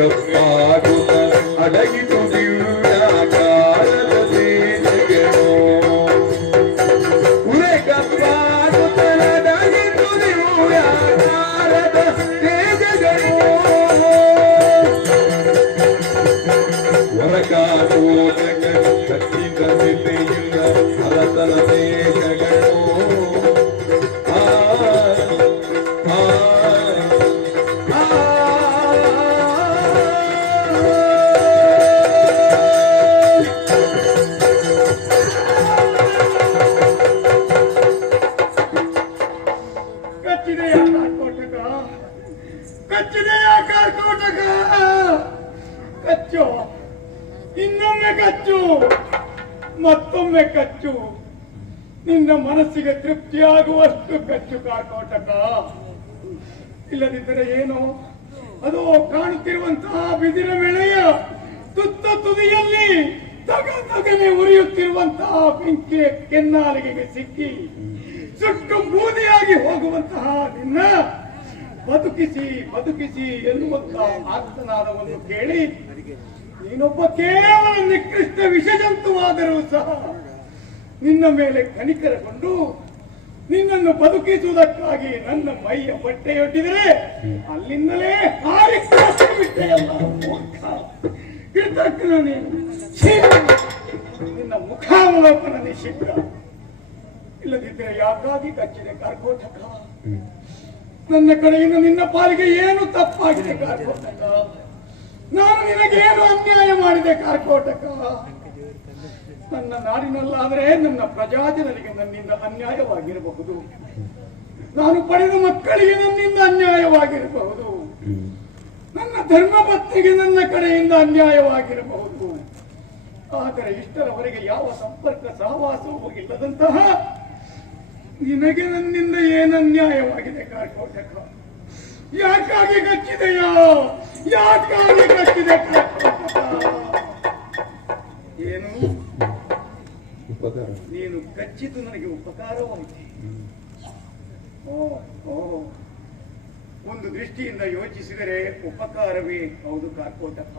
ಕಪ್ಪಾಗುತ್ತ ಅಡಗಿತು ದಿವ್ಯಾಕಾರದ ತೇಜಗಳು ಉರೆ ಕಪ್ಪಾಗುತ್ತ ಅಡಗಿತು ದಿವ್ಯಾಕಾರದ ತೇಜಗಳು ಹೊರಕಾಟೋಟಕ ಕಚ್ಚಿದ ಬಿಲ್ಲೆಯಿಂದ ಅರಸನ ದೇಶಗಳು ಕಚ್ಚು, ಇನ್ನೊಮ್ಮೆ ಕಚ್ಚು, ಮತ್ತೊಮ್ಮೆ ಕಚ್ಚು, ನಿನ್ನ ಮನಸ್ಸಿಗೆ ತೃಪ್ತಿಯಾಗುವಷ್ಟು ಕಚ್ಚು ಕಾರ್ಕೋಟಕ. ಇಲ್ಲದಿದ್ದರೆ ಏನು, ಅದು ಕಾಣುತ್ತಿರುವಂತಹ ಬಿದಿರ ಮೆಳೆಯ ತುತ್ತ ತುದಿಯಲ್ಲಿ ತಗನೆ ಉರಿಯುತ್ತಿರುವಂತಹ ಬೆಂಕಿಯ ಕೆನ್ನಾಲಿಗೆಗೆ ಸಿಕ್ಕಿ ಸುಟ್ಟು ಬೂದಿಯಾಗಿ ಹೋಗುವಂತಹ ನಿನ್ನ ಬದುಕಿಸಿ ಬದುಕಿಸಿ ಎನ್ನುವಂತಹ ಆರ್ತನಾದವನ್ನು ಕೇಳಿ ನೀನೊಬ್ಬ ಕೇವಲ ನಿಕೃಷ್ಟ ವಿಷಜಂತುವಾದರೂ ಸಹ ನಿನ್ನ ಮೇಲೆ ಕನಿಕರಗೊಂಡು ನಿನ್ನನ್ನು ಬದುಕಿಸುವುದಕ್ಕಾಗಿ ನನ್ನ ಮೈಯ ಬಟ್ಟೆಯೊಡ್ಡಿದರೆ ಅಲ್ಲಿಂದಲೇ ಹಾರಿಬಿಟ್ಟೆಯಲ್ಲ ಮೂರ್ಖ ಕೃತಜ್ಞ ನೀನು. ನಿನ್ನ ಮುಖಾವಲೋಕನ ನಿಷಿದ್ಧ. ಇಲ್ಲದಿದ್ದರೆ ಯಾಕಾಗಿ ಕಚ್ಚಿದೆ ಕಾರ್ಕೋಟಕ? ನನ್ನ ಕಡೆಯಿಂದ ನಿನ್ನ ಪಾಲಿಗೆ ಏನು ತಪ್ಪಾಗಿದೆ ಕಾರ್ಕೋಟಕ? ನಾನು ನಿನಗೇನು ಅನ್ಯಾಯ ಮಾಡಿದೆ ಕಾರ್ಕೋಟಕ? ನನ್ನ ನಾಡಿನಲ್ಲಾದರೆ ನನ್ನ ಪ್ರಜಾಜನರಿಗೆ ನನ್ನಿಂದ ಅನ್ಯಾಯವಾಗಿರಬಹುದು, ನಾನು ಪಡೆದ ಮಕ್ಕಳಿಗೆ ನನ್ನಿಂದ ಅನ್ಯಾಯವಾಗಿರಬಹುದು, ನನ್ನ ಧರ್ಮಪತ್ನಿಗೆ ನನ್ನ ಕಡೆಯಿಂದ ಅನ್ಯಾಯವಾಗಿರಬಹುದು. ಆದರೆ ಇಷ್ಟರವರೆಗೆ ಯಾವ ಸಂಪರ್ಕ ಸಹವಾಸವೂ ಇಲ್ಲದಂತಹ ನಿನಗೆ ನನ್ನಿಂದ ಏನು ಅನ್ಯಾಯವಾಗಿದೆ ಕಾರ್ಕೋಟಕ? ಯಾಕಾಗಿ ಕಚ್ಚಿದೆಯೋ? ಯಾಕಾಗಿ ಕಚ್ಚಿದೆ ಕಾರ್ಕೋಟಕ? ಏನು ನೀನು ಕಚ್ಚಿದ್ದು ನನಗೆ ಉಪಕಾರವಾಯಿತು. ಒಂದು ದೃಷ್ಟಿಯಿಂದ ಯೋಚಿಸಿದರೆ ಉಪಕಾರವೇ ಹೌದು ಕಾರ್ಕೋಟಕ.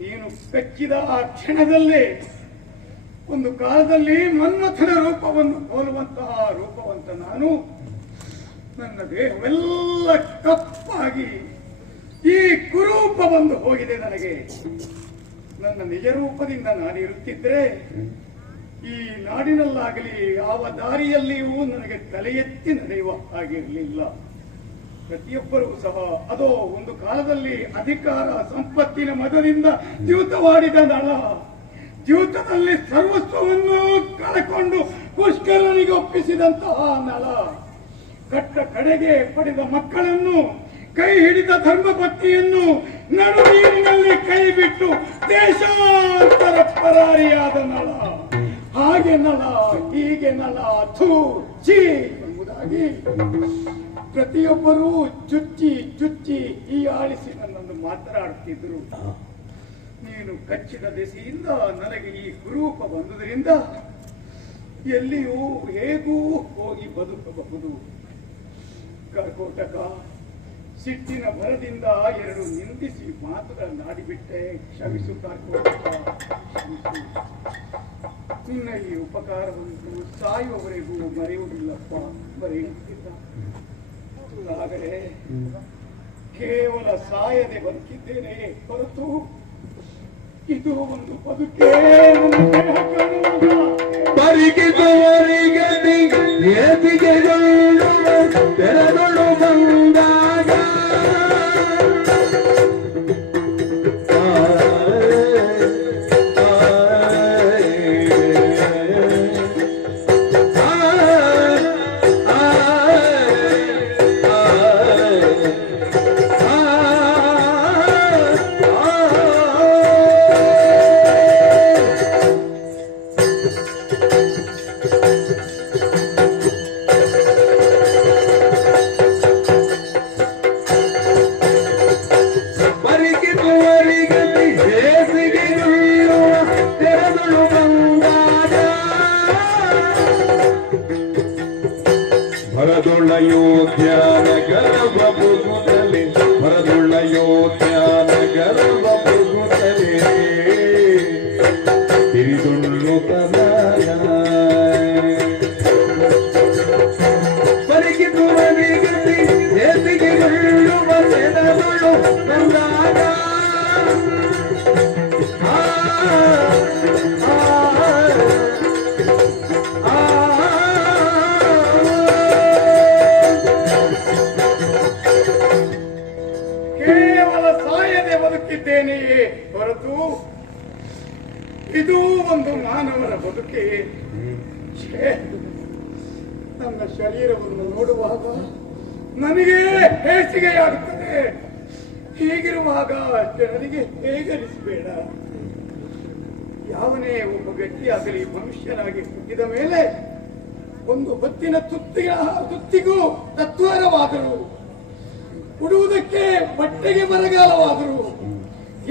ನೀನು ಕಚ್ಚಿದ ಆ ಕ್ಷಣದಲ್ಲೇ ಒಂದು ಕಾಲದಲ್ಲಿ ಮನ್ಮಥನ ರೂಪವನ್ನು ಹೋಲುವಂತಹ ರೂಪವಂತ ನಾನು, ನನ್ನ ದೇಹವೆಲ್ಲ ಕಪ್ಪಾಗಿ ಈ ಕುರೂಪ ಬಂದು ಹೋಗಿದೆ ನನಗೆ. ನನ್ನ ನಿಜ ರೂಪದಿಂದ ನಾನಿರುತ್ತಿದ್ದರೆ ಈ ನಾಡಿನಲ್ಲಾಗಲಿ ಯಾವ ದಾರಿಯಲ್ಲಿಯೂ ನನಗೆ ತಲೆ ಎತ್ತಿ ನಡೆಯುವ ಹಾಗಿರಲಿಲ್ಲ. ಪ್ರತಿಯೊಬ್ಬರೂ ಸಹ ಅದೋ ಒಂದು ಕಾಲದಲ್ಲಿ ಅಧಿಕಾರ ಸಂಪತ್ತಿನ ಮದದಿಂದ ದ್ಯೂತವಾಡಿದ ನಳ, ದ್ಯೂತದಲ್ಲಿ ಸರ್ವಸ್ವವನ್ನು ಕಳಕೊಂಡು ಪುಷ್ಕರನಿಗೆ ಒಪ್ಪಿಸಿದಂತಹ ನಳ, ಕಟ್ಟ ಕಡೆಗೆ ಪಡೆದ ಮಕ್ಕಳನ್ನು, ಕೈ ಹಿಡಿದ ಧರ್ಮಪತ್ನಿಯನ್ನು ನಡು ನೀರಿನಲ್ಲಿ ಕೈ ಬಿಟ್ಟು ದೇಶಾಂತರ ಪರಾರಿಯಾದ ನಳ. ಹಾಗೆ ನಳ, ಹೀಗೆ ನಳ, ಥೂ ಚೀ ಎಂಬುದಾಗಿ ಪ್ರತಿಯೊಬ್ಬರೂ ಚುಚ್ಚಿ ಚುಚ್ಚಿ ಹೀಯಾಳಿಸಿ ನನ್ನನ್ನು ಮಾತನಾಡುತ್ತಿದ್ದರು. ನೀನು ಕಚ್ಚಿದ ದೆಸೆಯಿಂದ ನನಗೆ ಈ ಕುರೂಪ ಬಂದುದರಿಂದ ಎಲ್ಲಿಯೂ ಹೇಗೂ ಹೋಗಿ ಬದುಕಬಹುದು. ಕಾರ್ಕೋಟಕ, ಸಿಟ್ಟಿನ ಭರದಿಂದ ಎರಡು ನಿಂದಿಸಿ ಮಾತುಗಳನ್ನಾಡಿಬಿಟ್ಟೆ. ಕ್ಷಮಿಸು ಕಾರ್ಕೋಟಕ, ಕ್ಷಮಿಸು. ನಿನ್ನ ಈ ಉಪಕಾರವನ್ನು ಸಾಯುವವರೆಗೂ ಮರೆಯುವುದಿಲ್ಲಪ್ಪ, ಮರೆಯುವುದಿಲ್ಲ. ಆದರೆ ಕೇವಲ ಸಾಯದೆ ಬದುಕಿದ್ದೇನೆ ಹೊರತು ಇದು ಒಂದು ಬದುಕೇ ತೆರಗಳು ಬಂದಾಗ ಒಂದು ಮಾನವನ ಬದುಕೆ. ಛೇ, ನನ್ನ ಶರೀರವನ್ನು ನೋಡುವಾಗ ನನಗೆ ಹೇಸಿಗೆಯಾಗುತ್ತದೆ. ಹೀಗಿರುವಾಗ ಜನರಿಗೆ ಹೇಗನಿಸಬೇಡ. ಯಾವನೇ ಒಬ್ಬ ವ್ಯಕ್ತಿಯಾಗಲಿ ಮನುಷ್ಯನಾಗಿ ಹುಟ್ಟಿದ ಮೇಲೆ ಒಂದು ಹೊತ್ತಿನ ತುತ್ತಿಗೂ ತತ್ವರವಾದರು, ಉಡುವುದಕ್ಕೆ ಬಟ್ಟೆಗೆ ಬರಗಾಲವಾದರು,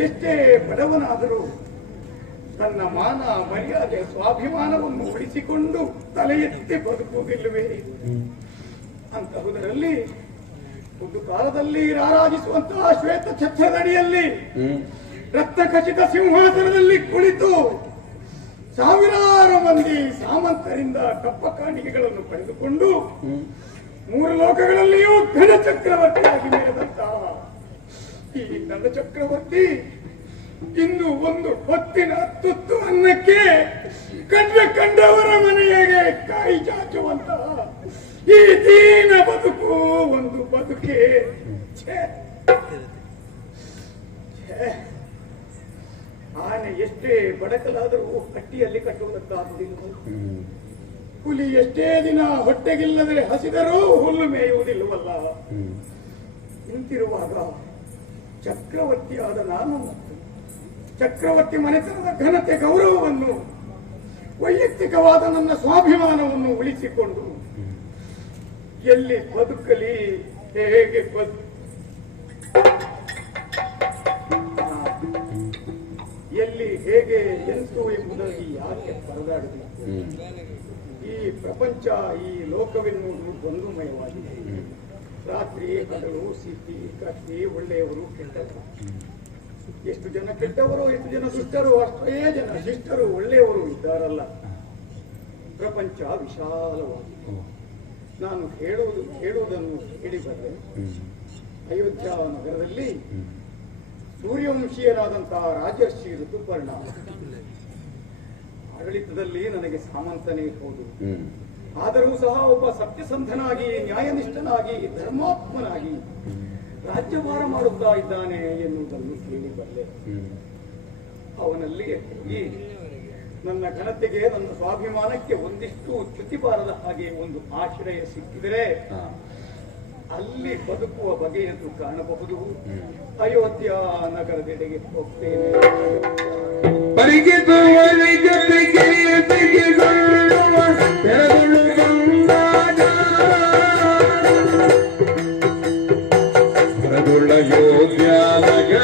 ಎಷ್ಟೇ ಬಡವನಾದರೂ ತನ್ನ ಮಾನ ಮರ್ಯಾದೆ ಸ್ವಾಭಿಮಾನವನ್ನು ಉಳಿಸಿಕೊಂಡು ತಲೆ ಎತ್ತಿ ಬದುಕುವುದಿಲ್ಲವೇ? ಅಂತಹುದರಲ್ಲಿ ಒಂದು ಕಾಲದಲ್ಲಿ ರಾರಾಜಿಸುವಂತಹ ಶ್ವೇತ ಛತ್ರದಡಿಯಲ್ಲಿ ರತ್ನ ಖಚಿತ ಸಿಂಹಾಸನದಲ್ಲಿ ಕುಳಿತು ಸಾವಿರಾರು ಮಂದಿ ಸಾಮಂತರಿಂದ ಕಪ್ಪ ಕಾಣಿಕೆಗಳನ್ನು ಪಡೆದುಕೊಂಡು ಮೂರು ಲೋಕಗಳಲ್ಲಿಯೂ ಘನ ಚಕ್ರವರ್ತಿಯಾಗಿ ಮೆರೆದಂತಹ ಈ ನನ್ನ ಚಕ್ರವರ್ತಿ ಇನ್ನು ಒಂದು ಹೊತ್ತಿನ ತುತ್ತು ಅನ್ನಕ್ಕೆ ಕಂಡವರ ಮನೆಗೆ ಕಾಯಿ ಚಾಚುವಂತಹ ಈ ದೀನ ಬದುಕು ಒಂದು ಬದುಕೆ. ಛೇ, ಆನೆ ಎಷ್ಟೇ ಬಡಕಲಾದರೂ ಹಟ್ಟಿಯಲ್ಲಿ ಕಟ್ಟುವುದಕ್ಕಾಗುವುದಿಲ್ಲ. ಹುಲಿ ಎಷ್ಟೇ ದಿನ ಹೊಟ್ಟೆಗಿಲ್ಲದೆ ಹಸಿದರೂ ಹುಲ್ಲು ಮೇಯುವುದಿಲ್ಲವಲ್ಲ. ನಿಂತಿರುವಾಗ ಚಕ್ರವರ್ತಿಯಾದ ನಾನು ಚಕ್ರವರ್ತಿ ಮನೆತನದ ಘನತೆ ಗೌರವವನ್ನು ವೈಯಕ್ತಿಕವಾದ ನನ್ನ ಸ್ವಾಭಿಮಾನವನ್ನು ಉಳಿಸಿಕೊಂಡು ಎಲ್ಲಿ ಬದುಕಲಿ, ಹೇಗೆ ಎಲ್ಲಿ ಹೇಗೆ ಎಂತು ಎಂಬುದಾಗಿ ಯಾಕೆ ಪರದಾಡಬೇಕು? ಈ ಪ್ರಪಂಚ, ಈ ಲೋಕವೆನ್ನುವುದು ದ್ವಂದ್ವಮಯವಾಗಿದೆ. ರಾತ್ರಿ ಹಗಲು, ಸಿಟಿ ಕಟ್ಟಿ, ಒಳ್ಳೆಯವರು ಕೆಟ್ಟವರು. ಎಷ್ಟು ಜನ ಕೆಟ್ಟವರು, ಎಷ್ಟು ಜನ ದುಷ್ಟರು, ಅಷ್ಟೇ ಜನ ಶಿಷ್ಟರು ಒಳ್ಳೆಯವರು ಇದ್ದಾರಲ್ಲ. ಪ್ರಪಂಚ ವಿಶಾಲವಾಗಿದೆ. ನಾನು ಹೇಳುವುದನ್ನು ಕೇಳಿ ಬಂದೆ. ಅಯೋಧ್ಯ ನಗರದಲ್ಲಿ ಸೂರ್ಯವಂಶೀಯರಾದಂತಹ ರಾಜರ್ಷಿ ಋತುಪರ್ಣ ಆಡಳಿತದಲ್ಲಿ ನನಗೆ ಸಾಮಂತನೇ ಹೌದು. ಆದರೂ ಸಹ ಒಬ್ಬ ಸತ್ಯಸಂಧನಾಗಿ, ನ್ಯಾಯನಿಷ್ಠನಾಗಿ, ಧರ್ಮಾತ್ಮನಾಗಿ ರಾಜ್ಯಭಾರ ಮಾಡುತ್ತಾ ಇದ್ದಾನೆ ಎನ್ನುವುದನ್ನು ಕೇಳಿ ಬಲ್ಲೆ. ಅವನಲ್ಲಿ ಈ ನನ್ನ ಘನತೆಗೆ, ನನ್ನ ಸ್ವಾಭಿಮಾನಕ್ಕೆ ಒಂದಿಷ್ಟು ಚ್ಯುತಿ ಬಾರದ ಹಾಗೆ ಒಂದು ಆಶ್ರಯ ಸಿಕ್ಕಿದರೆ ಅಲ್ಲಿ ಬದುಕುವ ಬಗೆಯನ್ನು ಕಾಣಬಹುದು. ಅಯೋಧ್ಯ ನಗರದೆಡೆಗೆ ಹೋಗ್ತೇನೆ. ಅಯೋಧ್ಯ ನಗರ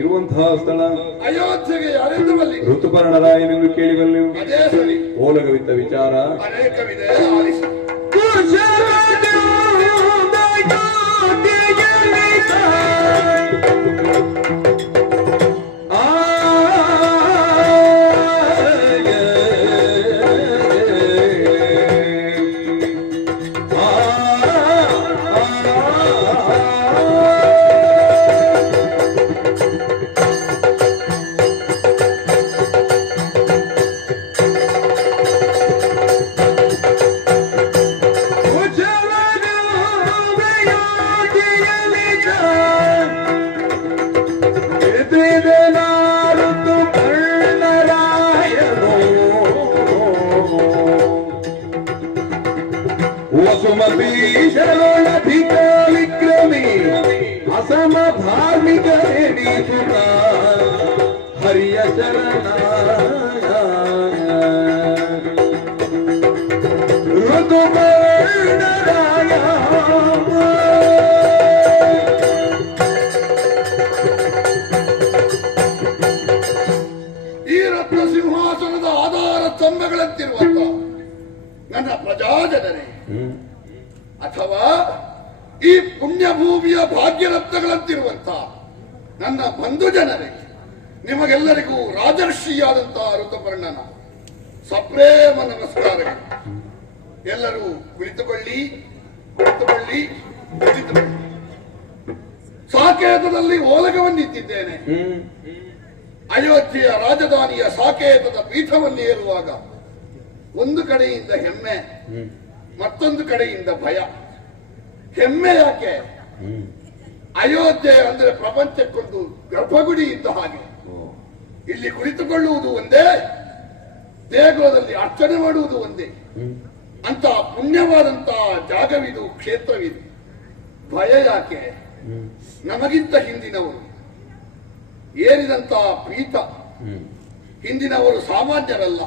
ಇರುವಂತಹ ಸ್ಥಳ ಅಯೋಧ್ಯೆಗೆ ಯಾರೆಂದು ಬಲ್ಲಿ ಋತುಪರ್ಣರಾಯನೆಂದು ಕೇಳಿಬಲ್ಲೆವು. ಅದೇ ಸರಿ. ಓಲಗವಿದ್ದ ವಿಚಾರ ಅನೇಕವಿದೆ, ಆಲಿಸಿ. ಋತುಪರ್ಣರಾಯ ಈ ರತ್ನ ಸಿಂಹಾಸನದ ಆಧಾರ ಸ್ತಂಭಗಳಂತಿರುವಂತ ನನ್ನ ಪ್ರಜಾಜನರೇ, ಅಥವಾ ಈ ಪುಣ್ಯಭೂಮಿಯ ಭಾಗ್ಯರತ್ನಗಳಂತಿರುವಂತ ನನ್ನ ಬಂಧು ಜನರೇ, ನಿಮಗೆಲ್ಲರಿಗೂ ರಾಜರ್ಷಿಯಾದಂತಹ ಋತುಪರ್ಣನ ಸಪ್ರೇಮ ನಮಸ್ಕಾರಗಳು. ಎಲ್ಲರೂ ಕುಳಿತುಕೊಳ್ಳಿ, ಕುಳಿತುಕೊಳ್ಳಿ, ಕುಳಿತುಕೊಳ್ಳಿ. ಸಾಕೇತದಲ್ಲಿ ಓಲಗವನ್ನಿಟ್ಟಿದ್ದೇನೆ. ಅಯೋಧ್ಯೆಯ ರಾಜಧಾನಿಯ ಸಾಕೇತದ ಪೀಠವನ್ನು ಏರುವಾಗ ಒಂದು ಕಡೆಯಿಂದ ಹೆಮ್ಮೆ, ಮತ್ತೊಂದು ಕಡೆಯಿಂದ ಭಯ. ಹೆಮ್ಮೆ ಯಾಕೆ? ಅಯೋಧ್ಯೆ ಅಂದ್ರೆ ಪ್ರಪಂಚಕ್ಕೊಂದು ಗರ್ಭಗುಡಿ ಇದ್ದ ಹಾಗೆ. ಇಲ್ಲಿ ಕುಳಿತುಕೊಳ್ಳುವುದು ಒಂದೇ, ದೇಗುಲದಲ್ಲಿ ಅರ್ಚನೆ ಮಾಡುವುದು ಒಂದೇ. ಅಂತ ಪುಣ್ಯವಾದಂತಹ ಜಾಗವಿದು, ಕ್ಷೇತ್ರವಿದು. ಭಯ ಯಾಕೆ? ನಮಗಿಂತ ಹಿಂದಿನವರು ಏರಿದಂತಹ ಪೀಠ. ಹಿಂದಿನವರು ಸಾಮಾನ್ಯರಲ್ಲ.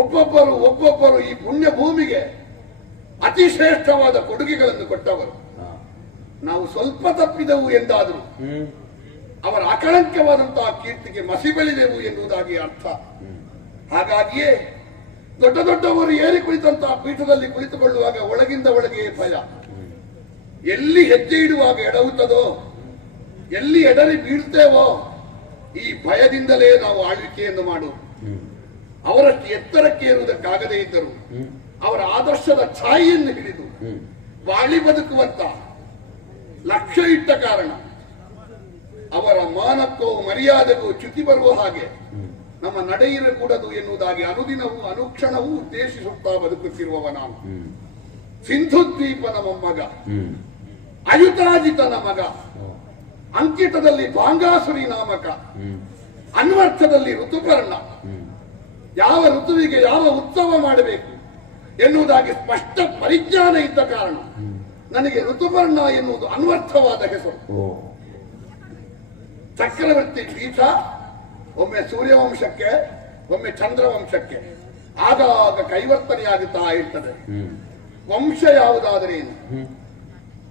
ಒಬ್ಬೊಬ್ಬರು ಈ ಪುಣ್ಯ ಭೂಮಿಗೆ ಅತಿ ಶ್ರೇಷ್ಠವಾದ ಕೊಡುಗೆಗಳನ್ನು ಕೊಟ್ಟವರು. ನಾವು ಸ್ವಲ್ಪ ತಪ್ಪಿದೆವು ಎಂದಾದರೂ ಅವರ ಅಕಳಂಕವಾದಂತಹ ಕೀರ್ತಿಗೆ ಮಸಿ ಬೆಳೆದೆವು ಎನ್ನುವುದಾಗಿ ಅರ್ಥ. ಹಾಗಾಗಿಯೇ ದೊಡ್ಡ ದೊಡ್ಡವರು ಏರಿ ಕುಳಿತಂತಹ ಪೀಠದಲ್ಲಿ ಕುಳಿತುಕೊಳ್ಳುವಾಗ ಒಳಗಿಂದ ಒಳಗೆ ಭಯ. ಎಲ್ಲಿ ಹೆಜ್ಜೆ ಇಡುವಾಗ ಎಡವುತ್ತದೋ, ಎಲ್ಲಿ ಎಡರಿ ಬೀಳ್ತೇವೋ, ಈ ಭಯದಿಂದಲೇ ನಾವು ಆಳ್ವಿಕೆಯನ್ನು ಮಾಡುವುದು. ಅವರಷ್ಟು ಎತ್ತರಕ್ಕೆ ಏರುವುದಕ್ಕಾಗದೇ ಇದ್ದರು ಅವರ ಆದರ್ಶದ ಛಾಯೆಯನ್ನು ಹಿಡಿದು ಬಾಳಿ ಬದುಕುವಂತ ಲಕ್ಷ್ಯ ಇಟ್ಟ ಕಾರಣ ಅವರ ಮಾನಕ್ಕೂ ಮರ್ಯಾದೆಗೂ ಚ್ಯುತಿ ಬರುವ ಹಾಗೆ ನಮ್ಮ ನಡೆಯಿರಕೂಡದು ಎನ್ನುವುದಾಗಿ ಅನುದಿನವೂ ಅನುಕ್ಷಣವೂ ಉದ್ದೇಶಿಸುತ್ತಾ ಬದುಕುತ್ತಿರುವವ ನಾನು. ಸಿಂಧು ದ್ವೀಪನ ಮೊಮ್ಮಗ, ಅಯುತಾಜಿತನ ಮಗ, ಅಂಕಿತದಲ್ಲಿ ಭಾಂಗಾಸುರಿ ನಾಮಕ, ಅನ್ವರ್ಥದಲ್ಲಿ ಋತುಪರ್ಣ. ಯಾವ ಋತುವಿಗೆ ಯಾವ ಉತ್ಸವ ಮಾಡಬೇಕು ಎನ್ನುವುದಾಗಿ ಸ್ಪಷ್ಟ ಪರಿಜ್ಞಾನ ಇದ್ದ ಕಾರಣ ನನಗೆ ಋತುಪರ್ಣ ಎನ್ನುವುದು ಅನ್ವರ್ಥವಾದ ಹೆಸರು. ಚಕ್ರವರ್ತಿ ಪೀಠ ಒಮ್ಮೆ ಸೂರ್ಯವಂಶಕ್ಕೆ, ಒಮ್ಮೆ ಚಂದ್ರವಂಶಕ್ಕೆ ಆಗಾಗ ಕೈವರ್ತನೆಯಾಗುತ್ತಾ ಇರ್ತದೆ. ವಂಶ ಯಾವುದಾದರೇನು?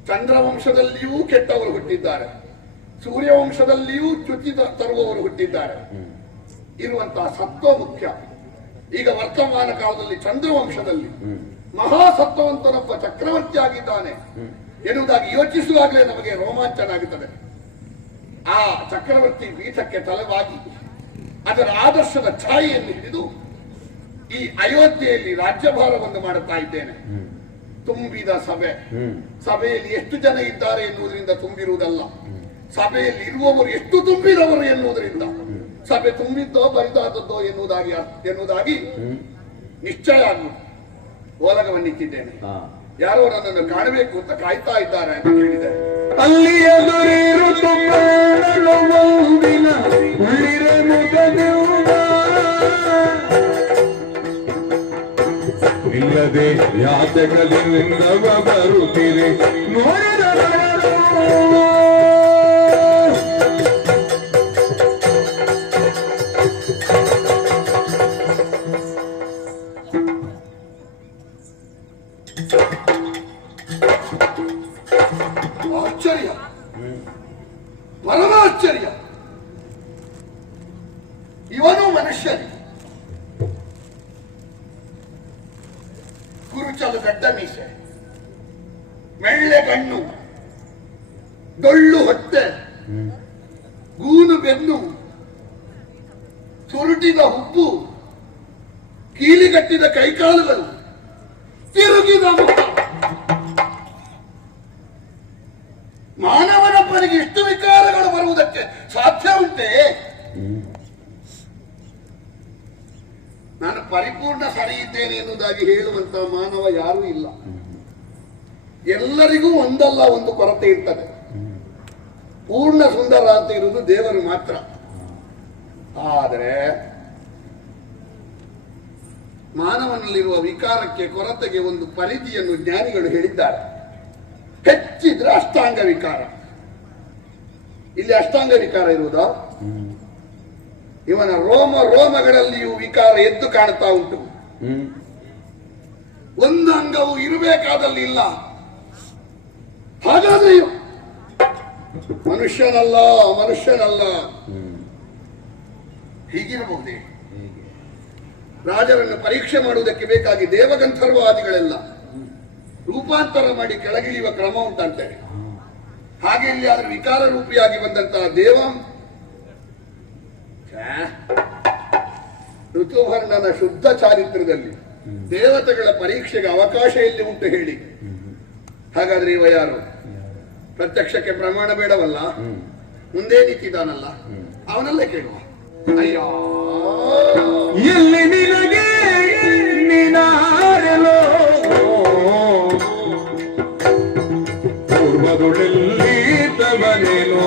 ಚಂದ್ರವಂಶದಲ್ಲಿಯೂ ಕೆಟ್ಟವರು ಹುಟ್ಟಿದ್ದಾರೆ, ಸೂರ್ಯವಂಶದಲ್ಲಿಯೂ ಚ್ಯುತಿ ತರುವವರು ಹುಟ್ಟಿದ್ದಾರೆ. ಇರುವಂತಹ ಸತ್ವ ಮುಖ್ಯ. ಈಗ ವರ್ತಮಾನ ಕಾಲದಲ್ಲಿ ಚಂದ್ರವಂಶದಲ್ಲಿ ಮಹಾಸತ್ವವಂತನೊಬ್ಬ ಚಕ್ರವರ್ತಿ ಆಗಿದ್ದಾನೆ ಎನ್ನುವುದಾಗಿ ಯೋಚಿಸುವಾಗಲೇ ನಮಗೆ ರೋಮಾಂಚನ ಆಗುತ್ತದೆ. ಆ ಚಕ್ರವರ್ತಿ ಪೀಠಕ್ಕೆ ತಲೆವಾಗಿ ಅದರ ಆದರ್ಶದ ಛಾಯೆಯನ್ನು ಹಿಡಿದು ಈ ಅಯೋಧ್ಯೆಯಲ್ಲಿ ರಾಜ್ಯಭಾರವನ್ನು ಮಾಡುತ್ತಾ ಇದ್ದೇನೆ. ತುಂಬಿದ ಸಭೆ, ಸಭೆಯಲ್ಲಿ ಎಷ್ಟು ಜನ ಇದ್ದಾರೆ ಎನ್ನುವುದರಿಂದ ತುಂಬಿರುವುದಲ್ಲ, ಸಭೆಯಲ್ಲಿ ಇರುವವರು ಎಷ್ಟು ತುಂಬಿದವರು ಎನ್ನುವುದರಿಂದ ಸಭೆ ತುಂಬಿದ್ದೋ ಬರಿದಾದದ್ದೋ ಎನ್ನುವುದಾಗಿ ನಿಶ್ಚಯ ಆಗುವುದು. ಓಲಗವನ್ನಿಟ್ಟಿದ್ದೇನೆ. ಯಾರೋ ನನ್ನನ್ನು ಕಾಣಬೇಕು ಅಂತ ಕಾಯ್ತಾ ಇದ್ದಾರೆ ಅಂತ ಕೇಳಿದೆ. ಅಲ್ಲಿ ಇಲ್ಲದೆ ಯಾತಕದಿಂದ ಬರುತ್ತೀರಿ ನೋಡಿದ ಆಶ್ಚರ್ಯ, ಪರಮಾಶ್ಚರ್ಯ. ಇವನು ಮನುಷ್ಯನೇ. ಕುರುಚಲು ಗಡ್ಡ ಮೀಸೆ, ಮೆಳ್ಳೆ ಕಣ್ಣು, ಡೊಳ್ಳು ಹೊಟ್ಟೆ, ಗೂನು ಬೆನ್ನು, ಸುರುಟಿದ ಹುಬ್ಬು, ಕೀಲಿಗಟ್ಟಿದ ಕೈಕಾಲುಗಳು, ತಿರುಗಿದ ಮುಖ. ಮಾನವನೊಬ್ಬನಿಗೆ ಇಷ್ಟು ವಿಕಾರಗಳು ಬರುವುದಕ್ಕೆ ಸಾಧ್ಯ ಉಂಟೆ? ನಾನು ಪರಿಪೂರ್ಣ ಸರಿ ಇದ್ದೇನೆ ಎನ್ನುವುದಾಗಿ ಹೇಳುವಂತಹ ಮಾನವ ಯಾರೂ ಇಲ್ಲ. ಎಲ್ಲರಿಗೂ ಒಂದಲ್ಲ ಒಂದು ಕೊರತೆ ಇರ್ತದೆ. ಪೂರ್ಣ ಸುಂದರ ಅಂತ ಇರುವುದು ದೇವರು ಮಾತ್ರ. ಆದರೆ ಮಾನವನಲ್ಲಿರುವ ವಿಕಾರಕ್ಕೆ, ಕೊರತೆಗೆ ಒಂದು ಪರಿಧಿಯನ್ನು ಜ್ಞಾನಿಗಳು ಹೇಳಿದ್ದಾರೆ. ಹೆಚ್ಚಿದ್ರೆ ಅಷ್ಟಾಂಗ ವಿಕಾರ. ಇಲ್ಲಿ ಅಷ್ಟಾಂಗ ವಿಕಾರ ಇರುವುದಾ? ಇವನ ರೋಮ ರೋಮಗಳಲ್ಲಿಯೂ ವಿಕಾರ ಎದ್ದು ಕಾಣುತ್ತಾ ಉಂಟು. ಒಂದು ಅಂಗವು ಇರಬೇಕಾದಲ್ಲಿ ಇಲ್ಲ. ಹಾಗಾದ್ರೆ ಮನುಷ್ಯನಲ್ಲ ಮನುಷ್ಯನಲ್ಲ ಹೀಗಿರಬಹುದೇ? ರಾಜರನ್ನು ಪರೀಕ್ಷೆ ಮಾಡುವುದಕ್ಕೆ ಬೇಕಾಗಿ ದೇವಗಂಧರ್ವಾದಿಗಳೆಲ್ಲ ರೂಪಾಂತರ ಮಾಡಿ ಕೆಳಗಿಳಿಯುವ ಕ್ರಮ ಉಂಟಂತೆ. ಹಾಗೆ ಇಲ್ಲಿ ಆದ್ರೆ ವಿಕಾರ ರೂಪಿಯಾಗಿ ಬಂದಂತಹ ದೇವ ಋತುವರ್ಣನ ಶುದ್ಧ ಚಾರಿತ್ರ್ಯದಲ್ಲಿ ದೇವತೆಗಳ ಪರೀಕ್ಷೆಗೆ ಅವಕಾಶ ಎಲ್ಲಿ ಉಂಟು ಹೇಳಿ? ಹಾಗಾದ್ರೆ ಇವ ಯಾರು? ಪ್ರತ್ಯಕ್ಷಕ್ಕೆ ಪ್ರಮಾಣ ಬೇಡವಲ್ಲ, ಮುಂದೆ ನಿಂತಿದ್ದಾನಲ್ಲ, ಅವನಲ್ಲೇ ಕೇಳುವ. ಅಯ್ಯೋ, ಎಲ್ಲಿ ನಿನಗೆ ನೀನಾರೆಲೋ ಪೂರ್ವದೊಳಲ್ಲಿ ತವನೇನೋ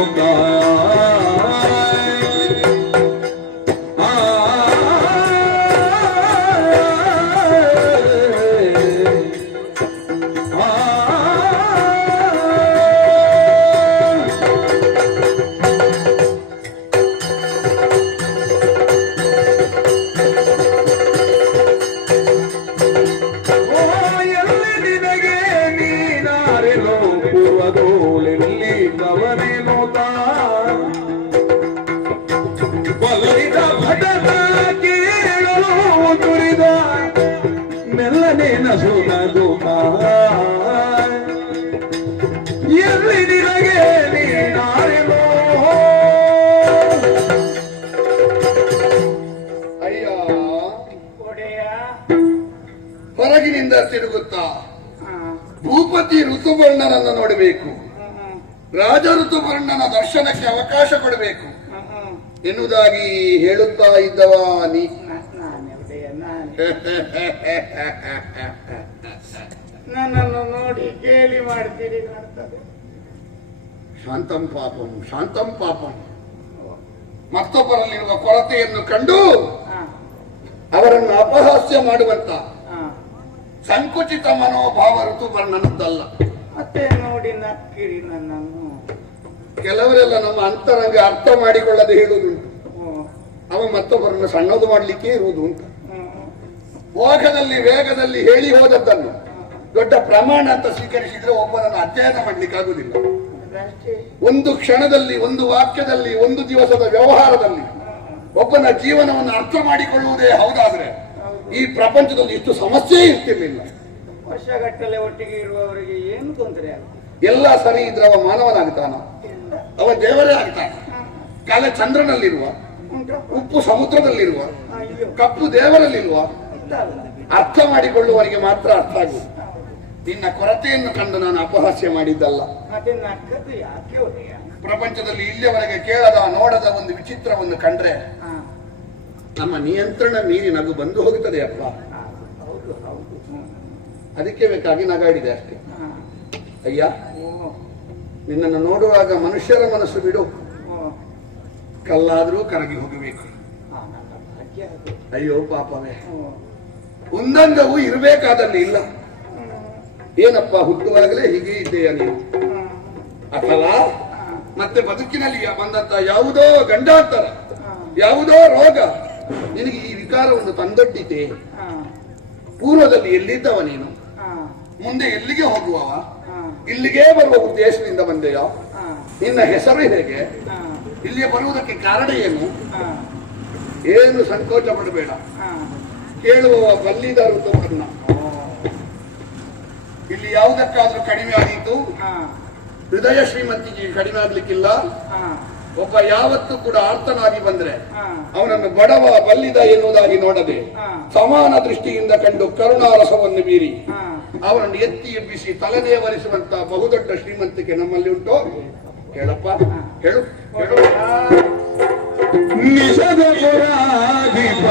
ಮೆಲ್ಲನೆ ನಸುನದು ಎಲ್ಲಿ ನಿನಗೆ ನೀನಾರೆಲೋ. ಅಯ್ಯ, ಒಡೆಯ ಹೊರಗಿನಿಂದ ತಿರುಗುತ್ತಾ ಭೂಪತಿ ಋತುವರ್ಣನನ್ನು ನೋಡಬೇಕು, ರಾಜ ಋತುವರ್ಣನ ದರ್ಶನಕ್ಕೆ ಅವಕಾಶ ಕೊಡಬೇಕು ಎನ್ನುವುದಾಗಿ ಹೇಳುತ್ತಾ ಇದ್ದವ ನೀ. ನನ್ನನ್ನು ನೋಡಿ ಗೇಲಿ ಮಾಡ್ತೀರಿ ಕಾಣ್ತದೆ. ಶಾಂತಂ ಪಾಪಂ ಶಾಂತಂ ಪಾಪಂ. ಮತ್ತೊಬ್ಬರಲ್ಲಿರುವ ಕೊರತೆಯನ್ನು ಕಂಡು ಅವರನ್ನು ಅಪಹಾಸ್ಯ ಮಾಡುವಂತ ಸಂಕುಚಿತ ಮನೋಭಾವ ಋತುವರ್ಣನದ್ದಲ್ಲ. ಮತ್ತೆ ನೋಡಿ ನಕ್ಕಿರಿ ನನ್ನನ್ನು. ಕೆಲವರೆಲ್ಲ ನಮ್ಮ ಅಂತರಂಗ ಅರ್ಥ ಮಾಡಿಕೊಳ್ಳದೆ ಹೇಳುವುದುಂಟು, ಅವ ಮತ್ತೊಬ್ಬರನ್ನು ಸಣ್ಣದು ಮಾಡಲಿಕ್ಕೆ ಇರುವುದು ಅಂತ. ಓಘದಲ್ಲಿ ವೇಗದಲ್ಲಿ ಹೇಳಿ ಹೋದದ್ದನ್ನು ದೊಡ್ಡ ಪ್ರಮಾಣ ಅಂತ ಸ್ವೀಕರಿಸಿದ್ರೆ ಒಬ್ಬನನ್ನು ಅಧ್ಯಯನ ಮಾಡ್ಲಿಕ್ಕೆ ಆಗುದಿಲ್ಲ. ಒಂದು ಕ್ಷಣದಲ್ಲಿ, ಒಂದು ವಾಕ್ಯದಲ್ಲಿ, ಒಂದು ದಿವಸದ ವ್ಯವಹಾರದಲ್ಲಿ ಒಬ್ಬನ ಜೀವನವನ್ನು ಅರ್ಥ ಮಾಡಿಕೊಳ್ಳುವುದೇ ಹೌದಾದ್ರೆ ಈ ಪ್ರಪಂಚದಲ್ಲಿ ಇಷ್ಟು ಸಮಸ್ಯೆ ಇರ್ತಿರ್ಲಿಲ್ಲ. ವರ್ಷಗಟ್ಟಲೆ ಒಟ್ಟಿಗೆ ಇರುವವರಿಗೆ ಏನು ತೊಂದರೆ ಆಗುತ್ತೆ? ಎಲ್ಲ ಸರಿ ಇದ್ರೆ ಅವ ಮಾನವನಾಗ್ತಾನ? ಅವ ದೇವರೇ ಆಗ್ತಾನ? ಕಾಲ ಚಂದ್ರನಲ್ಲಿರುವ, ಉಪ್ಪು ಸಮುದ್ರದಲ್ಲಿರುವ, ಕಪ್ಪು ದೇವರಲ್ಲಿರುವ, ಅರ್ಥ ಮಾಡಿಕೊಳ್ಳುವವರಿಗೆ ಮಾತ್ರ ಅರ್ಥ ಆಗುವುದು. ನಿನ್ನ ಕೊರತೆಯನ್ನು ಕಂಡು ನಾನು ಅಪಹಾಸ್ಯ ಮಾಡಿದ್ದಲ್ಲ. ಪ್ರಪಂಚದಲ್ಲಿ ಇಲ್ಲಿಯವರೆಗೆ ಕೇಳದ ನೋಡದ ಒಂದು ವಿಚಿತ್ರವನ್ನು ಕಂಡ್ರೆ ನಮ್ಮ ನಿಯಂತ್ರಣ ಮೀರಿ ನಗು ಬಂದು ಹೋಗುತ್ತದೆ ಅಪ್ಪ. ಅದಕ್ಕೆ ಬೇಕಾಗಿ ನಗಾಡಿದೆ ಅಷ್ಟೇ. ಅಯ್ಯ, ನಿನ್ನನ್ನು ನೋಡುವಾಗ ಮನುಷ್ಯರ ಮನಸ್ಸು ಬಿಡು, ಕಲ್ಲಾದ್ರೂ ಕರಗಿ ಹೋಗಬೇಕು. ಅಯ್ಯೋ ಪಾಪವೇ, ಒಂದಂಗವು ಇರಬೇಕಾದಲ್ಲಿ ಇಲ್ಲ. ಏನಪ್ಪ ಹುಟ್ಟುವಾಗಲೇ ಹೀಗೆ ಇದ್ದೀಯ ನೀನು? ಅಥವಾ ಮತ್ತೆ ಬದುಕಿನಲ್ಲಿ ಬಂದಂತ ಯಾವುದೋ ಗಂಡಾಂತರ, ಯಾವುದೋ ರೋಗ ನಿನಗೆ ಈ ವಿಕಾರವನ್ನು ತಂದೊಡ್ಡಿತೆ? ಪೂರ್ವದಲ್ಲಿ ಎಲ್ಲಿದ್ದವ ನೀನು? ಮುಂದೆ ಎಲ್ಲಿಗೆ ಹೋಗುವವ? ಇಲ್ಲಿಗೆ ಬರುವ ಉದ್ದೇಶದಿಂದ ಬಂದೆಯೋ? ನಿನ್ನ ಹೆಸರು ಹೇಗೆ? ಇಲ್ಲಿಗೆ ಬರುವುದಕ್ಕೆ ಕಾರಣ ಏನು? ಏನು ಸಂಕೋಚ ಪಡಬೇಡ, ಕೇಳುವವ ಬಲ್ಲಿದ ಋತುವರ್ಣ. ಇಲ್ಲಿ ಯಾವುದಕ್ಕಾದ್ರೂ ಕಡಿಮೆ ಆದೀತು, ಹೃದಯ ಶ್ರೀಮಂತಿಗೆ ಕಡಿಮೆ ಆಗ್ಲಿಕ್ಕಿಲ್ಲ. ಒಬ್ಬ ಯಾವತ್ತೂ ಕೂಡ ಆರ್ತನಾಗಿ ಬಂದ್ರೆ ಅವನನ್ನು ಬಡವ ಬಲ್ಲಿದ ಎನ್ನುವುದಾಗಿ ನೋಡದೆ ಸಮಾನ ದೃಷ್ಟಿಯಿಂದ ಕಂಡು ಕರುಣಾರಸವನ್ನು ಬೀರಿ ಅವನನ್ನು ಎತ್ತಿ ಎಬ್ಬಿಸಿ ತಲೆನೇವರಿಸುವಂತ ಬಹುದೊಡ್ಡ ಶ್ರೀಮಂತಿಕೆ ನಮ್ಮಲ್ಲಿ ಉಂಟು. ಹೇಳಪ್ಪ, ಹೇಳು ಹೇಳು. ನಿಷದ ಪುರಾಧಿಪ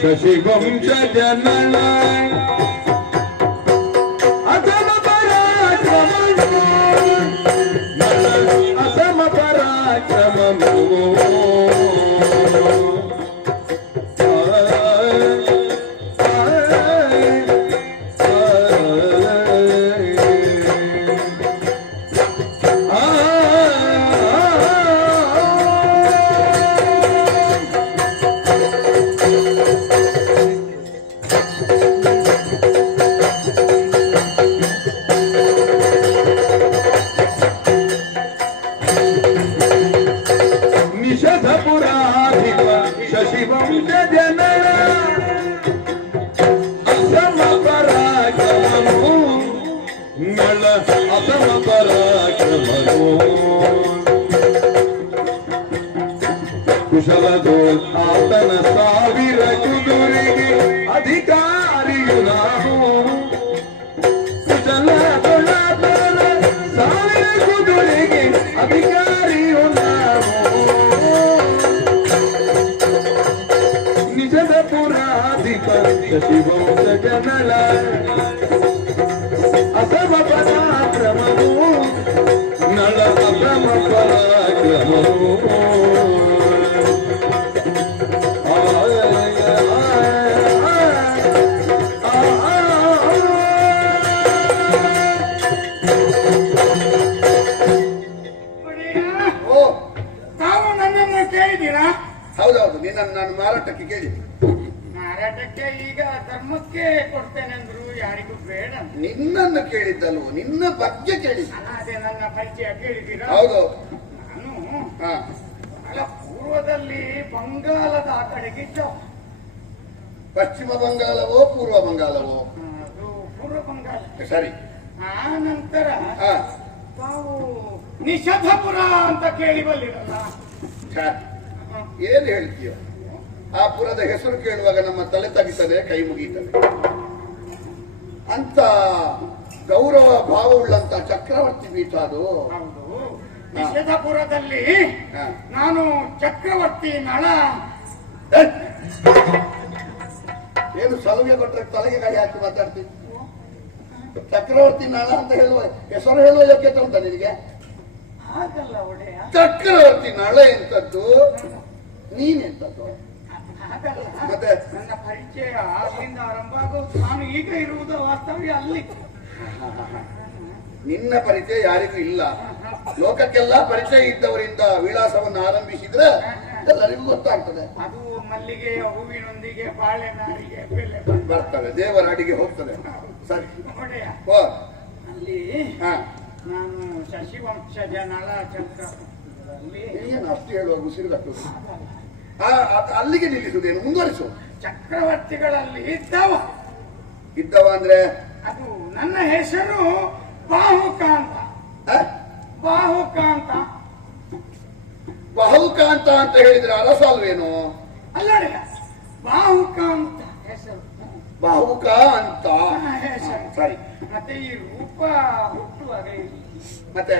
ಶಶಿವಂಶ ಜನನ ಅಸಮ ಪರಾಕ್ರಮೋ ಅಸಮ ಪರಾಕ್ರಮೋ ಜನನ ಅಸಮ ಪರಾಕ್ರಮನು ನಳ ಅಸಮ ಪರಾಕ್ರಮನು ಕುಶಲದೋ ಆತನ ಸಾವಿರ ಕುದುರೆಗೆ ಅಧಿಕಾರಿಯು ನಾವು ಕುಶಲದೊಳಾತನ ಸಾವಿರ ಕುದುರೆಗೆ ಅಧಿಕಾರಿಯು ನಾವು ನಿಜದ ಪುರಾಧಿಪ ಶಶಿವಂಶ ಜನಲ ಅಸಮ ಪರಾಕ್ರಮವು ನಳ ಅಸಮ ಪರಾಕ್ರಮವು ಓ ತಾವು ನನ್ನನ್ನು ಕೇಳಿದ್ದೀರಾ? ಹೌದೌದು, ನಿನ್ನನ್ನು ನಾನು ಮಾರಾಟಕ್ಕೆ ಕೇಳಿದ್ದೆ. ಮಾರಾಟಕ್ಕೆ ಈಗ ಧರ್ಮಕ್ಕೆ ಕೊಡ್ತೇನೆಂದ್ರು ಯಾರಿಗೂ ಬೇಡ ಅಂತ. ನಿನ್ನನ್ನು ಕೇಳಿದ್ದಲ್ವ, ನಿನ್ನ ಬಗ್ಗೆ ಕೇಳಿದ್ದೆ. ಅದೇ ನನ್ನ ಪರಿಚಯ ಕೇಳಿದ್ದೀರಾ? ಹೌದು. ನಾನು ಹಾ, ಬಹಳ ಪೂರ್ವದಲ್ಲಿ ಬಂಗಾಲದ ಆ ಕಡೆಗೆ ಇದ್ದ. ಪಶ್ಚಿಮ ಬಂಗಾಳವೋ ಪೂರ್ವ ಬಂಗಾಳವೋ? ಅದು ಪೂರ್ವ ಬಂಗಾಲ. ಸರಿ. ಆ ನಂತರ ಹಾ, ತಾವು ನಿಷಧಪುರ ಅಂತ ಕೇಳಿ ಬಲ್ಲಿರಲ್ಲ. ಛೆ, ಏನ್ ಹೇಳ್ತೀಯ? ಆ ಪುರದ ಹೆಸರು ಕೇಳುವಾಗ ನಮ್ಮ ತಲೆ ತಗಿತದೆ, ಕೈ ಮುಗೀತದೆ. ಅಂತ ಗೌರವ ಭಾವವುಳ್ಳಂತ ಚಕ್ರವರ್ತಿ ಪೀಠ ಅದು. ಹೌದು, ನಿಷಧಪುರದಲ್ಲಿ ಹಾ. ನಾನು ಚಕ್ರವರ್ತಿ ನಳ. ಏ, ಏನು ಸಲುಗೆ ಕೊಟ್ಟರೆ ತಲೆಗೆ ಕೈ ಹಾಕಿ ಮಾತಾಡ್ತೀನಿ? ಚಕ್ರವರ್ತಿ ನಾಳ ಅಂತ ಹೇಳುವ ಹೆಸರು ಹೇಳುವ ಯೋಗ್ಯತೆ ಉಂಟ ನಿನಗೆ? ಹಾಗಲ್ಲ ಒಡೆಯ, ಚಕ್ರವರ್ತಿ ನಾಳ ಎಂತದ್ದು, ನೀನೆಂತದ್ದು? ಹಾಗಲ್ಲ. ಮತ್ತೆ? ನನ್ನ ಪರಿಚಯ ಅಲ್ಲಿಂದ ಆರಂಭ ಆಗೋದು. ನಾನು ಈಗ ಇರುವುದು ವಾಸ್ತವ್ಯ ಅಲ್ಲಿ. ನಿನ್ನ ಪರಿಚಯ ಯಾರಿಗೂ ಇಲ್ಲ. ಲೋಕಕ್ಕೆಲ್ಲ ಪರಿಚಯ ಇದ್ದವರಿಂದ ವಿಳಾಸವನ್ನು ಆರಂಭಿಸಿದ್ರೆ ಎಲ್ಲರಿಗೂ ಗೊತ್ತಾಗ್ತದೆ. ಅದು ಮಲ್ಲಿಗೆಯ ಹೂವಿನೊಂದಿಗೆ ಬಾಳೆನಾರಿಗೆ ಬೆಲೆ ಬರ್ತದೆ, ದೇವರ ಅಡಿಗೆ ಹೋಗ್ತದೆ. ಸರಿ. ಒಡೆಯ, ಓ, ಅಲ್ಲಿ ಹಾ, ನಾನು ಶಶಿವಂಶಜ ನಳ ಚಕ್ರವರ್ತಿ ಏನು ಅಷ್ಟು ಹೇಳುವ ಉಸಿರುಗಟ್ಟುವುದು? ಅಲ್ಲಿಗೆ ನಿಲ್ಲಿಸುವುದೇನು, ಮುಂದುವರಿಸು. ಚಕ್ರವರ್ತಿಗಳಲ್ಲಿ ಇದ್ದವ ಅಂದ್ರೆ ಅದು ನನ್ನ ಹೆಸರು ಬಾಹುಕಾಂತ. ಆ? ಬಾಹುಕಾಂತ ಬಾಹುಕಾಂತ ಅಂತ ಹೇಳಿದ್ರೆ ಅರಸ ಅಲ್ವೇನು? ಅಲ್ಲಡೆಯ, ಬಾಹುಕಾಂತ ಹೆಸರು. ಬಾಹುಕ ಅಂತ. ಹೆಸರು. ಸರಿ. ಮತ್ತೆ ಈ ರೂಪ ಹುಟ್ಟುವಾಗ ಮತ್ತೆ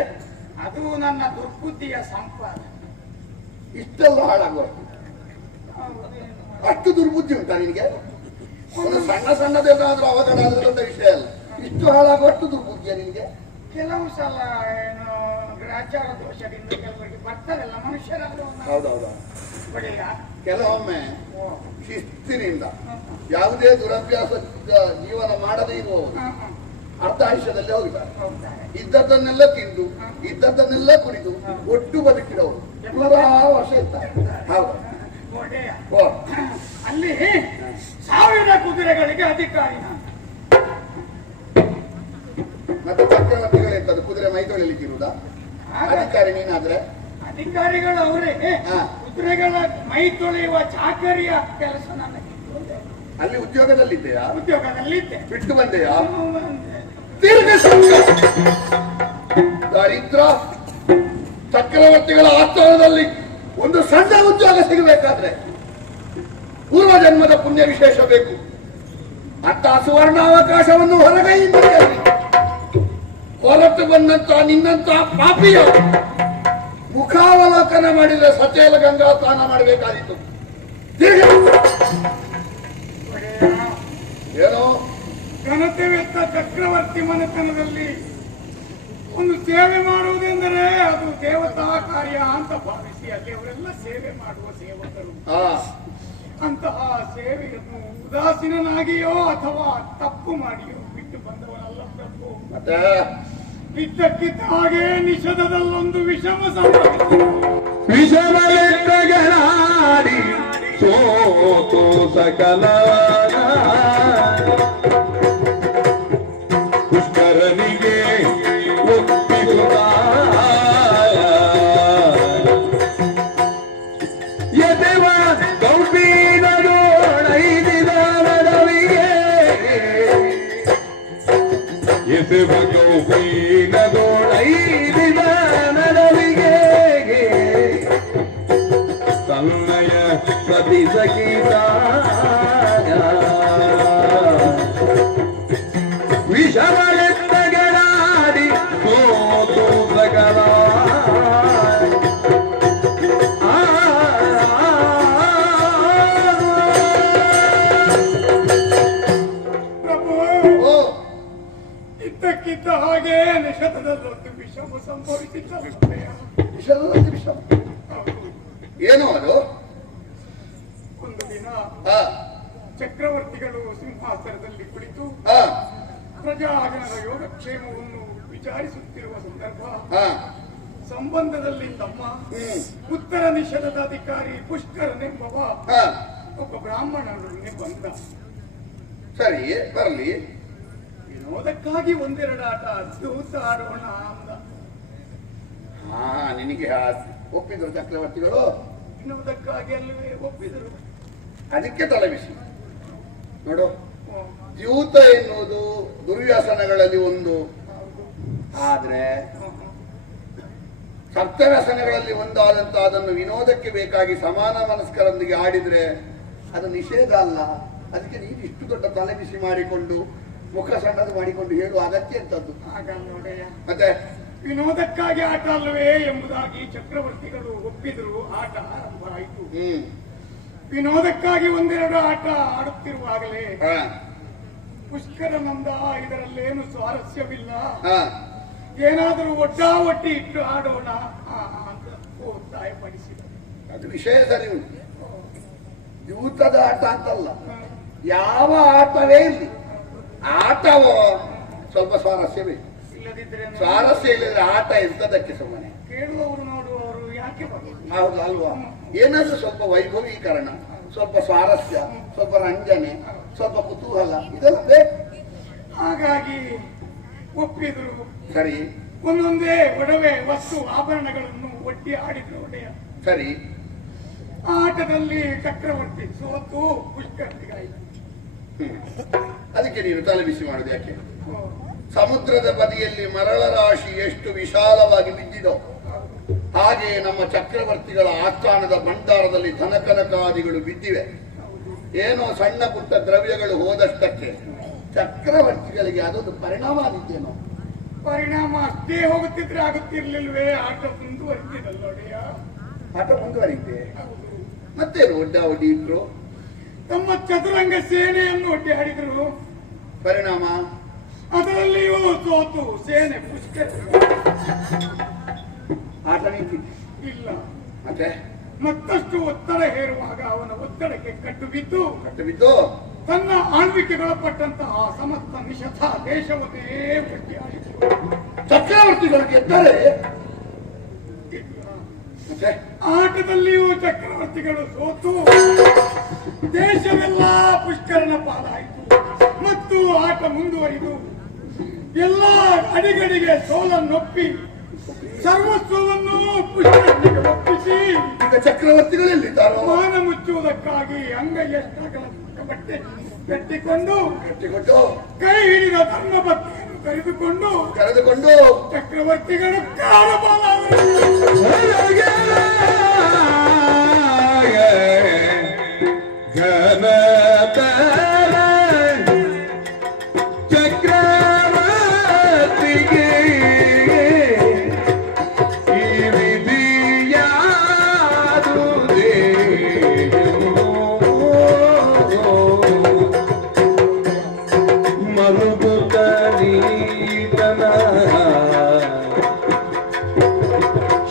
ಅದು ನನ್ನ ದುರ್ಬುದ್ಧಿಯ ಸಂಪಾದನೆ. ಇಷ್ಟೆಲ್ಲ ಹಾಳಾಗುವ ಅಷ್ಟು ದುರ್ಬುದ್ಧಿ ಉಂಟಾ ನಿನಗೆ? ಒಂದು ಸಣ್ಣ ಸಣ್ಣದೇನಾದ್ರೂ ಅವಘಡ ಆದ್ರಂತ ವಿಷಯ ಅಲ್ಲ, ಇಷ್ಟು ಹಾಳಾಗುವಷ್ಟು ದುರ್ಬುದ್ಧಿಯ ನಿನಗೆ? ಕೆಲವು ಸಲ ಏನು ಗ್ರಾಚಾರ ದೋಷದಿಂದ ಕೆಲವರಿಗೆ ಬರ್ತದಲ್ಲ ಮನುಷ್ಯರಲ್ಲ. ಹೌದೌದು. ಒಡೆಯ, ಕೆಲವೊಮ್ಮೆ ಶಿಸ್ತಿನಿಂದ ಯಾವುದೇ ದುರಭ್ಯಾಸ ಜೀವನ ಮಾಡದೇ ಇರುವವರು ಅರ್ಧ ಆಯುಷ್ಯದಲ್ಲೇ ಹೋಗಿದ್ದಾರೆ. ಇದ್ದದ್ದನ್ನೆಲ್ಲ ತಿಂದು ಇದ್ದದ್ದನ್ನೆಲ್ಲ ಕುಡಿದು ಒಟ್ಟು ಬದುಕಿದವರು ನೂರಾರು ವರ್ಷ ಇರ್ತಾರೆ. ಹೌದು. ಒಡೆಯ, ಓ, ಅಲ್ಲಿ 1000 ಕುದುರೆಗಳಿಗೆ ಅಧಿಕಾರಿ ನಾನು. ಮತ್ತೆ ಚಕ್ರವರ್ತಿಗಳೆಂತದ್ದು ಕುದುರೆ ಮೈ ತೊಳಿಲಿಕ್ಕಿರುವುದಾ? ಅಧಿಕಾರಿ ನೀನಾದ್ರೆ? ಅಧಿಕಾರಿಗಳು ಅವರೇ. ಹಾ. ಕುದುರೆಗಳ ಮೈ ತೊಳೆಯುವ ಚಾಕರಿಯ ಕೆಲಸ ನನಗೆ. ಅಲ್ಲಿ ಉದ್ಯೋಗದಲ್ಲಿದ್ದೆಯಾ? ಉದ್ಯೋಗದಲ್ಲಿದ್ದೆ. ಬಿಟ್ಟು ಬಂದೆಯಾ? ಬಂದೆ. ದೀರ್ಘ ಸಂಕಟ. ದರಿದ್ರ ಚಕ್ರವರ್ತಿಗಳ ಆಸ್ಥಾನದಲ್ಲಿ ಒಂದು ಸಣ್ಣ ಉದ್ಯೋಗ ಸಿಗಬೇಕಾದ್ರೆ ಪೂರ್ವ ಜನ್ಮದ ಪುಣ್ಯ ವಿಶೇಷ ಬೇಕು. ಅಂತ ಸುವರ್ಣಾವಕಾಶವನ್ನು ಹೊರಗೈಯಿಂದ ಕೇಳಿ ಹೊರಟು ಬಂದಂತ ನಿನ್ನಂತ ಪಾಪಿಯ ಮುಖಾವಲೋಕನ ಮಾಡಿದ್ರೆ ಸಚೇಲ ಗಂಗಾ ಸ್ನಾನ ಮಾಡಬೇಕಾದಿತ್ತು. ಏನೋ ಘನತೆವೆತ್ತ ಚಕ್ರವರ್ತಿ ಮನೆತನದಲ್ಲಿ ಒಂದು ಸೇವೆ ಮಾಡುವುದೆಂದರೆ ಅದು ದೇವತಾ ಕಾರ್ಯ ಅಂತ ಭಾವಿಸಿ ಅಲ್ಲಿ ಅವರೆಲ್ಲ ಸೇವೆ ಮಾಡುವ ಸೇವಕರು. ಆ ಅಂತಹ ಸೇವೆಯನ್ನು ಉದಾಸೀನನಾಗಿಯೋ ಅಥವಾ ತಪ್ಪು ಮಾಡಿಯೋ ಬಿಟ್ಟು ಬಂದವನಲ್ಲ ಪ್ರಭು. ಮತ್ತೆ ಇದ್ದಕ್ಕಿದ್ದ ಹಾಗೆ ನಿಷಧದಲ್ಲೊಂದು ವಿಷಮ ಸಂಭವಿಸಿತು. ವಿಷಮಲೆತ್ತಗಳಾಡಿ ಸೋತು ಸಕಲ ಪುಷ್ಕರನಿಗೆ ಒಪ್ಪಿಸುತ್ತ ಎದೆವ ಕೌಪೀನದು ವಿಷಮಳೆತ್ತಗಳಾಡಿ ಸೋತು ಸಕಲ ಪ್ರಭು ಓ ಇದ್ದಕ್ಕಿದ್ದ ಹಾಗೆ ನಿಷಧದಲ್ಲೊಂದು ವಿಷಮ ಸಂಭವಿಸಿದ್ದ ವಿಷಮದಲ್ಲಿ ವಿಷಮ. ಏನು ಅದು? ಒಂದು ದಿನ ಆ, ಚಕ್ರವರ್ತಿಗಳು ಸಿಂಹಾಸನದಲ್ಲಿ ಕುಳಿತು ಆ, ಪ್ರಜಾಜನರ ಯೋಗಕ್ಷೇಮವನ್ನು ವಿಚಾರಿಸುತ್ತಿರುವ ಸಂದರ್ಭ ಆ, ಸಂಬಂಧದಲ್ಲಿ ತಮ್ಮ ಉತ್ತರ ನಿಷೇಧದ ಅಧಿಕಾರಿ ಪುಷ್ಕರನೆಂಬವ ಆ. ಒಬ್ಬ ಬ್ರಾಹ್ಮಣನೊಡನೆ ಬಂದ. ಸರಿ ಬರಲಿ. ವಿನೋದಕ್ಕಾಗಿ ಒಂದೆರಡು ಆಟ ಅದ್ಭುತ ಆಡೋಣ ಅಂದ. ಹಾ, ನಿನಗೆ ಒಪ್ಪಿದ್ರು ಚಕ್ರವರ್ತಿಗಳು. ವಿನೋದಕ್ಕಾಗಿ ಅಲ್ಲವೇ ಒಪ್ಪಿದರು. ಅದಕ್ಕೆ ತಲೆಬಿಸಿ ನೋಡು. ಹ್ಮ್. ದ್ಯೂತ ಎನ್ನುವುದು ದುರ್ವ್ಯಸನಗಳಲ್ಲಿ ಒಂದು, ಆದ್ರೆ ಸಪ್ತವ್ಯಸನಗಳಲ್ಲಿ ಒಂದಾದಂತ ಅದನ್ನು ವಿನೋದಕ್ಕೆ ಬೇಕಾಗಿ ಸಮಾನ ಮನಸ್ಕರೊಂದಿಗೆ ಆಡಿದ್ರೆ ಅದು ನಿಷೇಧ ಅಲ್ಲ. ಅದಕ್ಕೆ ನೀನು ಇಷ್ಟು ದೊಡ್ಡ ತಲೆಬಿಸಿ ಮಾಡಿಕೊಂಡು ಮುಖ ಸಣ್ಣದು ಮಾಡಿಕೊಂಡು ಹೇಳುವ ಅಗತ್ಯ ಎಂತದ್ದು? ಹಾಗಲ್ಲ ನೋಡಯ್ಯ, ಮತ್ತೆ ವಿನೋದಕ್ಕಾಗಿ ಆಟ ಅಲ್ಲವೇ ಎಂಬುದಾಗಿ ಚಕ್ರವರ್ತಿಗಳು ಒಪ್ಪಿದ್ರು. ಆಟ ಆರಂಭ ಆಯಿತು. ವಿನೋದಕ್ಕಾಗಿ ಒಂದೆರಡು ಆಟ ಆಡುತ್ತಿರುವಾಗಲೇ ಹಾ, ಪುಷ್ಕರನಂದ ಇದರಲ್ಲೇನು ಸ್ವಾರಸ್ಯವಿಲ್ಲ, ಹಾ, ಏನಾದರೂ ಒಟ್ಟಾವಟ್ಟಿ ಇಟ್ಟು ಆಡೋಣ ಅಂತ ಒತ್ತಾಯಪಡಿಸಿದ. ಅದು ವಿಷಯ ಸರಿ ಉಂಟು. ದ್ಯೂತದ ಆಟ ಅಂತಲ್ಲ, ಯಾವ ಆಟವೇ ಇಲ್ಲಿ ಆಟವೋ ಸ್ವಲ್ಪ ಸ್ವಾರಸ್ಯವೇ. ಇಲ್ಲದಿದ್ರೆ ಸ್ವಾರಸ್ಯ ಇಲ್ಲದ್ರೆ ಆಟ ಎಂತದಕ್ಕೆ ಸುಮ್ಮನೆ? ಕೇಳುವವರು ನೋಡುವವರು ಯಾಕೆ ಬರುವುದು? ಹೌದು ಅಲ್ವಾ? ಏನಾದ್ರೂ ಸ್ವಲ್ಪ ವೈಭವೀಕರಣ, ಸ್ವಲ್ಪ ಸ್ವಾರಸ್ಯ, ಸ್ವಲ್ಪ ರಂಜನೆ, ಸ್ವಲ್ಪ ಕುತೂಹಲ ಇದೆಲ್ಲ ಬೇಕು. ಹಾಗಾಗಿ ಒಪ್ಪಿದ್ರು. ಸರಿ ಒಂದೊಂದೇ ಒಡವೆ ವಸ್ತು ಆಭರಣಗಳನ್ನು ಒಟ್ಟಿ ಆಡಿದ್ರು ಒಡೆಯ. ಸರಿ. ಆಟದಲ್ಲಿ ಚಕ್ರವರ್ತಿ ಸೋತು ಪುಷ್ಕರನಿಗಾಯಿತು. ಅದಕ್ಕೆ ನೀನು ತಲೆ ಬಿಸಿ ಮಾಡುದು ಯಾಕೆ? ಸಮುದ್ರದ ಬದಿಯಲ್ಲಿ ಮರಳ ರಾಶಿ ಎಷ್ಟು ವಿಶಾಲವಾಗಿ ಬಿದ್ದಿದೋ ಹಾಗೆ ನಮ್ಮ ಚಕ್ರವರ್ತಿಗಳ ಆಸ್ಥಾನದ ಭಂಡಾರದಲ್ಲಿ ಧನಕನಕಾದಿಗಳು ಬಿದ್ದಿವೆ. ಏನೋ ಸಣ್ಣ ಪುಟ್ಟ ದ್ರವ್ಯಗಳು ಹೋದಷ್ಟಕ್ಕೆ ಚಕ್ರವರ್ತಿಗಳಿಗೆ ಅದೊಂದು ಪರಿಣಾಮ ಆಗಿದ್ದೇನೋ. ಪರಿಣಾಮ ಅಷ್ಟೇ ಹೋಗುತ್ತಿದ್ರೆ ಆಗುತ್ತಿರ್ಲಿಲ್ವೇ? ಆಟ ಮುಂದುವರಿದಿದಲ್ಲೊಡೆಯ. ಆಟ ಮುಂದುವರಿದ್ದೆ. ಮತ್ತೇನು ಒಡ್ಡಾವಡ್ಡಿ ಇಟ್ರು? ತಮ್ಮ ಚದುರಂಗ ಸೇನೆಯನ್ನು ಒಡ್ಡಿ ಆಡಿದ್ರು. ಪರಿಣಾಮ ಅದರಲ್ಲಿಯೂ ಸೋತು ಸೇನೆ ಪುಷ್ಕರ ಆಟ ನಿಂತಿದೆ. ಇಲ್ಲ. ಮತ್ತೆ ಮತ್ತಷ್ಟು ಒತ್ತಡ ಹೇರುವಾಗ ಅವನ ಒತ್ತಡಕ್ಕೆ ಕಟ್ಟು ಬಿದ್ದು ತನ್ನ ಆಳ್ವಿಕೆಗೊಳಪಟ್ಟಂತಹ ಸಮಸ್ತ ನಿಷಧ ದೇಶವನ್ನೇ ಒಡ್ಡಿ ಆಡಿತು. ಚಕ್ರವರ್ತಿಗಳು ಗೆದ್ದರೆ ಮತ್ತೆ ಆಟದಲ್ಲಿಯೂ ಚಕ್ರವರ್ತಿಗಳು ಸೋತು ದೇಶವೆಲ್ಲ ಪುಷ್ಕರನ ಪಾಲಾಯಿತು. ಮತ್ತು ಆಟ ಮುಂದುವರಿದು ಎಲ್ಲ ಅಡಿಗಡಿಗೆ ಸೋಲನ್ನೊಪ್ಪಿ ಸರ್ವಸ್ವವನ್ನು ಪುಷ್ಕರನಿಗೆ ಒಪ್ಪಿಸಿ ಈಗ ಚಕ್ರವರ್ತಿಗಳಲ್ಲಿದ್ದಾರೋ? ಮಾನ ಮುಚ್ಚುವುದಕ್ಕಾಗಿ ಅಂಗೈಯಷ್ಟಾಗಲ ಬಟ್ಟೆ ಕಟ್ಟಿಕೊಂಡು ಕೈ ಹಿಡಿದ ಧರ್ಮ ಭಕ್ತಿಯನ್ನು ಕರೆದುಕೊಂಡು ಚಕ್ರವರ್ತಿಗಳು ಕಾಲಪಾಲಾದರು. ಚಕ್ರವರ್ತಿಗೆ ಈ ವಿಧಿಯಾದುದೇ ಮರುಗುತ್ತ ನೀತನ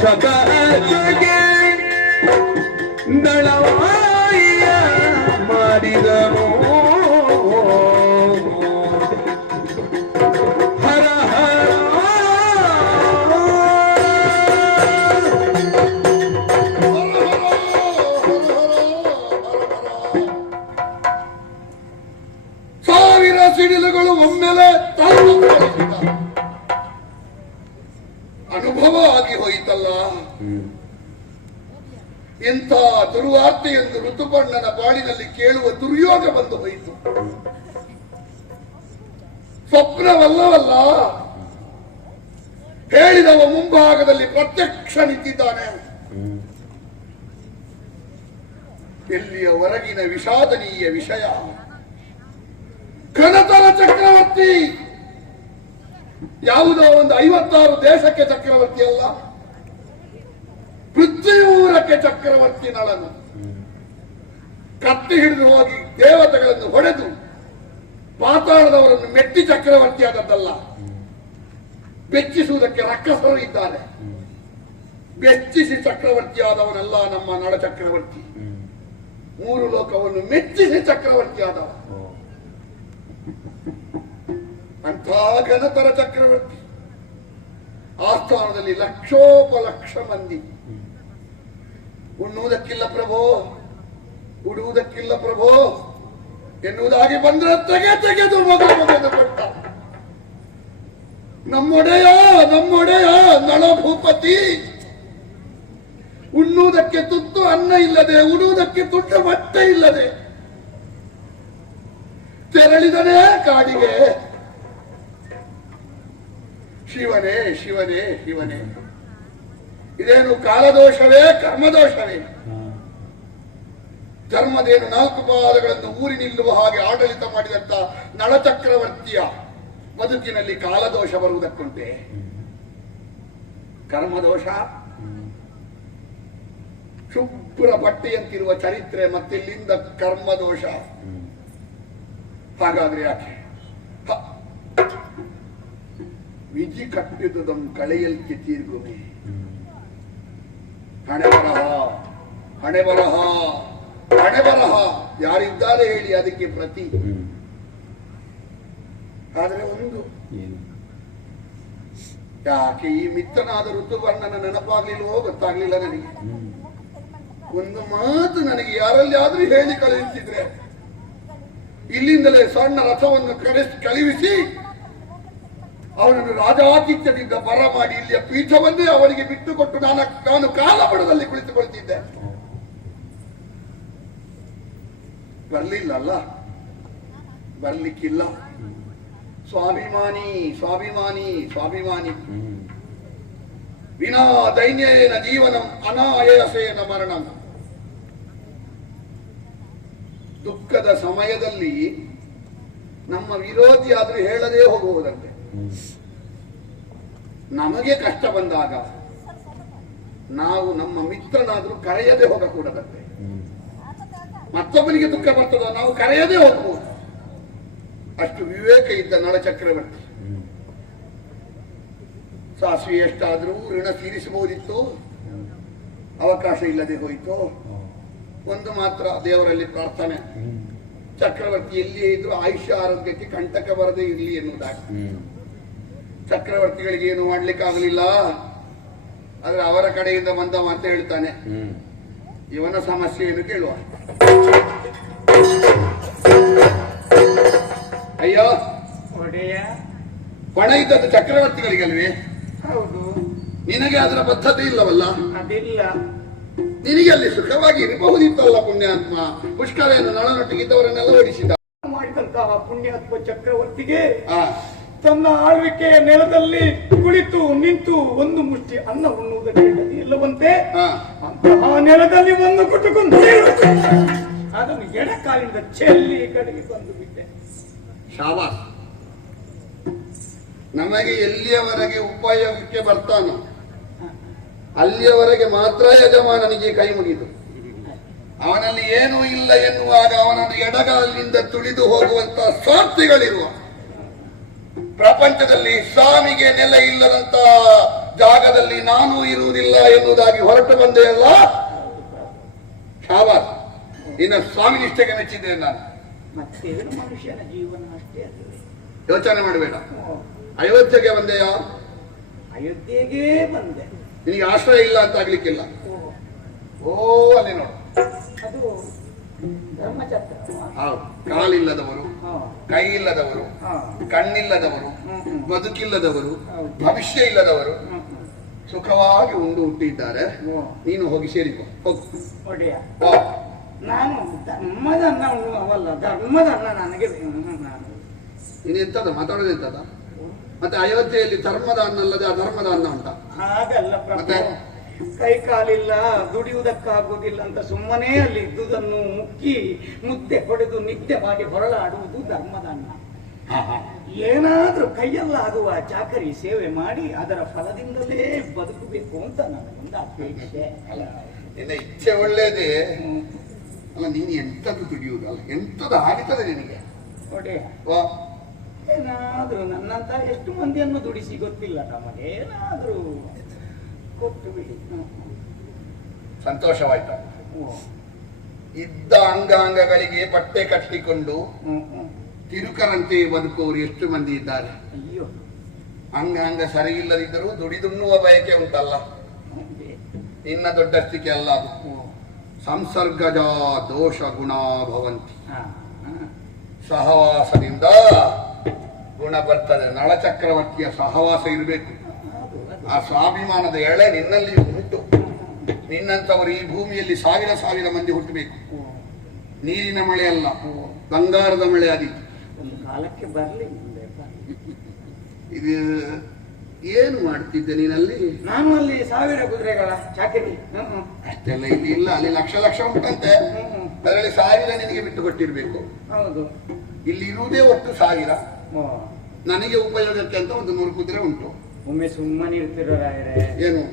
ಶತಗೆ ದಳವಾಯ ಮಾಡಿದನು. ಹರ ಹರ ಸಾವಿರ ಸಿಡಿಲುಗಳು ಒಮ್ಮೆಲೆ ಅನುಭವ ಆಗಿ ಹೋಯಿತಲ್ಲ. ಎಂಥ ದುರ್ವಾರ್ತೆ ಎಂದು ಋತುಪರ್ಣನ ಬಾಳಿನಲ್ಲಿ ಕೇಳುವ ದುರ್ಯೋಗ ಬಂದು ಹೋಯಿತು. ಸ್ವಪ್ನವಲ್ಲವಲ್ಲ, ಹೇಳಿದವ ಮುಂಭಾಗದಲ್ಲಿ ಪ್ರತ್ಯಕ್ಷ ನಿಂತಿದ್ದಾನೆ. ಎಲ್ಲಿಯವರೆಗಿನ ವಿಷಾದನೀಯ ವಿಷಯ. ಘನತರ ಚಕ್ರವರ್ತಿ ಯಾವುದೋ ಒಂದು 56 ದೇಶಕ್ಕೆ ಚಕ್ರವರ್ತಿ ಅಲ್ಲ, ಪೃಥ್ವಿಯೂರಕ್ಕೆ ಚಕ್ರವರ್ತಿ ನಳನು. ಕತ್ತಿ ಹಿಡಿದು ಹೋಗಿ ದೇವತೆಗಳನ್ನು ಹೊಡೆದು ಪಾತಾಳದವರನ್ನು ಮೆಟ್ಟಿ ಚಕ್ರವರ್ತಿ ಆದದ್ದಲ್ಲ, ಬೆಚ್ಚಿಸುವುದಕ್ಕೆ ರಕ್ಕಸರು ಇದ್ದಾರೆ. ಬೆಚ್ಚಿಸಿ ಚಕ್ರವರ್ತಿ ಆದವನಲ್ಲ ನಮ್ಮ ನಳ ಚಕ್ರವರ್ತಿ, 3 ಲೋಕವನ್ನು ಮೆಚ್ಚಿಸಿ ಚಕ್ರವರ್ತಿ ಆದವ. ಅಂಥ ಘನತರ ಚಕ್ರವರ್ತಿ ಆಸ್ಥಾನದಲ್ಲಿ ಲಕ್ಷೋಪಲಕ್ಷ ಮಂದಿ. ಉಣ್ಣುವುದಕ್ಕಿಲ್ಲ ಪ್ರಭೋ, ಉಡುವುದಕ್ಕಿಲ್ಲ ಪ್ರಭೋ ಎನ್ನುವುದಾಗಿ ಬಂದ್ರೆ ತೆಗೆದು ಮೊದಲು ಕೊಟ್ಟ. ನಮ್ಮೊಡೆಯ ನಳ ಭೂಪತಿ ಉಣ್ಣುವುದಕ್ಕೆ ತುತ್ತು ಅನ್ನ ಇಲ್ಲದೆ, ಉಡುವುದಕ್ಕೆ ತುಟ್ಟು ಬಟ್ಟೆ ಇಲ್ಲದೆ ತೆರಳಿದನೇ ಕಾಡಿಗೆ. ಶಿವನೇ ಶಿವನೇ ಶಿವನೇ, ಇದೇನು ಕಾಲದೋಷವೇ ಕರ್ಮದೋಷವೇ? ಧರ್ಮದೇನು 4 ಪಾದಗಳನ್ನು ಊರಿ ನಿಲ್ಲುವ ಹಾಗೆ ಆಡಳಿತ ಮಾಡಿದಂತ ನಳಚಕ್ರವರ್ತಿಯ ಬದುಕಿನಲ್ಲಿ ಕಾಲದೋಷ ಬರುವುದಕ್ಕುಂಟೆ? ಕರ್ಮದೋಷ, ಶುಭ್ರ ಬಟ್ಟೆಯಂತಿರುವ ಚರಿತ್ರೆ, ಮತ್ತಿಲ್ಲಿಂದ ಕರ್ಮದೋಷ. ಹಾಗಾದ್ರೆ ಯಾಕೆ? ವಿಧಿ ಕಟ್ಟಿದುದಂ ಕಳೆಯಲ್ಕೆ ತೀರ್ಗುಮೆ. ಹಣೆ ಬರಹ ಯಾರಿದ್ದಾರೆ ಹೇಳಿ ಅದಕ್ಕೆ ಪ್ರತಿ. ಆದ್ರೆ ಒಂದು, ಯಾಕೆ ಈ ಮಿತ್ರನಾದ ಋತುವರ್ಣನ ನೆನಪಾಗ್ಲಿಲ್ವೋ ಗೊತ್ತಾಗ್ಲಿಲ್ಲ ನನಗೆ. ಒಂದು ಮಾತು ನನಗೆ ಯಾರಲ್ಲಿ ಆದ್ರೂ ಹೇಳಿ ಕಳುಹಿಸಿದ್ರೆ, ಇಲ್ಲಿಂದಲೇ ಸಣ್ಣ ರಥವನ್ನು ಕಳುಹಿಸಿ ಅವನನ್ನು ರಾಜಾತಿಥ್ಯದಿಂದ ಬರ ಮಾಡಿ ಇಲ್ಲಿಯ ಪೀಠವನ್ನೇ ಅವನಿಗೆ ಬಿಟ್ಟುಕೊಟ್ಟು ನಾನು ಕಾಲಬಡದಲ್ಲಿ ಕುಳಿತುಕೊಳ್ತಿದ್ದೆ. ಬರ್ಲಿಲ್ಲಲ್ಲ, ಬರ್ಲಿಕ್ಕಿಲ್ಲ. ಸ್ವಾಭಿಮಾನಿ ಸ್ವಾಭಿಮಾನಿ ಸ್ವಾಭಿಮಾನಿ. ವಿನಾ ದೈನ್ಯೇನ ಜೀವನಂ ಅನಾಯಸೇನ ಮರಣಂ. ದುಃಖದ ಸಮಯದಲ್ಲಿ ನಮ್ಮ ವಿರೋಧಿ ಆದ್ರೂ ಹೇಳದೇ ಹೋಗುವುದಂತೆ. ನಮಗೆ ಕಷ್ಟ ಬಂದಾಗ ನಾವು ನಮ್ಮ ಮಿತ್ರನಾದ್ರೂ ಕರೆಯದೆ ಹೋಗಕೂಡದಂತೆ. ಮತ್ತೊಬ್ಬನಿಗೆ ದುಃಖ ಬರ್ತದ, ನಾವು ಕರೆಯದೇ ಹೋಗಬಹುದು. ಅಷ್ಟು ವಿವೇಕ ಇದ್ದ ನಳ ಚಕ್ರವರ್ತಿ. ಸಾಸಿವೆ ಎಷ್ಟಾದ್ರೂ ಋಣ ತೀರಿಸಬಹುದಿತ್ತು, ಅವಕಾಶ ಇಲ್ಲದೆ ಹೋಯಿತು. ಒಂದು ಮಾತ್ರ ದೇವರಲ್ಲಿ ಪ್ರಾರ್ಥನೆ, ಚಕ್ರವರ್ತಿ ಎಲ್ಲಿಯೇ ಇದ್ರು ಆಯುಷ್ಯ ಆರೋಗ್ಯಕ್ಕೆ ಕಂಟಕ ಬರದೇ ಇರಲಿ ಎನ್ನುವುದಾಗಿ. ಚಕ್ರವರ್ತಿಗಳಿಗೆ ಏನು ಮಾಡ್ಲಿಕ್ಕಾಗಲಿಲ್ಲ, ಆದ್ರೆ ಅವರ ಕಡೆಯಿಂದ ಬಂದ ಮಾತು ಹೇಳ್ತಾನೆ. ಇವನ ಸಮಸ್ಯೆಯನ್ನು ಕೇಳುವ. ಅಯ್ಯೋ ಪಣ ಇದ್ದದ್ದು ಚಕ್ರವರ್ತಿಗಳಿಗಲ್ವೇ? ಹೌದು. ನಿನಗೆ ಅದರ ಬದ್ಧತೆ ಇಲ್ಲವಲ್ಲ? ಅದಿಲ್ಲ. ನಿನಗೆ ಅಲ್ಲಿ ಸುಖವಾಗಿ ಇರಬಹುದಿತ್ತಲ್ಲ ಪುಣ್ಯಾತ್ಮ. ಪುಷ್ಕರೇನು ನಳನೊಟ್ಟಿಗಿದ್ದವರನ್ನೆಲ್ಲ ಓಡಿಸಿದ. ಮಾಡಿದಂತಹ ಪುಣ್ಯಾತ್ಮ ಚಕ್ರವರ್ತಿಗೆ ತನ್ನ ಆಳ್ವಿಕೆಯ ನೆಲದಲ್ಲಿ ಕುಳಿತು ನಿಂತು ಒಂದು ಮುಷ್ಟಿ ಅನ್ನ ಉಣ್ಣುವುದಕ್ಕೆ ಇಲ್ಲವಂತೆ. ಅಂತಹ ನೆಲದಲ್ಲಿ ಒಂದು ಕುಟುಕೊಂಡು ಅದನ್ನು ಎಡಕಾಲಿಂದ ಚೆಲ್ಲಿ ಕಡೆಗೆ ತಂದು ಬಿಟ್ಟೆ. ಶಾಬಾಸ್. ನಮಗೆ ಎಲ್ಲಿಯವರೆಗೆ ಉಪಯೋಗಕ್ಕೆ ಬರ್ತಾನೋ ಅಲ್ಲಿಯವರೆಗೆ ಮಾತ್ರ ಯಜಮಾನನಿಗೆ ಕೈ ಮುಗಿದು. ಅವನಲ್ಲಿ ಏನೂ ಇಲ್ಲ ಎನ್ನುವಾಗ ಅವನನ್ನು ಎಡಗಾಲಿನಿಂದ ತುಳಿದು ಹೋಗುವಂತ ಸ್ವಾರ್ಥಿಗಳಿರುವ ಪ್ರಪಂಚದಲ್ಲಿ ಸ್ವಾಮಿಗೆ ನೆಲೆ ಇಲ್ಲದಂತ ಜಾಗದಲ್ಲಿ ನಾನು ಇರುವುದಿಲ್ಲ ಎನ್ನುವುದಾಗಿ ಹೊರಟು ಬಂದೆಯಲ್ಲ, ಶಾಬಾಸ್. ನಿನ್ನ ಸ್ವಾಮಿ ನಿಷ್ಠೆಗೆ ಮೆಚ್ಚಿದ್ದೇನೆ ನಾನು. ಮತ್ತೇನು ಮನುಷ್ಯನ ಜೀವನ ಅಷ್ಟೇ ಅಲ್ಲ. ಯೋಚನೆ ಮಾಡಬೇಡ. ಅಯೋಧ್ಯೆಗೆ ಬಂದೆಯ? ಅಯೋಧ್ಯೆಗೆ ಬಂದೆ. ನಿನಗೆ ಆಶ್ರಯ ಇಲ್ಲ ಅಂತ ಆಗ್ಲಿಕ್ಕಿಲ್ಲ. ಓ ಅಲ್ಲಿ ನೋಡು, ಅದು ಧರ್ಮಚಕ್ರ. ಹೌದು. ಕಾಲಿಲ್ಲದವರು, ಕೈ ಇಲ್ಲದವರು, ಕಣ್ಣಿಲ್ಲದವರು, ಬದುಕಿಲ್ಲದವರು, ಭವಿಷ್ಯ ಇಲ್ಲದವರು ಸುಖವಾಗಿ ಉಂಡು ಹುಟ್ಟಿದ್ದಾರೆ. ನೀನು ಹೋಗಿ ಸೇರಿಕೊ, ಹೋಗು. ಒಡೆಯ, ನಾನು ಧರ್ಮದ ಅನ್ನ ಉಣ್ಣುವಲ್ಲ, ಧರ್ಮದ ಅನ್ನ ನನಗೆ. ನೀನೆಂತದ ಮಾತಾಡೋದೆಂತದ? ಮತ್ತೆ ಅಯೋಧ್ಯೆಯಲ್ಲಿ ಧರ್ಮದ ಅನ್ನ ಅಲ್ಲದೆ ಅಧರ್ಮದ ಅನ್ನ ಉಂಟ? ಹಾಗಲ್ಲ ಪ್ರಭು. ಕೈ ಕಾಲಿಲ್ಲ, ದುಡಿಯುವುದಕ್ಕಾಗುವುದಿಲ್ಲ ಅಂತ ಸುಮ್ಮನೆ ಅಲ್ಲಿ ಇದ್ದುದನ್ನು ಮುಕ್ಕಿ ಮುದ್ದೆ ಹೊಡೆದು ನಿದ್ದೆ ಮಾಡಿ ಹೊರಳಾಡುವುದು ಧರ್ಮದನ್ನ. ಏನಾದ್ರೂ ಕೈಯಲ್ಲಾಗುವ ಚಾಕರಿ ಸೇವೆ ಮಾಡಿ ಅದರ ಫಲದಿಂದಲೇ ಬದುಕಬೇಕು ಅಂತ ನನಗೊಂದು ಅಪೇಕ್ಷೆ. ನಿನ್ನ ಇಚ್ಛೆ ಒಳ್ಳೇದೇ ಅಲ್ಲ, ನೀನು ಎಂತದ್ದು ದುಡಿಯುವುದಲ್ಲ, ಎಂತದ್ದು ಆಗ್ತದೆ ನಿನಗೆ. ಒಡೆ ವಾ, ಏನಾದ್ರೂ ನನ್ನಂತ ಎಷ್ಟು ಮಂದಿಯನ್ನು ದುಡಿಸಿ ಗೊತ್ತಿಲ್ಲ ನಮಗೆ, ಏನಾದ್ರೂ ಕೊಟ್ಟು ಬಿಡಿ. ಸಂತೋಷವಾಯ್ತಾ? ಇದ್ದ ಅಂಗಾಂಗಗಳಿಗೆ ಬಟ್ಟೆ ಕಟ್ಟಿಕೊಂಡು ತಿರುಕರಂತೆ ಬದುಕುವವರು ಎಷ್ಟು ಮಂದಿ ಇದ್ದಾರೆ. ಅಯ್ಯೋ, ಅಂಗಾಂಗ ಸರಿ ಇಲ್ಲದಿದ್ದರೂ ದುಡಿದುಣ್ಣುವ ಬಯಕೆ ಉಂಟಲ್ಲ. ಇನ್ನ ದೊಡ್ಡಸ್ತಿಕೆ ಅಲ್ಲ ಅದು. ಸಂಸರ್ಗಜ ದೋಷ ಗುಣ ಭವಂತಿ. ಸಹವಾಸದಿಂದ ಗುಣ ಬರ್ತದೆ. ನಳಚಕ್ರವರ್ತಿಯ ಸಹವಾಸ ಇರಬೇಕು. ಆ ಸ್ವಾಭಿಮಾನದ ಎಳೆ ನಿನ್ನಲ್ಲಿ ಉಂಟು. ನಿನ್ನಂತವರು ಈ ಭೂಮಿಯಲ್ಲಿ ಸಾವಿರ ಸಾವಿರ ಮಂದಿ ಹುಟ್ಟಬೇಕು. ನೀರಿನ ಮಳೆ ಅಲ್ಲ, ಬಂಗಾರದ ಮಳೆ ಆದೀತು. ಒಂದು ಕಾಲಕ್ಕೆ ಬರ್ಲಿ. ಇದು ಏನು ಮಾಡ್ತಿದ್ದೆ ನೀನಲ್ಲಿ? ನಾನು ಅಲ್ಲಿ ಸಾವಿರ ಕುದುರೆಗಳ ಚಾಕರಿ. ಅಷ್ಟೆಲ್ಲ ಇಲ್ಲಿ ಇಲ್ಲ, ಅಲ್ಲಿ ಲಕ್ಷ ಲಕ್ಷ ಉಂಟಂತೆ. ಅದರಲ್ಲಿ ಸಾವಿರ ನಿನಗೆ ಬಿಟ್ಟು ಕೊಟ್ಟಿರ್ಬೇಕು. ಹೌದು, ಇಲ್ಲಿ ಇರುವುದೇ ಒಟ್ಟು ಸಾವಿರ. ನನಗೆ ಉಪಯೋಗಕ್ಕೆ ಅಂತ ಒಂದು 100 ಕುದುರೆ ಉಂಟು. ಒಮ್ಮೆ ಸುಮ್ಮನೆ ಇರ್ತಿರೋ ರಾಯರೇ. ಏನು?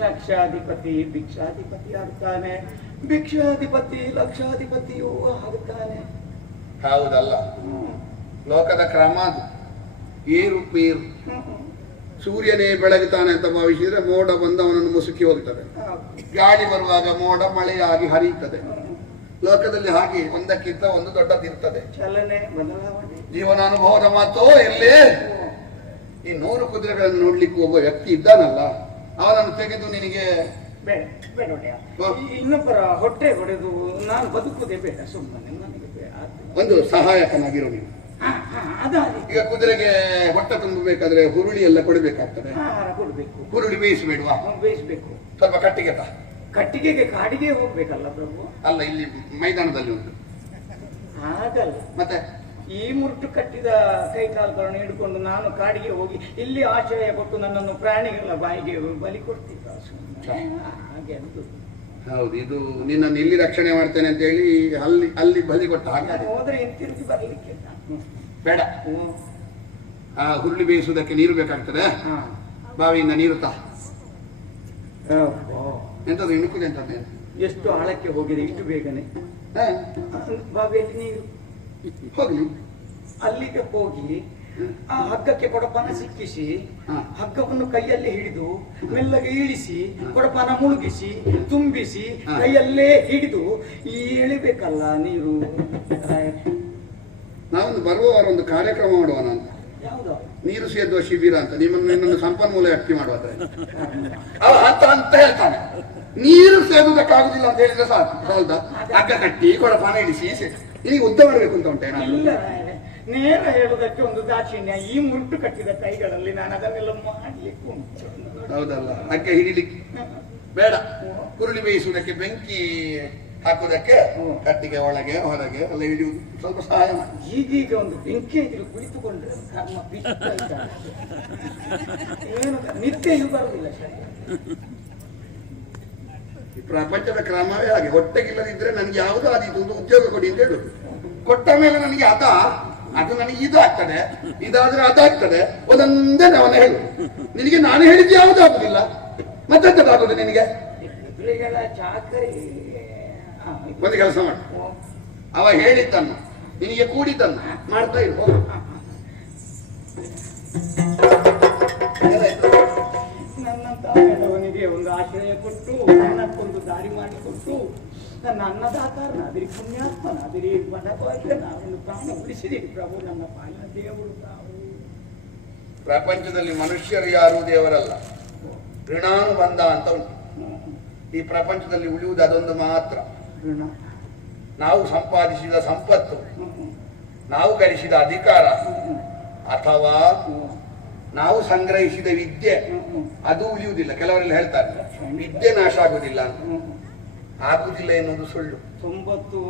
ಲಕ್ಷಾಧಿಪತಿ ಭಿಕ್ಷಾಧಿಪತಿ ಆಗ್ತಾನೆ, ಭಿಕ್ಷಾಧಿಪತಿ ಲಕ್ಷಾಧಿಪತಿಯೂ ಆಗ್ತಾನೆ. ಹೌದಲ್ಲ, ಲೋಕದ ಕ್ರಮ ಅದು. ಏರುಪೇರು. ಸೂರ್ಯನೇ ಬೆಳಗುತ್ತಾನೆ ಅಂತ ಭಾವಿಸಿದ್ರೆ ಮೋಡ ಬಂದು ಅವನನ್ನು ಮುಸುಕಿ ಹೋಗ್ತದೆ. ಗಾಳಿ ಬರುವಾಗ ಮೋಡ ಮಳೆಯಾಗಿ ಹರಿಯುತ್ತದೆ. ಲೋಕದಲ್ಲಿ ಹಾಗೆ ಒಂದಕ್ಕಿಂತ ಒಂದು ದೊಡ್ಡದಿರ್ತದೆ. ಚಲನೆ ಬದಲಾವಣೆ. ಜೀವನಾನುಭವದ ಮಾತು ಎಲ್ಲೇ. ಈ 100 ಕುದುರೆಗಳನ್ನು ನೋಡ್ಲಿಕ್ಕೆ ಒಬ್ಬ ವ್ಯಕ್ತಿ ಇದ್ದಾನಲ್ಲ, ಅವನನ್ನು ತೆಗೆದು ನಿನಗೆ ಬೇಡ ಬೇಡ ಒಡೆಯ. ಇನ್ನೊಬ್ಬರ ಹೊಟ್ಟೆ ಹೊಡೆದು ನಾನು ಬದುಕುವುದೇ ಬೇಡ, ಸುಮ್ಮನೆ ನನಗೆ ಬೇಡ. ಒಂದು ಸಹಾಯಕನಾಗಿರೋ ನೀನು. ಈಗ ಕುದುರೆಗೆ ಹೊಟ್ಟೆ ತುಂಬಬೇಕಾದ್ರೆ ಹುರುಳಿ ಎಲ್ಲ ಕೊಡಬೇಕಾಗ್ತದೆ. ಆಹಾರ ಕೊಡ್ಬೇಕು. ಹುರುಳಿ ಬೇಯಿಸಬೇಡುವ? ಬೇಯಿಸ್ಬೇಕು. ಸ್ವಲ್ಪ ಕಟ್ಟಿಗೆ ಕಟ್ಟಿಗೆಗೆ ಕಾಡಿಗೆ ಹೋಗ್ಬೇಕಲ್ಲ ಪ್ರಭು? ಅಲ್ಲ, ಇಲ್ಲಿ ಮೈದಾನದಲ್ಲಿ ಉಂಟು. ಹಾಗಲ್ಲ, ಮತ್ತೆ ಈ ಮುರುಟು ಕಟ್ಟಿದ ಕೈ ಕಾಲುಗಳನ್ನು ಹಿಡ್ಕೊಂಡು ನಾನು ಕಾಡಿಗೆ ಹೋಗಿ ಇಲ್ಲಿ ಆಶ್ರಯ ಕೊಟ್ಟು ನನ್ನನ್ನು ಪ್ರಾಣಿಗಳ ಬಾಯಿಗೆ ಬಲಿ ಕೊಡ್ತಿದ್ದ. ಹಾಗೆ ಅದು. ಹೌದು, ಇದು ನಿನ್ನನ್ನು ಇಲ್ಲಿ ರಕ್ಷಣೆ ಮಾಡ್ತೇನೆ ಅಂತ ಹೇಳಿ ಅಲ್ಲಿ ಬಲಿ ಕೊಟ್ಟ ಹಾಗೆ. ಹೋದ್ರೆ ಹಿಂತಿರುಗಿ ಬರ್ಲಿಕ್ಕೆ ಬೇಡ. ಆ ಹುರುಳಿ ಬೇಯಿಸುವುದಕ್ಕೆ ನೀರು ಬೇಕಾಗ್ತದೆ. ಬಾವಿಯಿಂದ ನೀರು ತಾ. ಎಂತದ್ದು ಇಣುಕುದೆ ಅಂತಂದೆ? ಎಷ್ಟು ಆಳಕ್ಕೆ ಹೋಗಿದೆ ಇಷ್ಟು ಬೇಗನೆ? ಬಾವಿಯಲ್ಲಿ ನೀರು ಹೋಗ್ಲಿ. ಅಲ್ಲಿಗೆ ಹೋಗಿ ಆ ಹಗ್ಗಕ್ಕೆ ಕೊಡಪಾನ ಸಿಕ್ಕಿಸಿ ಹಗ್ಗವನ್ನು ಕೈಯಲ್ಲಿ ಹಿಡಿದು ಮೆಲ್ಲಗೆ ಇಳಿಸಿ ಕೊಡಪಾನ ಮುಳುಗಿಸಿ ತುಂಬಿಸಿ ಕೈಯಲ್ಲೇ ಹಿಡಿದು ಎಳಿಬೇಕಲ್ಲ ನೀರು. ನಾವೊಂದು ಬರುವವರ ಒಂದು ಕಾರ್ಯಕ್ರಮ ಮಾಡುವನ ಅಂತ. ಯಾವುದು? ನೀರು ಸೇದುವ ಶಿಬಿರ ಅಂತ. ನಿನ್ನನ್ನು ಸಂಪನ್ಮೂಲ ವ್ಯಕ್ತಿ ಮಾಡುವಾದ್ರೆ ಅವ ಅಂತ ಹೇಳ್ತಾನೆ. ನೀರು ಸೇದುವುದಕ್ಕಾಗುದಿಲ್ಲ ಅಂತ ಹೇಳಿದ್ರೆ ಸಾಕು, ಹೌದಾ? ಹಗ್ಗ ಕಟ್ಟಿ ಕೊಡಪಾನ ಇಳಿಸಿ ಈಗ ಉದ್ದ ಮಾಡಬೇಕು ಅಂತ ಉಂಟೆ? ಇಲ್ಲ, ನೇರ ಹೇಳುವುದಕ್ಕೆ ಒಂದು ದಾಕ್ಷಿಣ್ಯ. ಈ ಮುರುಟು ಕಟ್ಟಿದ ಕೈಗಳಲ್ಲಿ ನಾನು ಅದನ್ನೆಲ್ಲ ಮಾಡ್ಲಿಕ್ಕೆ ಉಂಟು. ಹೌದಲ್ಲ, ಹಗ್ಗ ಹಿಡಿಲಿಕ್ಕೆ ಬೇಡ. ಹುರುಳಿ ಬೇಯಿಸುವುದಕ್ಕೆ ಬೆಂಕಿ ಹಾಕುವುದಕ್ಕೆ ಕಟ್ಟಿಗೆ ಒಳಗೆ ಹೊರಗೆ ಎಲ್ಲ ಹಿಡಿಯುವುದು ಸ್ವಲ್ಪ ಸಹಾಯ ಮಾಡಿ. ಈಗೀಗ ಒಂದು ಬೆಂಕಿ ಎದುರು ಕುಳಿತುಕೊಂಡ್ರೆ ಕರ್ಮ ಏನು ನಿದ್ದೆಯೂ ಬರುವುದಿಲ್ಲ ಸರ್. ಪ್ರಪಂಚದ ಕ್ರಮವೇ ಹಾಗೆ. ಹೊಟ್ಟೆಗಿಲ್ಲದಿದ್ರೆ ನನಗೆ ಯಾವುದು ಆದೀತು ಒಂದು ಉದ್ಯೋಗ ಕೊಡಿ ಅಂತ ಹೇಳುದು. ಕೊಟ್ಟ ಮೇಲೆ ನನಗೆ ಅದು ನನಗೆ ಇದಾಗ್ತದೆ, ಇದಾದ್ರೆ ಅದಾಗ್ತದೆ. ಒಂದೊಂದೇ ಅವನ ಹೇಳು. ನಿನಗೆ ನಾನು ಹೇಳಿದ್ದು ಯಾವುದು ಆಗುದಿಲ್ಲ, ಮತ್ತೆಂತದಾಗುದು ನಿನಗೆ? ಚಾಕರಿ ಒಂದು ಕೆಲಸ ಮಾಡು, ಅವ ಹೇಳಿದ್ದನ್ನು ನಿನಗೆ ಕೂಡಿದ್ದನ್ನು ಮಾಡ್ತಾ ಇರು. ನನ್ನಂತ ಕೆಲವನಿಗೆ ಒಂದು ಆಶ್ರಯ ಕೊಟ್ಟು ನನ್ನಕ್ಕೊಂದು ದಾರಿ ಮಾಡಿಕೊಟ್ಟು ನನ್ನ ಅನ್ನದಾತಾರನಾದಿರಿ, ಪುಣ್ಯಾತ್ಮನಾದಿರಿ, ಬಡವಾಯ್ತನಾವನ್ನು ಪ್ರಾಣ ಉಳಿಸಿದಿರಿ ಪ್ರಭು. ನನ್ನ ಪಾಲಿನ ದೇವರು ತಾವು. ಪ್ರಪಂಚದಲ್ಲಿ ಮನುಷ್ಯರು ಯಾರು ದೇವರಲ್ಲ, ಋಣಾನುಬಂಧ ಅಂತ ಉಂಟು. ಈ ಪ್ರಪಂಚದಲ್ಲಿ ಉಳಿಯುವುದು ಅದೊಂದು ಮಾತ್ರ. ನಾವು ಸಂಪಾದಿಸಿದ ಸಂಪತ್ತು, ನಾವು ಗಳಿಸಿದ ಅಧಿಕಾರ, ಅಥವಾ ನಾವು ಸಂಗ್ರಹಿಸಿದ ವಿದ್ಯೆ, ಅದು ಉಳಿಯುವುದಿಲ್ಲ. ಕೆಲವರೆಲ್ಲ ಹೇಳ್ತಾರೆ ವಿದ್ಯೆ ನಾಶ ಆಗುದಿಲ್ಲ ಅಂತ. ಆಗುದಿಲ್ಲ ಎನ್ನುವುದು ಸುಳ್ಳು. 90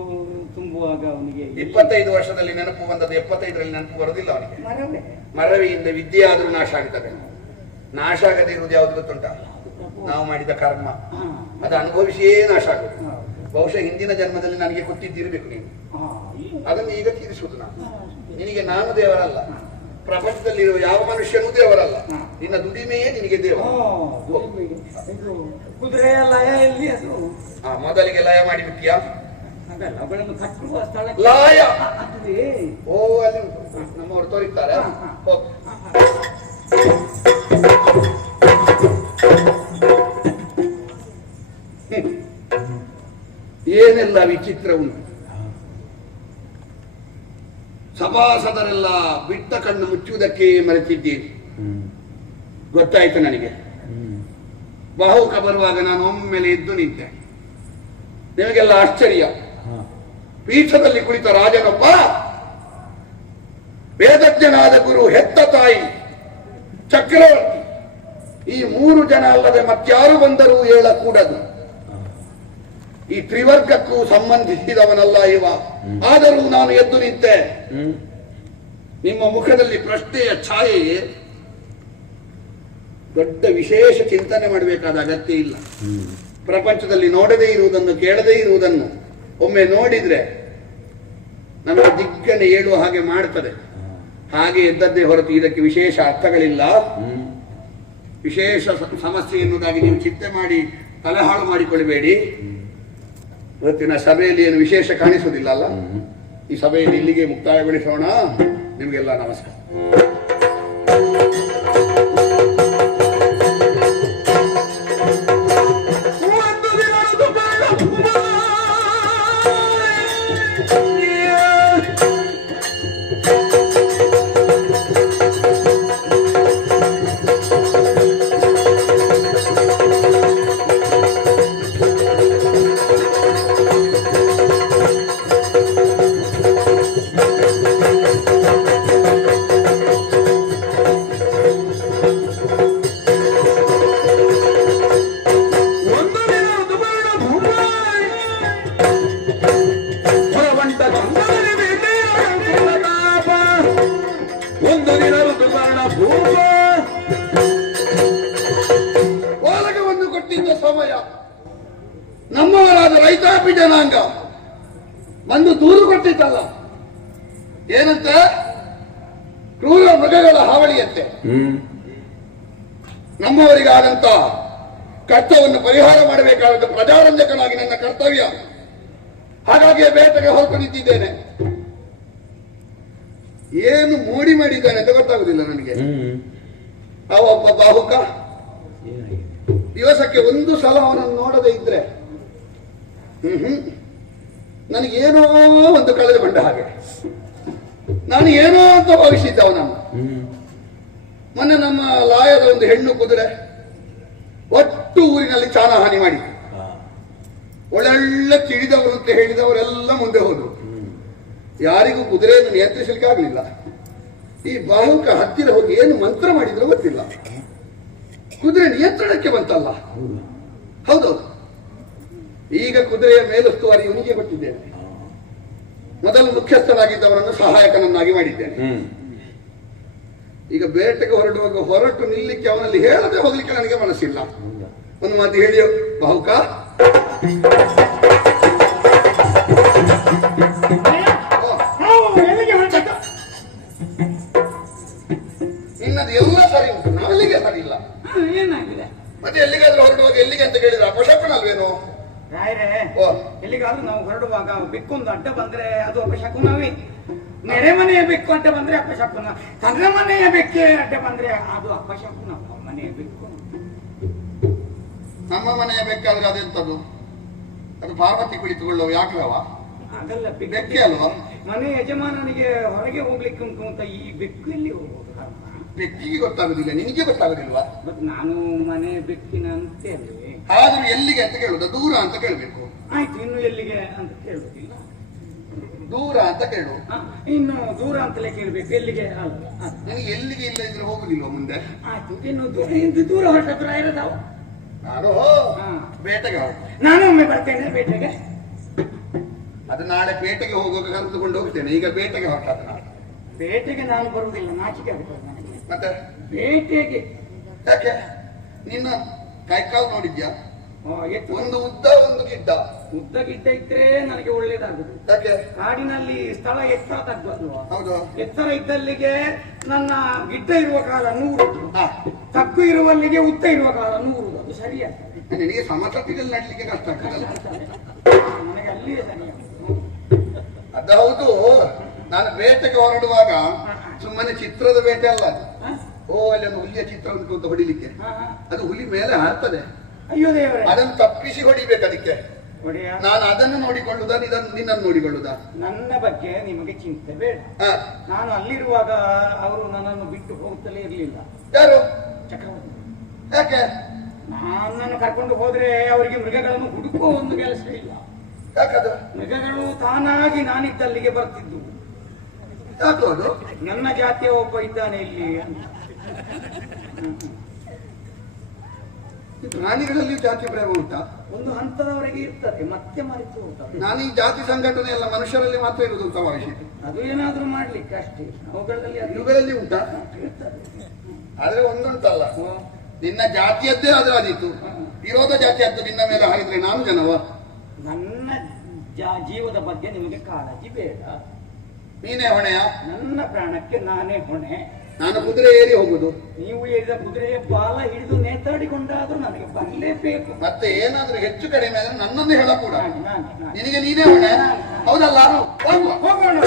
ತುಂಬುವಾಗ ಅವನಿಗೆ 25 ವರ್ಷದಲ್ಲಿ ನೆನಪು ಬಂದದ್ದು 75ರಲ್ಲಿ ನೆನಪು ಬರುವುದಿಲ್ಲ ಅವನಿಗೆ. ಮರವಿಯಿಂದ ವಿದ್ಯೆ ಆದ್ರೂ ನಾಶ ಆಗ್ತದೆ. ನಾಶ ಆಗದೆ ಇರುವುದು ಯಾವ್ದು ಗೊತ್ತುಂಟ? ನಾವು ಮಾಡಿದ ಕರ್ಮ ಹಾ. ಅದು ಅನುಭವಿಸಿಯೇ ನಾಶ ಆಗುದು. ಹಾ. ಬಹುಶಃ ಹಿಂದಿನ ಜನ್ಮದಲ್ಲಿ ನನಗೆ ಕೊಟ್ಟಿದ್ದಿರಬೇಕು ನೀನು, ಹಾ. ಅದನ್ನು ಈಗ ತೀರಿಸುವುದು ನಾನು. ನಿನಗೆ ನಾನು ದೇವರಲ್ಲ, ಪ್ರಪಂಚದಲ್ಲಿರುವ ಯಾವ ಮನುಷ್ಯನೂ ದೇವರಲ್ಲ, ನಿನ್ನ ದುಡಿಮೆಯೇ ನಿನಗೆ ದೇವ. ಇದು ಕುದುರೆಯ ಲಯ ಎಲ್ಲಿ ಅದು? ಮೊದಲಿಗೆ ಲಯ ಮಾಡಿಬಿಟ್ಟಿಯಾ? ಅದಲ್ಲ, ಅವುಗಳನ್ನು ಕಟ್ಟುವ ಸ್ಥಳ ಲಾಯ. ಅದುವೇ. ಓ ಅಲ್ಲಿ ಉಂಟು. ನಮ್ಮವರು ತೋರಿಸ್ತಾರೆ. ಹೋಗು. ಏನೆಲ್ಲ ವಿಚಿತ್ರ ಉಂಟು. ಸಭಾಸದರೆಲ್ಲ ಬಿಟ್ಟ ಕಣ್ಣು ಮುಚ್ಚುವುದಕ್ಕೆ ಮರೆತಿದ್ದೀರಿ. ಗೊತ್ತಾಯ್ತು ನನಗೆ. ಬಾಹುಕ ಬರುವಾಗ ನಾನು ಒಮ್ಮೆಲೆ ಎದ್ದು ನಿಂತೆ. ನಿಮಗೆಲ್ಲ ಆಶ್ಚರ್ಯ. ಪೀಠದಲ್ಲಿ ಕುಳಿತ ರಾಜನೊಬ್ಬ, ವೇದಜ್ಞನಾದ ಗುರು, ಹೆತ್ತ ತಾಯಿ, ಚಕ್ರವರ್ತಿ, ಈ 3 ಜನ ಅಲ್ಲದೆ ಮತ್ಯಾರು ಬಂದರೂ ಹೇಳಕೂಡದು. ಈ ತ್ರಿವರ್ಗಕ್ಕೂ ಸಂಬಂಧಿಸಿದವನಲ್ಲ ಇವ. ಆದರೂ ನಾನು ಎದ್ದು ನಿಂತೆ. ನಿಮ್ಮ ಮುಖದಲ್ಲಿ ಪ್ರಶ್ನೆಯ ಛಾಯೆ. ದೊಡ್ಡ ವಿಶೇಷ ಚಿಂತನೆ ಮಾಡಬೇಕಾದ ಅಗತ್ಯ ಇಲ್ಲ. ಪ್ರಪಂಚದಲ್ಲಿ ನೋಡದೇ ಇರುವುದನ್ನು, ಕೇಳದೇ ಇರುವುದನ್ನು ಒಮ್ಮೆ ನೋಡಿದ್ರೆ ನಮಗೆ ದಿಕ್ಕನ್ನು ಹೇಳುವ ಹಾಗೆ ಮಾಡ್ತದೆ. ಹಾಗೆ ಎದ್ದದ್ದೇ ಹೊರತು ಇದಕ್ಕೆ ವಿಶೇಷ ಅರ್ಥಗಳಿಲ್ಲ. ವಿಶೇಷ ಸಮಸ್ಯೆ ಎನ್ನುವುದಾಗಿ ನೀವು ಚಿಂತೆ ಮಾಡಿ ತಲೆ ಹಾಳು ಮಾಡಿಕೊಳ್ಳಬೇಡಿ. ಇವತ್ತಿನ ಸಭೆಯಲ್ಲಿ ಏನು ವಿಶೇಷ ಕಾಣಿಸುವುದಿಲ್ಲ ಅಲ್ಲ. ಈ ಸಭೆಯಲ್ಲಿ ಇಲ್ಲಿಗೆ ಮುಕ್ತಾಯಗೊಳಿಸೋಣ. ನಿಮಗೆಲ್ಲ ನಮಸ್ಕಾರ. ಓಲಗವನ್ನು ಕೊಟ್ಟಿದ್ದ ಸಮಯ ನಮ್ಮವರಾದ ರೈತಾಪಿ ಜನಾಂಗ ಬಂದು ದೂರು ಕೊಟ್ಟಿದ್ದಲ್ಲ. ಏನಂತೆ? ಕ್ರೂರ ಮೃಗಗಳ ಹಾವಳಿಯಂತೆ ನಮ್ಮವರಿಗಾದಂತ ಕಷ್ಟವನ್ನು ಪರಿಹಾರ ಮಾಡಬೇಕಾದ ಪ್ರಜಾರಂಜಕನಾಗಿ ನನ್ನ ಕರ್ತವ್ಯ. ಹಾಗಾಗಿ ಬೇಟೆಗೆ ಹೊರಟು ನಿಂತಿದ್ದೇನೆ. ಏನು ಮೋಡಿ ಮಾಡಿದ್ದಾನೆ ಅಂತ ಗೊತ್ತಾಗುದಿಲ್ಲ ನನಗೆ. ಅವೊಬ್ಬ ಬಾಹುಕ ದಿವಸಕ್ಕೆ 1 ಸಲ ಅವನನ್ನು ನೋಡದೇ ಇದ್ರೆ ನನಗೇನೋ ಒಂದು ಕಳೆದು ಬಂದ ಹಾಗೆ. ನಾನು ಏನೋ ಅಂತ ಭಾವಿಸಿದ್ದ ಅವನನ್ನು. ಮೊನ್ನೆ ನಮ್ಮ ಲಾಯದ ಒಂದು ಹೆಣ್ಣು ಕುದುರೆ ಒಟ್ಟು ಊರಿನಲ್ಲಿ ಚಾನಹಾನಿ ಮಾಡಿ ಒಳ್ಳೆ ತಿಳಿದವರು ಅಂತ ಹೇಳಿದವರೆಲ್ಲ ಮುಂದೆ ಹೋದ್ರು. ಯಾರಿಗೂ ಕುದುರೆಯನ್ನು ನಿಯಂತ್ರಿಸಲಿಕ್ಕೆ ಆಗಲಿಲ್ಲ. ಈ ಬಾಹುಕ ಹತ್ತಿರ ಹೋಗಿ ಏನು ಮಂತ್ರ ಮಾಡಿದ್ರು ಗೊತ್ತಿಲ್ಲ, ಕುದುರೆ ನಿಯಂತ್ರಣಕ್ಕೆ ಬಂತಲ್ಲ. ಹೌದೌದು. ಈಗ ಕುದುರೆಯ ಮೇಲುಸ್ತುವಾರಿ ಇವನಿಗೆ ಕೊಟ್ಟಿದ್ದೇನೆ. ಮೊದಲು ಮುಖ್ಯಸ್ಥನಾಗಿದ್ದವರನ್ನು ಸಹಾಯಕನನ್ನಾಗಿ ಮಾಡಿದ್ದೇನೆ. ಈಗ ಬೇಟೆಗೆ ಹೊರಡುವಾಗ ಹೊರಟು ನಿಲ್ಲಿಕ್ಕೆ ಅವನಲ್ಲಿ ಹೇಳದೆ ಹೋಗ್ಲಿಕ್ಕೆ ನನಗೆ ಮನಸ್ಸಿಲ್ಲ. ಒಂದು ಮಾತು ಹೇಳಿಯೋ ಬಾಹುಕ. ನಿನ್ನದು ಎಲ್ಲ ಸರಿ ಉಂಟು, ನಾವೆಲ್ಲಿಗೆ ಸರಿ ಇಲ್ಲ. ಏನಾಗಿದೆ? ಮತ್ತೆ ಎಲ್ಲಿಗಾದ್ರೂ ಹೊರಡುವಾಗ ಎಲ್ಲಿಗೆ ಅಂತ ಕೇಳಿದ್ರೆ ಅಪಶಕನ ಅಲ್ವೇನೋ? ರಾಯರೇ, ಎಲ್ಲಿಗಾದ್ರೂ ನಾವು ಹೊರಡುವಾಗ ಬೆಕ್ಕೊಂದು ಅಡ್ಡ ಬಂದ್ರೆ ಅದು ಅಪಶಕುನವೇ. ನೆರೆ ಮನೆಯ ಬೆಕ್ಕು ಅಡ್ಡ ಬಂದ್ರೆ ಅಪಶಕುನ, ತನ್ನ ಮನೆಯ ಬೆಕ್ಕೆ ಅಡ್ಡ ಬಂದ್ರೆ ಅದು ಅಪಶಕುನ. ಮನೆಯ ಬೆಕ್ಕು ನಮ್ಮ ಮನೆಯ ಬೇಕಾದ್ರೆ ಅದೆಂತದ್ದು? ಅದು ಪಾರ್ವತಿ ಕುಳಿತುಕೊಳ್ಳುವ ಯಾಕ್ರವ? ಅದಲ್ಲ, ಬೆಕ್ಕೆ ಅಲ್ವಾ? ಮನೆ ಯಜಮಾನನಿಗೆ ಹೊರಗೆ ಹೋಗ್ಲಿಕ್ಕೆ ಉಂಟು ಅಂತ ಈ ಬೆಕ್ಕು ಎಲ್ಲಿ ಹೋಗೋದು? ಬೆಕ್ಕಿಗೆ ಗೊತ್ತಾಗುದಿಲ್ಲ, ನಿನಗೆ ಗೊತ್ತಾಗುದಿಲ್ವಾ? ಬಟ್ ನಾನು ಮನೆ ಬೆಕ್ಕಿನ ಅಂತೇಳಿ. ಆದ್ರೂ ಎಲ್ಲಿಗೆ ಅಂತ ಕೇಳುದು? ದೂರ ಅಂತ ಕೇಳ್ಬೇಕು. ಆಯ್ತು, ಇನ್ನು ಎಲ್ಲಿಗೆ ಅಂತ ಕೇಳುದಿಲ್ಲ, ದೂರ ಅಂತ ಕೇಳು. ಇನ್ನು ದೂರ ಅಂತಲೇ ಕೇಳ್ಬೇಕು, ಎಲ್ಲಿಗೆ ಅಲ್ಲ. ನಿನಗೆ ಎಲ್ಲಿಗೆ ಇಲ್ಲ ಇದ್ರೆ ಹೋಗುದಿಲ್ವ ಮುಂದೆ? ಆಯ್ತು, ಇನ್ನು ದೂರ ಹೊರಟತ್ರ ಇರೋದಾವ. ನಾನು ಬೇಟೆಗೆ ಹೊರಟು. ನಾನು ಒಮ್ಮೆ ಬರ್ತೇನೆ ಬೇಟೆಗೆ. ಅದು ನಾಳೆ ಪೇಟೆಗೆ ಹೋಗುವಾಗ ಕರೆದುಕೊಂಡು ಹೋಗ್ತೇನೆ. ಈಗ ಬೇಟೆಗೆ ಹೊರಟ ನಾನು. ಬೇಟೆಗೆ ನಾನು ಬರುವುದಿಲ್ಲ, ನಾಚಿಕೆ ಆಗ್ತದೆ ನನಗೆ. ಮತ್ತೆ ಬೇಟೆಗೆ ಯಾಕೆ? ನಿನ್ನ ಕೈಕಾಲು ನೋಡಿದ್ಯಾ? ಎತ್ತು ಒಂದು ಉದ್ದ ಒಂದು ಗಿಡ್ಡ. ಉದ್ದ ಗಿಡ್ಡ ಇದ್ರೆ ನನಗೆ ಒಳ್ಳೇದಾಗುದು. ಯಾಕೆ? ಕಾಡಿನಲ್ಲಿ ಸ್ಥಳ ಎತ್ತರ ತಗ್ಗಲ್ವಾ? ಹೌದು. ಎತ್ತರ ಇದ್ದಲ್ಲಿಗೆ ನನ್ನ ಗಿಡ್ಡ ಇರುವ ಕಾಲ 100, ಹಾ, ತಗ್ಗು ಇರುವಲ್ಲಿಗೆ ಉದ್ದ ಇರುವ ಕಾಲ 100. ಅದು ಸರಿಯಾಗ್ತದೆ. ನಿನಗೆ ಸಮತಟ್ಟಿನಲ್ಲಿ ನಡ್ಲಿಕ್ಕೆ ಕಷ್ಟ ಆಗ್ತದಲ್ಲ. ನನಗೆ ಅಲ್ಲಿಯೇ ಸರಿಯಾಗ್ತದೆ. ಅದು ಹೌದು. ನಾನು ಬೇಟೆಗೆ ಹೊರಡುವಾಗ ಸುಮ್ಮನೆ ಚಿತ್ರದ ಬೇಟೆ ಅಲ್ಲ ಅದು. ಓ, ಅಲ್ಲಿ ಒಂದು ಹುಲಿಯ ಚಿತ್ರ ಉಂಟು ಅಂತ ಹೊಡಿಲಿಕ್ಕೆ. ಅದು ಹುಲಿ ಮೇಲೆ ಹಾರ್ತದೆ. ಅಯ್ಯೋ ದೇವರೇ, ಅದನ್ನು ತಪ್ಪಿಸಿ ಹೊಡಿಬೇಕು. ಅದಕ್ಕೆ ಒಡೆಯ, ನಾನು ಅದನ್ನು ನೋಡಿಕೊಳ್ಳುದಾ ನಿನ್ನನ್ನು ನೋಡಿಕೊಳ್ಳುದಾ? ನನ್ನ ಬಗ್ಗೆ ನಿಮಗೆ ಚಿಂತೆ ಬೇಡ. ಹಾ. ನಾನು ಅಲ್ಲಿರುವಾಗ ಅವರು ನನ್ನನ್ನು ಬಿಟ್ಟು ಹೋಗುತ್ತಲೇ ಇರಲಿಲ್ಲ. ಯಾರು? ಚಕ್ರವರ್ತಿ. ಯಾಕೆ? ನನ್ನನ್ನು ಕರ್ಕೊಂಡು ಹೋದ್ರೆ ಅವರಿಗೆ ಮೃಗಗಳನ್ನು ಹುಡುಕುವ ಒಂದು ಕೆಲಸ ಇಲ್ಲ. ಯಾಕದು? ಮೃಗಗಳು ತಾನಾಗಿ ನಾನಿದ್ದಲ್ಲಿಗೆ ಬರ್ತಿದ್ದು. ಯಾಕೆ ಅದು? ನನ್ನ ಜಾತಿಯ ಒಬ್ಬ ಇದ್ದಾನೆ ಇಲ್ಲಿ ಅಂತ. ಪ್ರಾಣಿಗಳಲ್ಲಿ ಜಾತಿ ಪ್ರೇಮ ಉಂಟಾ? ಒಂದು ಹಂತದವರೆಗೆ ಇರ್ತದೆ, ಮತ್ತೆ ಮರೆತು ಹೋಗ್ತದೆ. ನಾನು ಈ ಜಾತಿ ಸಂಘಟನೆ ಎಲ್ಲ ಮನುಷ್ಯರಲ್ಲಿ ಮಾತ್ರ ಇರುವುದು ಅಂತ ಭಾವಿಸಿ. ಅದು ಏನಾದ್ರೂ ಮಾಡ್ಲಿಕ್ಕೆ ಅಷ್ಟೇ. ಅವುಗಳಲ್ಲಿ ಅದು ಇವುಗಳಲ್ಲಿ ಉಂಟಾ? ಇರ್ತದೆ. ಆದ್ರೆ ಒಂದುಂಟಲ್ಲ, ನಿನ್ನ ಜಾತಿಯದ್ದೇ ಆದ್ರೆ ಆದೀತು, ವಿರೋಧ ಜಾತಿಯದ್ದು ನಿನ್ನ ಮೇಲೆ ಹಾರಿದ್ರೆ ನಾನು ಜನವ? ನನ್ನ ಜೀವದ ಬಗ್ಗೆ ನಿಮಗೆ ಕಾಳಜಿ ಬೇಡ. ನೀನೇ ಹೊಣೆಯ? ನನ್ನ ಪ್ರಾಣಕ್ಕೆ ನಾನೇ ಹೊಣೆ. ನಾನು ಕುದುರೆ ಏರಿ ಹೋಗುದು. ನೀವು ಹೇಳಿದ ಕುದುರೆಯ ಬಾಲ ಹಿಡಿದು ನೇತಾಡಿಕೊಂಡಾದ್ರೂ ನನಗೆ ಬರಲೇಬೇಕು. ಮತ್ತೆ ಏನಾದ್ರೂ ಹೆಚ್ಚು ಕಡಿಮೆ ಆದ್ರೆ ನನ್ನನ್ನು ಹೇಳಕೂಡ. ನಾನು ನಿನಗೆ ನೀನೇ ಹೊಣೆ, ಹೌದಲ್ಲ? ಹೋಗುವ. ಹೋಗೋಣ.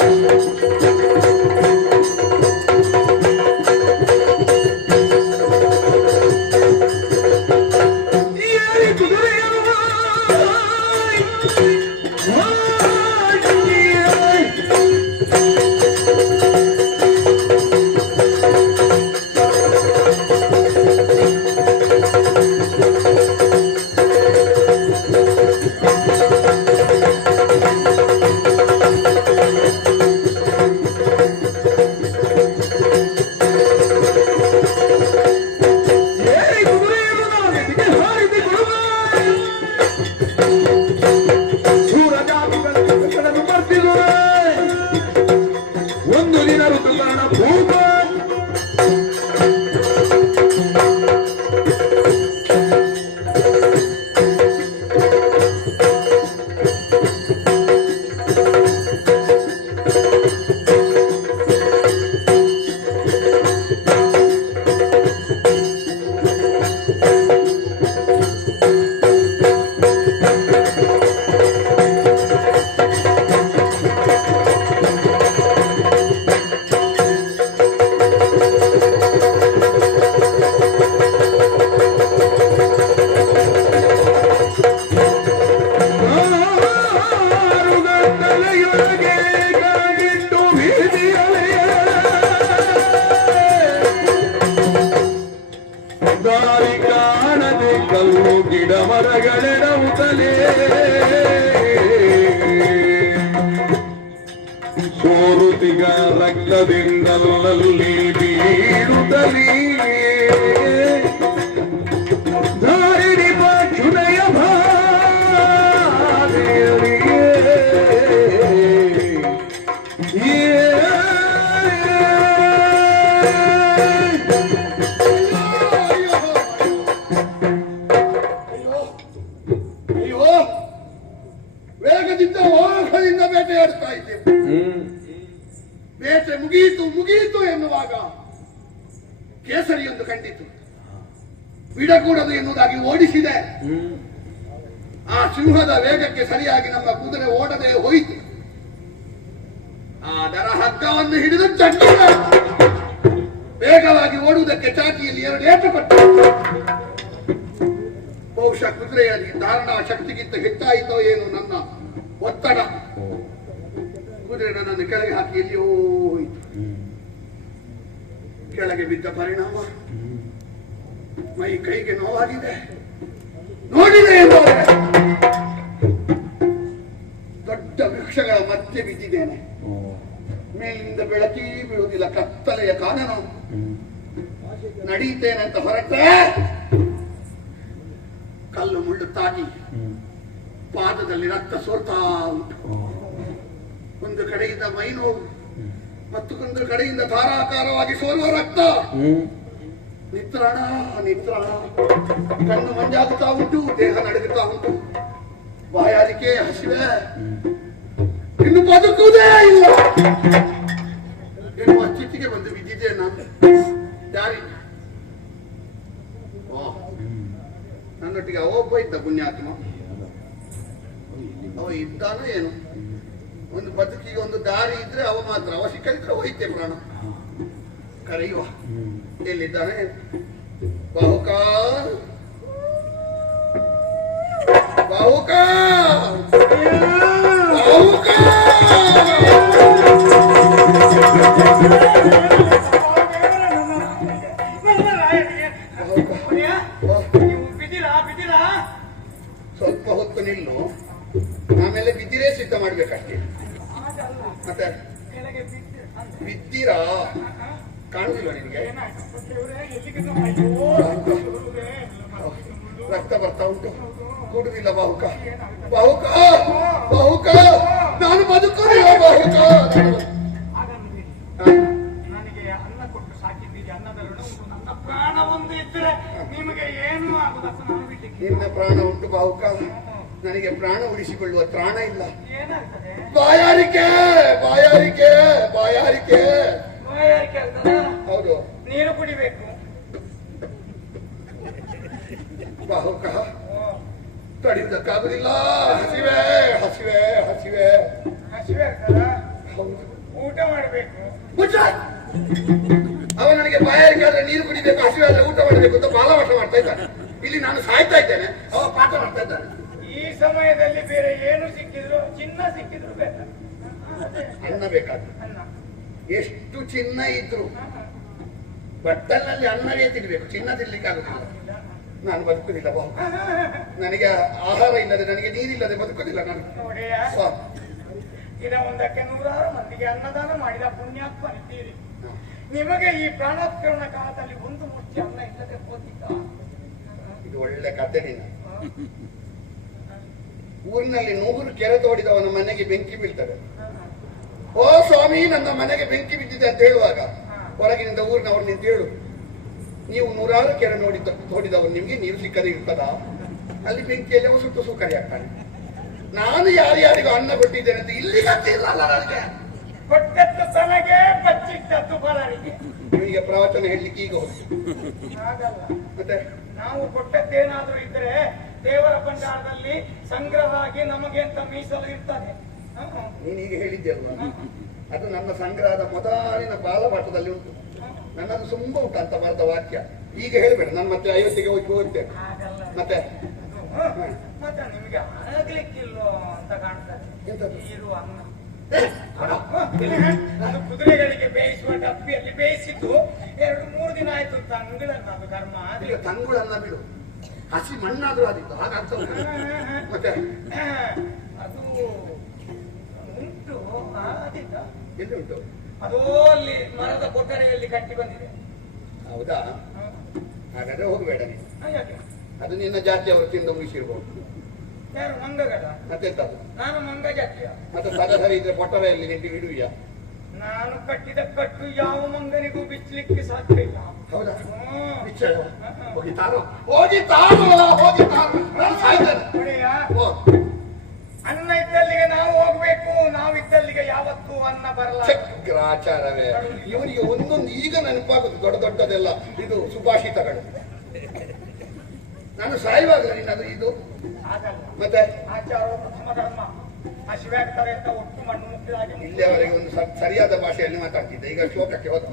ಸೋರುತಿಗ ರಕ್ತದಿಂದಲ್ಲಲ್ಲಿ ಬೀಳುತ್ತಲೀ ಧಾರಿಣಿ ಪಾಚುನಯ ವೇಗದಿಂದ ವಾಹನದಿಂದ ಬೇಟೆಯಾಡ್ತಾ ಇದ್ದೇವೆ. ಬೇಟೆ ಮುಗಿಯಿತು ಎನ್ನುವಾಗ ಕೇಸರಿಯೊಂದು ಕಂಡಿತು. ಬಿಡಕೂಡದು ಎನ್ನುವುದಾಗಿ ಓಡಿಸಿದೆ. ಆ ಸಿಂಹದ ವೇಗಕ್ಕೆ ಸರಿಯಾಗಿ ನಮ್ಮ ಕುದುರೆ ಓಡದೆ ಹೋಯಿತು. ಅದರ ಹಗ್ಗವನ್ನು ಹಿಡಿದು ಚಟ್ಟಿದ. ವೇಗವಾಗಿ ಓಡುವುದಕ್ಕೆ ಚಾಟಿಯಲ್ಲಿ 2 ಏಟು ಕೊಟ್ಟು ಬಹುಶಃ ಕುದುರೆಯಲ್ಲಿ ಧಾರಣಾ ಶಕ್ತಿಗಿಂತ ಹೆಚ್ಚಾಯಿತೋ ಏನು ನನ್ನ ಒತ್ತಡ. ಕುದುರೆ ನನ್ನನ್ನು ಕೆಳಗೆ ಹಾಕಿ ಎಲ್ಲಿಯೋ ಹೋಯಿತು. ಕೆಳಗೆ ಬಿದ್ದ ಪರಿಣಾಮ ಮೈ ಕೈಗೆ ನೋವಾಗಿದೆ. ನೋಡಿದೆ ಎಂದರೆ ದೊಡ್ಡ ವೃಕ್ಷಗಳ ಮಧ್ಯೆ ಬಿದ್ದಿದ್ದೇನೆ. ಮೇಲಿನಿಂದ ಬೆಳಕಿ ಬೀಳುವುದಿಲ್ಲ, ಕತ್ತಲೆಯ ಕಾನನ. ನಡೀತೇನೆ ಅಂತ ಹೊರಟೆ ಕಲ್ಲು ಮುಳ್ಳು ತಾಗಿ ಪಾದದಲ್ಲಿ ರಕ್ತ ಸೋರ್ತಾ ಉಂಟು. ಒಂದು ಕಡೆಯಿಂದ ಮೈ ನೋವು, ಮತ್ತೊಂದು ಕಡೆಯಿಂದ ಧಾರಾಕಾರವಾಗಿ ಸೋರುವ ರಕ್ತ. ನಿತ್ರಾಣ ನಿತ್ರಾಣ. ಕಣ್ಣು ಮಂಜಾಗುತ್ತಾ ಉಂಟು, ದೇಹ ನಡುಗುತ್ತಾ ಉಂಟು, ಬಾಯಾರಿಕೆ, ಹಸಿವೆ, ಇನ್ನು ಬದುಕುವುದೇ ಇಲ್ಲ ಎನ್ನುವ ಸ್ಥಿತಿಗೆ ಬಂದು ಬಿದ್ದಿದ್ದೆ ನಾನು. ಯಾರಿಗೆ ನನ್ನೊಟ್ಟಿಗೆ ಅವೊಬ್ಬ ಇದ್ದ ಪುಣ್ಯಾತ್ಮ. ಅವ ಇದ್ದಾನೋ ಏನು, ಒಂದು ಬದುಕಿಗೆ ಒಂದು ದಾರಿ ಇದ್ರೆ ಅವ ಮಾತ್ರ, ಅವ ಸಿಕ್ಕದಿದ್ರೆ ಹೋಯ್ತೆ ಪ್ರಾಣ. ಕರೆಯುವ ಎಲ್ಲಿದ್ದಾನೆ? ಬಾಹುಕ ಬಾಹುಕ ಬಾಹುಕ. ಸ್ವಲ್ಪ ಹೊತ್ತು ನಿಲ್ಲು, ಆಮೇಲೆ ಬಿದ್ದಿರೇ ಸಿದ್ಧ ಮಾಡ್ಬೇಕಷ್ಟೇ. ಮತ್ತೆ ಬಿದ್ದೀರಾ? ಕಾಣುದಿಲ್ಲ ನಿನಗೆ? ರಕ್ತ ಬರ್ತಾ ಉಂಟು, ಕೂಡುದಿಲ್ಲ. ಬಾಹುಕ ಬಾಹುಕ ಬಾಹುಕ, ನಾನು ಬದುಕುದಿಲ್ಲ ಬಾಹುಕ. ನನಗೆ ಅನ್ನ ಕೊಟ್ಟು ಸಾಕಿದ್ದೀರಿ, ಅನ್ನದ ಋಣ ಉಂಟು. ನನ್ನ ಪ್ರಾಣ ಒಂದು ಇದ್ರೆ ನಿಮಗೆ ಏನು ಆಗುದಪ್ಪ? ನಾನು ಬಿಡ್ಲಿಕ್ಕೆ. ನಿನ್ನ ಪ್ರಾಣ ಉಂಟು ಬಾಹುಕ, ನನಗೆ ಪ್ರಾಣ ಉಳಿಸಿಕೊಳ್ಳುವ ತ್ರಾಣ ಇಲ್ಲ. ಏನಾಗ್ತದೆ? ಬಾಯಾರಿಕೆ ಬಾಯಾರಿಕೆ ಬಾಯಾರಿಕೆ. ಬಾಯಾರಿಕೆ ಆಗ್ತದ? ಹೌದು. ನೀರು ಕುಡಿಬೇಕು. ಬಾಹುಕ ತಡೆಯುವುದಕ್ಕಾಗುದಿಲ್ಲ. ಹಸಿವೆ ಹಸಿವೆ ಹಸಿವೆ ಹಸಿವೆ ಆಗ್ತದ? ಹೌದು. ಊಟ ಮಾಡಬೇಕು. ಅವ ನನಗೆ ಬಾಯಾರಿಕೆ ಆದ್ರೆ ನೀರು ಕುಡಿಬೇಕು, ಹಸಿವೆ ಆದ್ರೆ ಊಟ ಮಾಡಬೇಕು ಅಂತ ಬಾಲವಾಟ ಮಾಡ್ತಾ ಇದ್ದಾನೆ. ಇಲ್ಲಿ ನಾನು ಸಾಯ್ತಾ ಇದ್ದೇನೆ, ಅವ ಪಾಠ ಮಾಡ್ತಾ ಇದ್ದಾನೆ. ಈ ಸಮಯದಲ್ಲಿ ಬೇರೆ ಏನು ಸಿಕ್ಕಿದ್ರು, ಚಿನ್ನ ಸಿಕ್ಕಿದ್ರು ಬೇಡ, ಅನ್ನ ಬೇಕಾದ್ರೆ. ಅನ್ನ. ಎಷ್ಟು ಚಿನ್ನ ಇದ್ರು ಬಟ್ಟಲಿನಲ್ಲಿ ಅನ್ನವೇ ತಿನ್ಬೇಕು, ಚಿನ್ನ ತಿನ್ಲಿಕ್ಕೆ ಆಗುದಿಲ್ಲ. ನಾನು ಬದುಕುದಿಲ್ಲ ಬಾಹುಕ. ನನಗೆ ಆಹಾರ ಇಲ್ಲದೆ, ನನಗೆ ನೀರಿಲ್ಲದೆ ಬದುಕುದಿಲ್ಲ ನಾನು. ನೋಡಿಯ, ದಿನ ಒಂದಕ್ಕೆ 100 ಮಂದಿಗೆ ಅನ್ನದಾನ ಮಾಡಿದ ಪುಣ್ಯಾತ್ಮನಿದ್ದೀರಿ. ನಿಮಗೆ ಈ ಪ್ರಾಣೋತ್ಕರಣ ಕಾಲದಲ್ಲಿ ಒಂದು ಮುಷ್ಟಿ ಅನ್ನ ಇಲ್ಲದೆ ಹೋಗಿದ್ದ. ಇದು ಒಳ್ಳೆ ಕತೆ. ನಿನ್ನ ಊರಿನಲ್ಲಿ 100 ಕೆರೆ ತೋಡಿದವನ ಮನೆಗೆ ಬೆಂಕಿ ಬೀಳ್ತದೆ. ಓ ಸ್ವಾಮಿ, ನನ್ನ ಮನೆಗೆ ಬೆಂಕಿ ಬಿದ್ದಿದೆ ಅಂತ ಹೇಳುವಾಗ ಹೊರಗಿನಿಂದ ಊರಿನವರು ನಿಂತು ಹೇಳು, ನೀವು 100 ಕೆರೆ ತೋಡಿದವರು ನಿಮ್ಗೆ ನೀರು ಸಿಕ್ಕದೆ ಇರ್ತದ? ಅಲ್ಲಿ ಬೆಂಕಿಯಲ್ಲಿ ಅವ ಸುಟ್ಟು ಸೂಕರಿ ಆಗ್ತಾನೆ. ನಾನು ಯಾರ್ಯಾರಿಗೂ ಅನ್ನ ಕೊಟ್ಟಿದ್ದೇನೆ ಅಂತ ಇಲ್ಲಿ ಗೊತ್ತಿಲ್ಲ ನನಗೆ. ಕೊಟ್ಟದ್ದು ತನಗೆ, ಬಚ್ಚಿಟ್ಟದ್ದು ಬರರಿಗೆ. ನಿಮಗೆ ಪ್ರವಚನ ಹೇಳಲಿಕ್ಕೆ ಈಗ ಹೋಗಿ ಹಾಗಲ್ಲ. ಮತ್ತೆ ನಾವು ಕೊಟ್ಟದ್ದೇನಾದ್ರೂ ಇದ್ರೆ ದೇವರ ಭಂಡಾರದಲ್ಲಿ ಸಂಗ್ರಹ ಆಗಿ ನಮಗೆ ಅಂತ ಮೀಸಲು ಇರ್ತದೆ. ನೀನೀಗ ಹೇಳಿದ್ದೆ ಅಲ್ವಾ, ಅದು ನನ್ನ ಸಂಗ್ರಹದ ಮೊದಲಿನ ಬಾಲಪಾಠದಲ್ಲಿ ಉಂಟು. ನನ್ನದು ತುಂಬ ಉಂಟು ಅಂತ ಬರೆದ ವಾಕ್ಯ. ಈಗ ಹೇಳ್ಬೇಡ, ನಾನು ಮತ್ತೆ 50ಗೆ ಹೋಗಿ ಹೋಗ್ತೇನೆ. ಹಾಗಲ್ಲ. ಮತ್ತೆ ಮತ್ತೆ ನಿಮ್ಗೆ ಆಗ್ಲಿಕ್ಕಿಲ್ಲೋ ಅಂತ ಕಾಣ್ತದೆ. ಎಂತದ್ದು? ಇರುವ ಅನ್ನ ಅದು ಕುದುರೆಗಳಿಗೆ ಬೇಯಿಸುವ ಡಬ್ಬಿಯಲ್ಲಿ ಬೇಯಿಸಿದ್ದು 2-3 ದಿನ ಆಯ್ತು. ತಂಗಳನ್ನ ಅದು ಕರ್ಮ ಈಗ ತಂಗುಳನ್ನ ಬಿಡು, ಹಸಿ ಮಣ್ಣಾದ್ರೂ ಆದಿತ್ತು ಹಾಗಾಗ್ತಾ ಉಂಟು. ಮತ್ತೆ ಅದು ಉಂಟು, ಆದಿಲ್ಲ. ಎಲ್ಲಿ ಉಂಟು? ಅದೋ ಅಲ್ಲಿ ಮರದ ಕೊಠರೆಯಲ್ಲಿ ಕಟ್ಟಿ ಬಂದಿದೆ. ಹೌದಾ? ಹಾಗಾದ್ರೆ ಹೋಗ್ಬೇಡ ನೀನು. ಯಾಕೆ? ಅದು ನಿನ್ನ ಜಾತಿಯವರು ತಿಂದು ಮುಗಿಸಿರ್ಬೋದು. ಯಾರು ಮಂಗಗಳ? ಮತ್ತೆಂತದ್ದು? ನಾನು ಮಂಗ ಜಾತಿಯ. ಮತ್ತೆ ತಲೆ ಸರಿ ಇದ್ರೆ ಪೊಟ್ಟರೆಯಲ್ಲಿ ನಿಂತು ಇಡುವಿಯಾ? ನಾನು ಕಟ್ಟಿದ ಕಟ್ಟು ಯಾವ ಮಂಗನಿಗೂ ಬಿಚ್ಚಲಿಕ್ಕೆ ಸಾಧ್ಯ ಇಲ್ಲ. ಹೌದಾ? ಹ್ಮ್. ಬಿಚ್ಚ ಹೋಗಿತಾರೋ ಹೋಗಿತಾರೋ ಹೋಗಿತಾರೋ ನಾನು ಸಾಯ್ತೇನೆ. ನೋಡಿಯ, ಓ, ಅನ್ನ ಇದ್ದಲ್ಲಿಗೆ ನಾವು ಹೋಗ್ಬೇಕು, ನಾವಿದ್ದಲ್ಲಿಗೆ ಯಾವತ್ತೂ ಅನ್ನ ಬರಲ್ಲ. ಚಕ್ರಾಚಾರವೇ. ಇವನಿಗೆ ಒಂದೊಂದು ಈಗ ನೆನಪಾಗುದು, ದೊಡ್ಡ ದೊಡ್ಡದೆಲ್ಲ ಇದು ಸುಭಾಷಿತಗಳು. ನಾನು ಸಾಯುವಾಗಲ್ಲ ನಿನ್ನದು ಇದು. ಆಗಲ್ಲ. ಮತ್ತೆ ಆಚಾರ ಪ್ರಥಮ ಧರ್ಮ. ಹಸಿವೆ ಆಗ್ತಾರೆ ಅಂತ ಒಟ್ಟು ಮಣ್ಣು ಮುಟ್ಟಿದಾಗಿ ಇಲ್ಲಿಯವರೆಗೆ ಒಂದು ಸರಿಯಾದ ಭಾಷೆಯಲ್ಲಿ ಮಾತಾಡ್ತಿದ್ದೆ, ಈಗ ಶ್ಲೋಕಕ್ಕೆ ಹೋದ.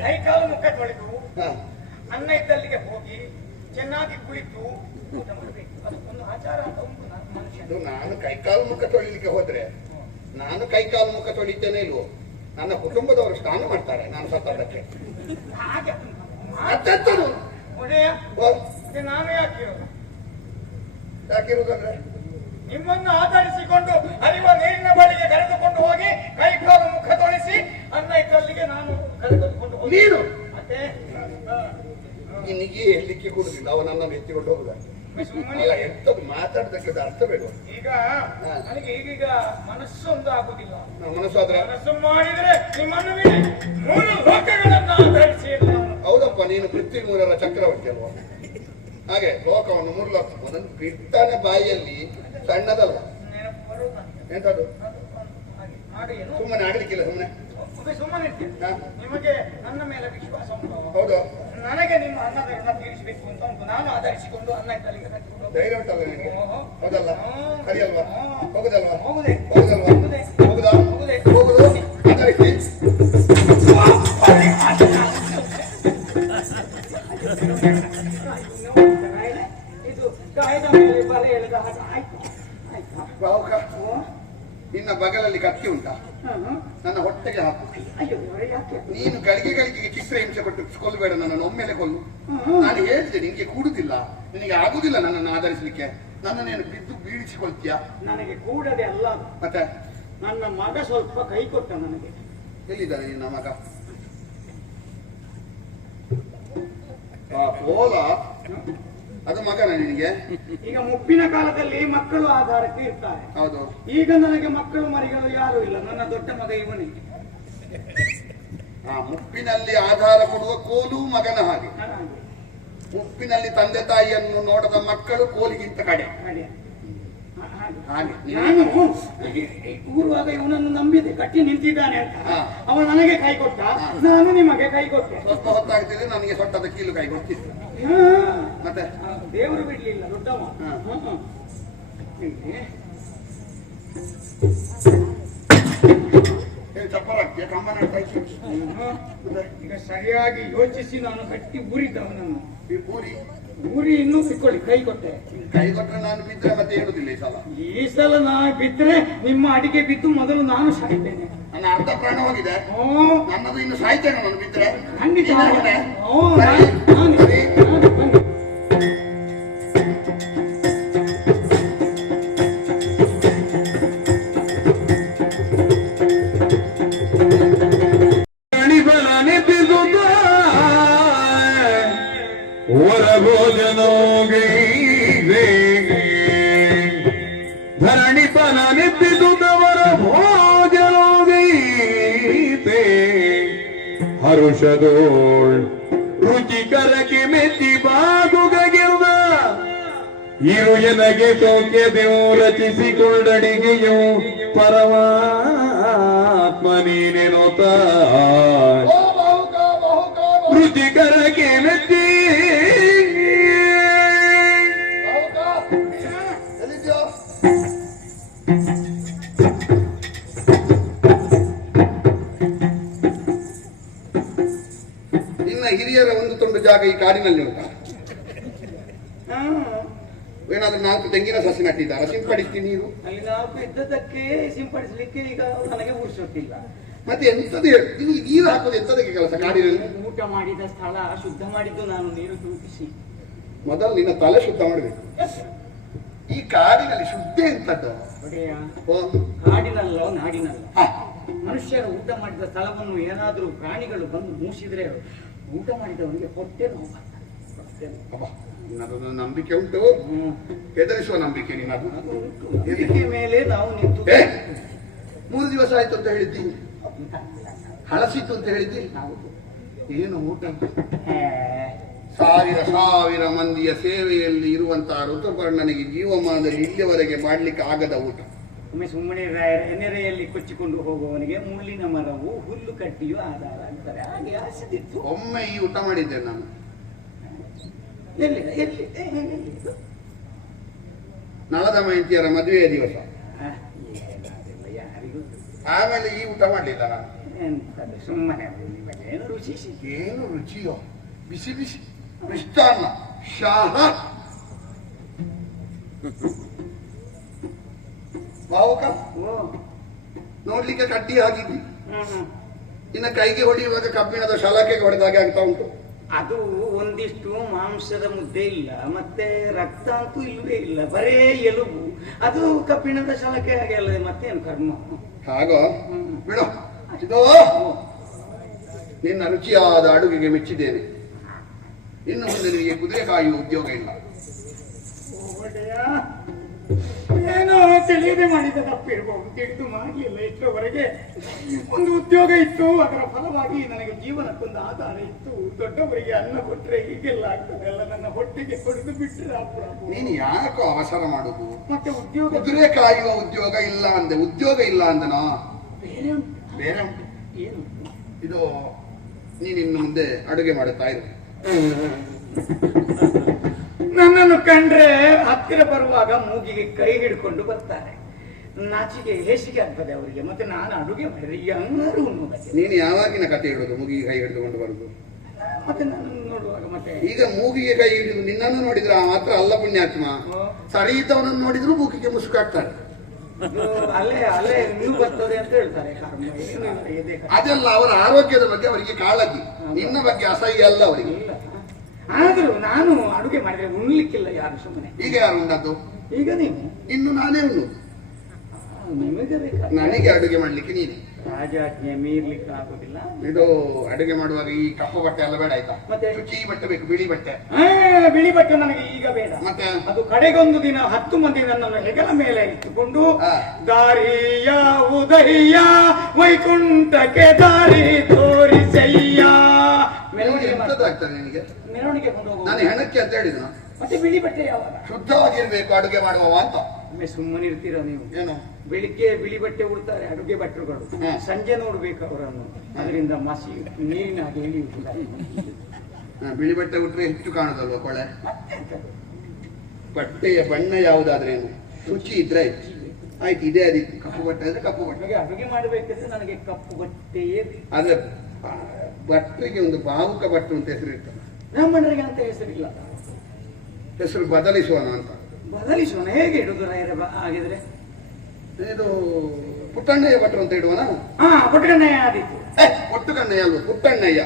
ಕೈ ಕಾಲು ಮುಖ ತೊಳೆದು ಹಾ, ಅನ್ನ ಇದ್ದಲ್ಲಿಗೆ ಹೋಗಿ ಚೆನ್ನಾಗಿ ಕುಳಿತು ಊಟ ಮಾಡಬೇಕು. ಅದಕ್ಕೊಂದು ಆಚಾರ ಅಂತ ಉಂಟು ಮನುಷ್ಯ. ಇದು ನಾನು ಕೈಕಾಲು ಮುಖ ತೊಳಿಲಿಕ್ಕೆ ಹೋದ್ರೆ ನಾನು ಕೈಕಾಲು ಮುಖ ತೊಳಿತೇನೆ ಇಲ್ವೋ, ನನ್ನ ಕುಟುಂಬದವರು ಸ್ನಾನ ಮಾಡ್ತಾರೆ ನಾನು ಸತ್ತದಕ್ಕೆ. ಹಾಗೆ ಮತ್ತೆಂತದು? ಒಡೆಯ, ಓ, ಮತ್ತೆ ನಾನು ಯಾಕಿರೋದು? ಯಾಕಿರುವುದಂದ್ರೆ ನಿಮ್ಮನ್ನು ಆಧರಿಸಿಕೊಂಡು ಹರಿವ ನೀರಿನ ಬಳಿಗೆ ಕರೆದುಕೊಂಡು ಹೋಗಿ ಕೈ ಕಾಲು ಮುಖ ತೊಳಿಸಿ ಅನ್ನ ಇದ್ದಲ್ಲಿಗೆ ನಾನು ಕರೆದುಕೊಂಡು ಹೋಗಿ. ನೀನು ಮತ್ತೆ ನಿನಗೆ ಹೇಳಲಿಕ್ಕೆ ಕೊಡುದಿಲ್ಲ, ಅವನನ್ನು ಎತ್ತಿಕೊಂಡು ಹೋಗುದ. ಸುಮ್ಮನೆ ಅಲ್ಲ, ಎಂತದ್ದು ಮಾತಾಡದಕ್ಕೆ ಅರ್ಥ ಬೇಡ. ಈಗ ನನಗೆ ಈಗೀಗ ಮನಸ್ಸೊಂದು ಆಗುದಿಲ್ಲ. ಮನಸ್ಸಾದ್ರೆ ಮನಸ್ಸು ಮಾಡಿದ್ರೆ ನಿಮ್ಮನ್ನು 3 ಲೋಕಗಳನ್ನ ಆಧರಿಸಿ ಹೌದಪ್ಪ, ನೀನು ಪೃಥ್ವಿ ಮೂರರ ಚಕ್ರವರ್ತಿ ಅಲ್ವಾ? ಹಾಗೆ ಲೋಕವನ್ನು 3 ಲಕ್ಷ ಒಂದೊಂದು ಬಿಟ್ಟನೆ ಬಾಯಿಯಲ್ಲಿ ಸಣ್ಣದಲ್ವ. ಎಂತದು ಸುಮ್ಮನೆ ಆಗ್ಲಿಕ್ಕಿಲ್ಲ, ಸುಮ್ಮನೆ ಸುಮ್ಮನೆ ಹಾ? ನಿಮಗೆ ನನ್ನ ಮೇಲೆ ವಿಶ್ವಾಸ ಉಂಟು. ಹೌದು, ನನಗೆ ನಿಮ್ಮ ಅನ್ನದ ಋಣ ತೀರಿಸಬೇಕು ಅಂತ ಉಂಟು. ನಾನು ಆಧರಿಸಿಕೊಂಡು ಅನ್ನ ಇದ್ದಲ್ಲಿಗೆ ಕಟ್ಟಿಕೊಂಡು ಧೈರ್ಯ ಉಂಟಲ್ಲ ನಿನಗೆ? ಹೌದಲ್ಲ? ಸರಿಯಲ್ವಾ? ಹೋಗುದಲ್ವಾ? ಹೋಗುದೇ ಹೋಗುದಲ್ವಾ? ಹೋಗುದೇ ಹೋಗುದಾ? ಹೋಗುದೇ ಹೋಗುದು ಆಧರಿಸಿ. ಇದು ಕಾಯ್ದ ಮೇಲೆ ಬಲೆ ಎಳೆದ ಹಾಗೆ ಆಯ್ತು. ಆಯ್ತಾ? ಬಾವುಕ, ನಿನ್ನ ಬಗಲಲ್ಲಿ ಕತ್ತಿ ಉಂಟಾ? ನನ್ನ ಹೊಟ್ಟೆಗೆ ಹಾಕು. ಅಯ್ಯೋ ಯಾಕೆ? ನೀನು ಗಳಿಗೆ ಚಿತ್ರ ಹಿಂಸೆ ಕೊಟ್ಟು ಕೊಲ್ಲಬೇಡ, ನನ್ನನ್ನು ಒಮ್ಮೆಲೆ ಕೊಲ್ಲು. ನಾನು ಹೇಳಿದೆ ನಿನಗೆ ಕೂಡುದಿಲ್ಲ, ನಿನಗೆ ಆಗುದಿಲ್ಲ ನನ್ನನ್ನು ಆಧರಿಸಲಿಕ್ಕೆ. ನನ್ನನ್ನೇನು ಬಿದ್ದು ಬೀಳಿಸಿಕೊಳ್ತೀಯ? ನನಗೆ ಕೂಡದೆ ಅಲ್ಲ, ಮತ್ತೆ ನನ್ನ ಮಗ ಸ್ವಲ್ಪ ಕೈ ಕೊಟ್ಟ ನನಗೆ. ಎಲ್ಲಿದ್ದಾನೆ ನಿನ್ನ ಮಗ? ಓಲ ಅದು ಮಗನ ನಿನಗೆ? ಈಗ ಮುಪ್ಪಿನ ಕಾಲದಲ್ಲಿ ಮಕ್ಕಳು ಆಧಾರಕ್ಕೆ ಇರ್ತಾರೆ. ಹೌದು. ಈಗ ನನಗೆ ಮಕ್ಕಳು ಮರಿಗಳು ಯಾರು ಇಲ್ಲ. ನನ್ನ ದೊಡ್ಡ ಮಗ ಇವನೇ. ಮುಪ್ಪಿನಲ್ಲಿ ಆಧಾರ ಕೊಡುವ ಕೋಲು ಮಗನ ಹಾಗೆ. ಮುಪ್ಪಿನಲ್ಲಿ ತಂದೆ ತಾಯಿಯನ್ನು ನೋಡದ ಮಕ್ಕಳು ಕೋಲಿಗಿಂತ ಕಡೆ. ಹಾಗೆ ನಾನು ಊರುವಾಗ ಇವನನ್ನು ನಂಬಿದೆ, ಕಟ್ಟಿ ನಿಂತಿದ್ದಾನೆ ಅಂತ. ಅವ ನನಗೆ ಕೈ ಕೊಟ್ಟ, ನಾನು ನಿಮಗೆ ಕೈ ಕೊಟ್ಟೆ. ಸ್ವಲ್ಪ ಹೊತ್ತಾಗ್ತಿದ್ರೆ ನನಗೆ ಸೊಟ್ಟದ ಕೀಲು ಕೈ ಕೊಡ್ತಿತ್ತು. ಮತ್ತೆ ದೇವರು ಬಿಡ್ಲಿಲ್ಲ ದೊಡ್ಡವ. ಚಪ್ಪರಾಗ್ತೀಯ ಕಂಬನ ಈಗ ಸರಿಯಾಗಿ ಯೋಚಿಸಿ ನಾನು ಕಟ್ಟಿ ಊರಿದ್ದವನನ್ನು. ಪೂರಿ ಊರಿ ಇನ್ನೂ ಸಿಕ್ಕೊಳ್ಳಿ, ಕೈ ಕೊಟ್ಟೆ. ಕೈ ಕೊಟ್ಟರೆ ನಾನು ಬಿದ್ದರೆ ಮತ್ತೆ ಹೇಳುದಿಲ್ಲ ಈ ಸಲ. ಈ ಸಲ ನಾ ಬಿದ್ರೆ ನಿಮ್ಮ ಅಡಿಗೆ ಬಿದ್ದು ಮೊದಲು ನಾನು ಸಾಯ್ತೇನೆ. ನನ್ನ ಅರ್ಧ ಪ್ರಾಣ ಹೋಗಿದೆ, ಓ ನನ್ನದು ಇನ್ನು ಸಾಯ್ತೇನೆ ನಾನು ಬಿದ್ರೆ. ಖಂಡಿತ. ಓ ಸರಿ. ಬನ್ನಿ. ಧರಣಿ ಫಲ ನಿಪ್ಪಿಸುತ್ತವರ ಭೋಜನೋಗೈತೆ ಹರುಷದೋಳ್ ರುಚಿಕರಕ್ಕೆ ಮೆತ್ತಿ ಬಾಗುಗಗಿಲ್ದ ಇರು ಎನಗೆ ಸೌಖ್ಯದೆವು ರಚಿಸಿಕೊಂಡಡಿಗೆಯು ಪರಮಾತ್ಮ ನೀನೆನೋತ ರುಚಿಕರಕ್ಕೆ ಮೆತ್ತಿ ಹಿರಿಯರ ಒಂದು ತುಂಡು ಜಾಗ ಈ ಕಾಡಿನಲ್ಲಿ ಉಂಟಾ? ಏನಾದ್ರೂ 4 ತೆಂಗಿನ ಸಸಿ ನಟ್ಟಿದ್ದಾರ? ಸಿಂಪಡಿಸ್ತೀನಿ ನೀರು? ಅಲ್ಲಿ ನಾವು ಇದ್ದದಕ್ಕೆ ಸಿಂಪಡಿಸಲಿಕ್ಕೆ ಈಗ ನನಗೆ ಉಳಿಸೋತಿಲ್ಲ. ಮತ್ತೆ ಎಂತದ್ದು ಹೇಳಿ, ನೀರು ಹಾಕೋದು ಎಂತದಕ್ಕೆ ಕೆಲಸ ಕಾಡಿನಲ್ಲಿ? ಊಟ ಮಾಡಿದ ಸ್ಥಳ ಶುದ್ಧ ಮಾಡಿದ್ದು ನಾನು ನೀರು ತೂಗಿಸಿ. ಮೊದಲು ನಿನ್ನ ತಲೆ ಶುದ್ಧ ಮಾಡಬೇಕು. ಈ ಕಾಡಿನಲ್ಲಿ ಶುದ್ಧ ಎಂತದ್ದು? ಒಡೆಯ, ಕಾಡಿನಲ್ಲೋ ನಾಡಿನಲ್ಲ, ಮನುಷ್ಯರು ಊಟ ಮಾಡಿದ ಸ್ಥಳವನ್ನು ಏನಾದ್ರೂ ಪ್ರಾಣಿಗಳು ಬಂದು ಮೂಸಿದ್ರೆ ಊಟ ಮಾಡಿದವನಿಗೆ ಹೊಟ್ಟೆ ನೋವು. ನಿನ್ನದು ನಂಬಿಕೆ ಉಂಟು, ಹೆದರಿಸುವ ನಂಬಿಕೆ ನಿನ್ನದು. ಇದಕ್ಕೆ ಮೇಲೆ ನಾವು ನಿಂತು 3 ದಿವಸ ಆಯ್ತು ಅಂತ ಹೇಳಿದ್ದೀನಿ, ಹಳಸಿತ್ತು ಅಂತ ಹೇಳಿದ್ದಿ. ಏನು ಊಟ? ಸಾವಿರ ಮಂದಿಯ ಸೇವೆಯಲ್ಲಿ ಇರುವಂತಹ ಋತುಪರ್ಣನಿಗೆ ಜೀವಮಾನದಲ್ಲಿ ಇಲ್ಲಿಯವರೆಗೆ ಮಾಡ್ಲಿಕ್ಕೆ ಆಗದ ಊಟ. ಒಮ್ಮೆ ಸುಮ್ಮನೆ ನೆರೆಯಲ್ಲಿ ಕೊಚ್ಚಿಕೊಂಡು ಹೋಗುವವನಿಗೆ ಮುಳ್ಳಿನ ಮರವು ಹುಲ್ಲು ಕಟ್ಟಿಯೂ ಆಧಾರ ಅಂತಾರೆ. ಹಾಗೆ ಆಸದಿತ್ತು. ಒಮ್ಮೆ ಈ ಊಟ ಮಾಡಿದ್ದೆ ನಾನು. ಎಲ್ಲಿ ಎಲ್ಲಿ ನಳದ ಮೈತಿಯರ ಮದುವೆಯ ದಿವಸ. ಯಾರಿಗೂ ಆಮೇಲೆ ಈ ಊಟ ಮಾಡ್ಲಿಲ್ಲ ನಾನು. ಎಂತದ್ದು ಸುಮ್ಮನೆ ಏನು ರುಚಿ? ಏನು ರುಚಿಯೋ, ಬಿಸಿ ಬಿಸಿ ಮಿಷ್ಟಾನ್ನ ಶಾಹ. ಭಾವುಕ ನೋಡ್ಲಿಕ್ಕೆ ಕಡ್ಡಿ ಹಾಕಿದ್ವಿ, ಇನ್ನ ಕೈಗೆ ಹೊಡೆಯುವಾಗ ಕಬ್ಬಿಣದ ಶಲಾಕೆಗೆ ಹೊಡೆದಾಗೆ ಆಗ್ತಾ ಉಂಟು. ಅದು ಒಂದಿಷ್ಟು ಮಾಂಸದ ಮುದ್ದೆ ಇಲ್ಲ, ಮತ್ತೆ ರಕ್ತ ಅಂತೂ ಇಲ್ಲವೇ ಇಲ್ಲ, ಬರೇ ಎಲುಬು. ಅದು ಕಬ್ಬಿಣದ ಶಲಕೆ ಹಾಗೆ ಅಲ್ಲದೆ ಮತ್ತೇನು ಕರ್ಮ. ಹಾಗೋ ಬಿಡು. ಇದು ನಿನ್ನ ರುಚಿಯಾದ ಅಡುಗೆಗೆ ಮೆಚ್ಚಿದ್ದೇನೆ. ಇನ್ನು ಮುಂದೆ ನಿನಗೆ ಕುದುರೆ ಕಾಯುವ ಉದ್ಯೋಗ ಇಲ್ಲ. ಏನೋ ತಿಳಿಯದೆ ಮಾಡಿದ ತಪ್ಪಿರ್ಬೋದು, ತಿಳಿದು ಮಾಡಲಿಲ್ಲ. ಇಷ್ಟರವರೆಗೆ ಒಂದು ಉದ್ಯೋಗ ಇತ್ತು, ಅದರ ಫಲವಾಗಿ ನನಗೆ ಜೀವನಕ್ಕೊಂದು ಆಧಾರ ಇತ್ತು. ದೊಡ್ಡವರಿಗೆ ಅನ್ನ ಕೊಟ್ರೆ ಹೀಗೆಲ್ಲ ಆಗ್ತದೆ, ಎಲ್ಲ ನನ್ನ ಹೊಟ್ಟೆಗೆ ಕೊಡುದು ಬಿಟ್ಟರೆ ಅಪರಾಧ. ನೀನು ಯಾಕೋ ಅವಸರ ಮಾಡುದು? ಮತ್ತೆ ಉದ್ಯೋಗ ಕುದುರೆ ಕಾಯುವ ಉದ್ಯೋಗ ಇಲ್ಲ ಅಂದೆ, ಉದ್ಯೋಗ ಇಲ್ಲ ಅಂದನೋ? ಬೇರೆ ಉಂಟು. ಬೇರೆ ಉಂಟು. ಏನು? ಇದು ನೀನಿನ್ನು ಮುಂದೆ ಅಡುಗೆ ಮಾಡುತ್ತಾ ಇರು. ನನ್ನನ್ನು ಕಂಡ್ರೆ ಹತ್ತಿರ ಬರುವಾಗ ಮೂಗಿಗೆ ಕೈ ಹಿಡ್ಕೊಂಡು ಬರ್ತಾರೆ. ನಾಚಿಕೆ ಹೇಸಿಗೆ ಆಗ್ತದೆ ಅವರಿಗೆ. ಮತ್ತೆ ನಾನು ಅಡುಗೆ ಮಾಡಿದ್ರೆ ಎಲ್ಲರೂ ಉಣ್ಣುವುದಕ್ಕೆ. ನೀನು ಯಾವಾಗಿನ ಕತೆ ಹೇಳುದು ಮೂಗಿಗೆ ಕೈ ಹಿಡಿದುಕೊಂಡು ಬರುದು? ಮತ್ತೆ ನನ್ನನ್ನು ನೋಡುವಾಗ ಮತ್ತೆ ಈಗ ಮೂಗಿಗೆ ಕೈ ಹಿಡಿದು ನಿನ್ನನ್ನು ನೋಡಿದ್ರ ಮಾತ್ರ ಅಲ್ಲ ಪುಣ್ಯಾತ್ಮ, ಸರಿಯಿತವನನ್ನು ನೋಡಿದ್ರು ಮೂಗಿಗೆ ಮುಸುಕಾಗ್ತಾರೆ. ಅದು ಅಲ್ಲೇ ನೀವು ಬರ್ತದೆ ಅಂತ ಹೇಳ್ತಾರೆ. ಕರ್ಮ ಏನು ಎದೆ ಕರ್ಮ. ಅದೆಲ್ಲ ಅವರ ಆರೋಗ್ಯದ ಬಗ್ಗೆ ಅವರಿಗೆ ಕಾಳಜಿ, ನಿನ್ನ ಬಗ್ಗೆ ಅಸಹ್ಯ ಅಲ್ಲ ಅವರಿಗೆ. ಇಲ್ಲ. ಆದ್ರೂ ನಾನು ಅಡುಗೆ ಮಾಡಿದ್ರೆ ಉಣ್ಲಿಕ್ಕಿಲ್ಲ ಯಾರು ಸುಮ್ಮನೆ. ಈಗ ಯಾರು ಉಂಡದ್ದು? ಈಗ ನೀವು. ಇನ್ನು ನಾನೇ ಉಣ್ಣು. ನಿಮಗೆ ನನಗೆ ಅಡುಗೆ ಮಾಡ್ಲಿಕ್ಕೆ ನೀನೆ. ರಾಜಾಜ್ಞೆ ಮೀರ್ಲಿಕ್ಕೆ ಆಗುದಿಲ್ಲ. ಇದು ಅಡುಗೆ ಮಾಡುವಾಗ ಈ ಕಪ್ಪು ಬಟ್ಟೆ ಎಲ್ಲ ಬೇಡ ಆಯ್ತಾ? ಮತ್ತೆ ಶುಚಿ ಬಟ್ಟೆ ಬೇಕು, ಬಿಳಿ ಬಟ್ಟೆ. ಬಿಳಿ ಬಟ್ಟೆ ನನಗೆ ಈಗ ಬೇಡ. ಮತ್ತೆ ಅದು ಕಡೆಗೊಂದು ದಿನ 10 ಮಂದಿ ನನ್ನನ್ನು ಹೆಗಲ ಮೇಲೆ ಇಟ್ಟುಕೊಂಡು ದಾರಿಯ ಉದಯ್ಯ ವೈಕುಂಠಕ್ಕೆ ದಾರಿ ತೋರಿಸಯ್ಯ ಎಂತದಾಗ್ತದೆ ನಿನಗೆ? ಮೆರವಣಿಗೆ ಕೊಂಡು ಹೋಗುವ. ನಾನು ಹೆಣಕ್ಕೆ ಅಂತ ಹೇಳಿದ್ನ. ಮತ್ತೆ ಬಿಳಿ ಬಟ್ಟೆ ಯಾವಾಗ? ಶುದ್ಧವಾಗಿರ್ಬೇಕು ಅಡುಗೆ ಮಾಡುವವ ಅಂತ. ಸುಮ್ಮನೆ ಇರ್ತೀರಾ ನೀವು? ಏನು? ಬೆಳಿಗ್ಗೆ ಬಿಳಿ ಬಟ್ಟೆ ಉಡ್ತಾರೆ ಅಡುಗೆ ಭಟ್ರುಗಳು, ಸಂಜೆ ನೋಡ್ಬೇಕು ಅವರನ್ನು. ಅದರಿಂದ ಮಸಿ ನೀರಿನ ಹಾಗೆ ಇಳಿಯುತ್ತಿದ್ದಾರೆ. ಬಿಳಿ ಬಟ್ಟೆ ಉಟ್ರೆ ಹೆಚ್ಚು ಕಾಣುದಲ್ವ ಕೊಳೆ? ಬಟ್ಟೆಯ ಬಣ್ಣ ಯಾವುದಾದ್ರೇನು, ಶುಚಿ ಇದ್ರೆ ಆಯ್ತು. ಇದೇ ಅದಕ್ಕೆ ಕಪ್ಪು ಬಟ್ಟೆ ಅಂದ್ರೆ ಕಪ್ಪು ಬಟ್ಟೆ. ನನಗೆ ಅಡುಗೆ ಮಾಡಬೇಕಿದ್ರೆ ನನಗೆ ಕಪ್ಪು ಬಟ್ಟೆಯೇ ಬೇಕು. ಆದ್ರೆ ಭಟ್ರಿಗೆ ಒಂದು ಭಾವುಕ ಭಟ್ರು ಅಂತ ಹೆಸರು ಇರ್ತದೆ. ಬ್ರಾಹ್ಮಣರಿಗೆ ಅಂತ ಹೆಸರಿಲ್ಲ. ಹೆಸರು ಬದಲಿಸುವನ ಅಂತ. ಬದಲಿಸೋಣ. ಹೇಗೆ ಇಡುದು ಆಗಿದ್ರೆ? ಇದು ಪುಟ್ಟಣ್ಣಯ್ಯ ಭಟ್ರು ಅಂತ ಇಡುವನ? ಪುಟ್ಟಣ್ಣಯ್ಯ ಆದಿತ್ತು. ಒಟ್ಟು ಕಣ್ಣಯ್ಯ ಅಲ್ವ, ಪುಟ್ಟಣ್ಣಯ್ಯ.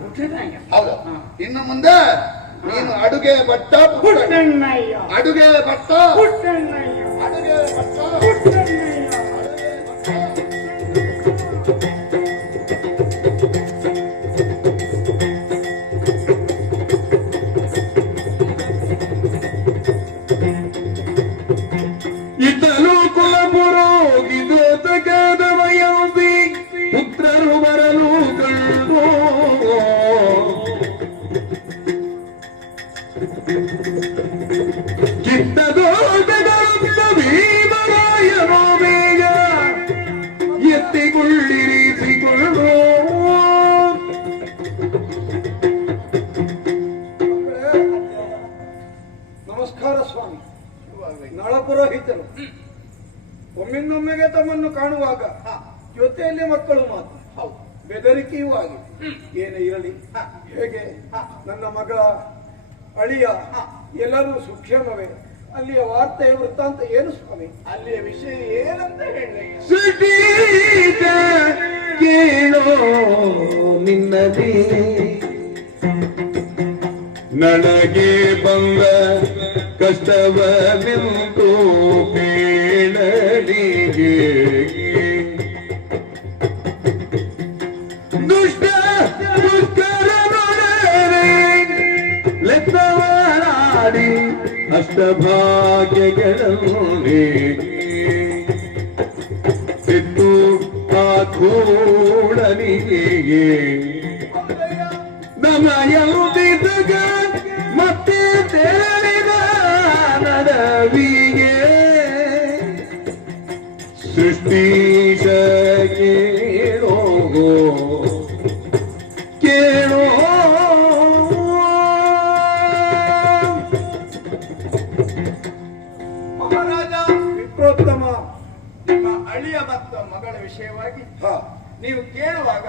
ಪುಟ್ಟಣ್ಣಯ್ಯ ಹೌದಾ? ಇನ್ನು ಮುಂದೆ ನೀನು ಅಡುಗೆ ಭಟ್ಟ ಪುಟ್ಟಣ್ಣಯ್ಯ, ಅಡುಗೆ ಭಟ್ಟ ಪುಟ್ಟಣ್ಣಯ್ಯ, ಅಡುಗೆ ಭಟ್ಟ ಪುಟ್ಟಣ್ಣಯ್ಯ. ಇದ್ದಲು ಕುಲಪುರೋಗಿದು ತಗದವಯಂತಿ ಪುತ್ರರು ಬರಲು ಕಂಡು ಕಿತ್ತದೋಟಗಳುತ್ತ ಭೀಮರಾಯನೋ ಬೇಗ ಎತ್ತಿಕೊಳ್ಳಿರಿಸಿಕೊಂಡು ನಮಸ್ಕಾರ ಸ್ವಾಮಿ. ನಳಪುರೋಹಿತರು ಒಮ್ಮಿಂದೊಮ್ಮೆಗೆ ತಮ್ಮನ್ನು ಕಾಣುವಾಗ ಜೊತೆಯಲ್ಲಿ ಮಕ್ಕಳು ಮಾತ್ರ. ಹೌದು, ಬೆದರಿಕೆಯೂ ಆಗಿದೆ. ಏನೇ ಇರಲಿ, ಹೇಗೆ ನನ್ನ ಮಗ ಅಳಿಯ ಎಲ್ಲರೂ ಸುಕ್ಷೇಮವೇ? ಅಲ್ಲಿಯ ವಾರ್ತೆಯ ವೃತ್ತಾಂತ ಏನು ಸ್ವಾಮಿ? ಅಲ್ಲಿಯ ವಿಷಯ ಏನಂತ ಹೇಳಿ ಸುದೀತ ಕೇಳೋ ನಿನ್ನದೇ ನನಗೆ ಬಂದ ಕಷ್ಟವ ನಿಂತು ಬೇಡಲಿಗೆ ದುಷ್ಟ ದುಷ್ಕರ ನೊಡನೆ ಲೆಕ್ಕವರಾಡಿ ಅಷ್ಟಭಾಗ್ಯಗಳಲ್ಲಿ ಸಿದ್ದು ಆ ಕೂಡಲಿಗೆ ನಮಯಂದಿದ್ದಾಗ ಮತ್ತೆ ತೆರಳಿದ ನಡವಿಗೆ ಸೃಷ್ಟೀಶ ಕೇಳೋ ಕೇಳೋ ಮಹಾರಾಜ. ವಿಪ್ರೋತ್ತಮ, ನಿಮ್ಮ ಅಳಿಯ ಮತ್ತು ಮಗಳ ವಿಷಯವಾಗಿ ನೀವು ಕೇಳುವಾಗ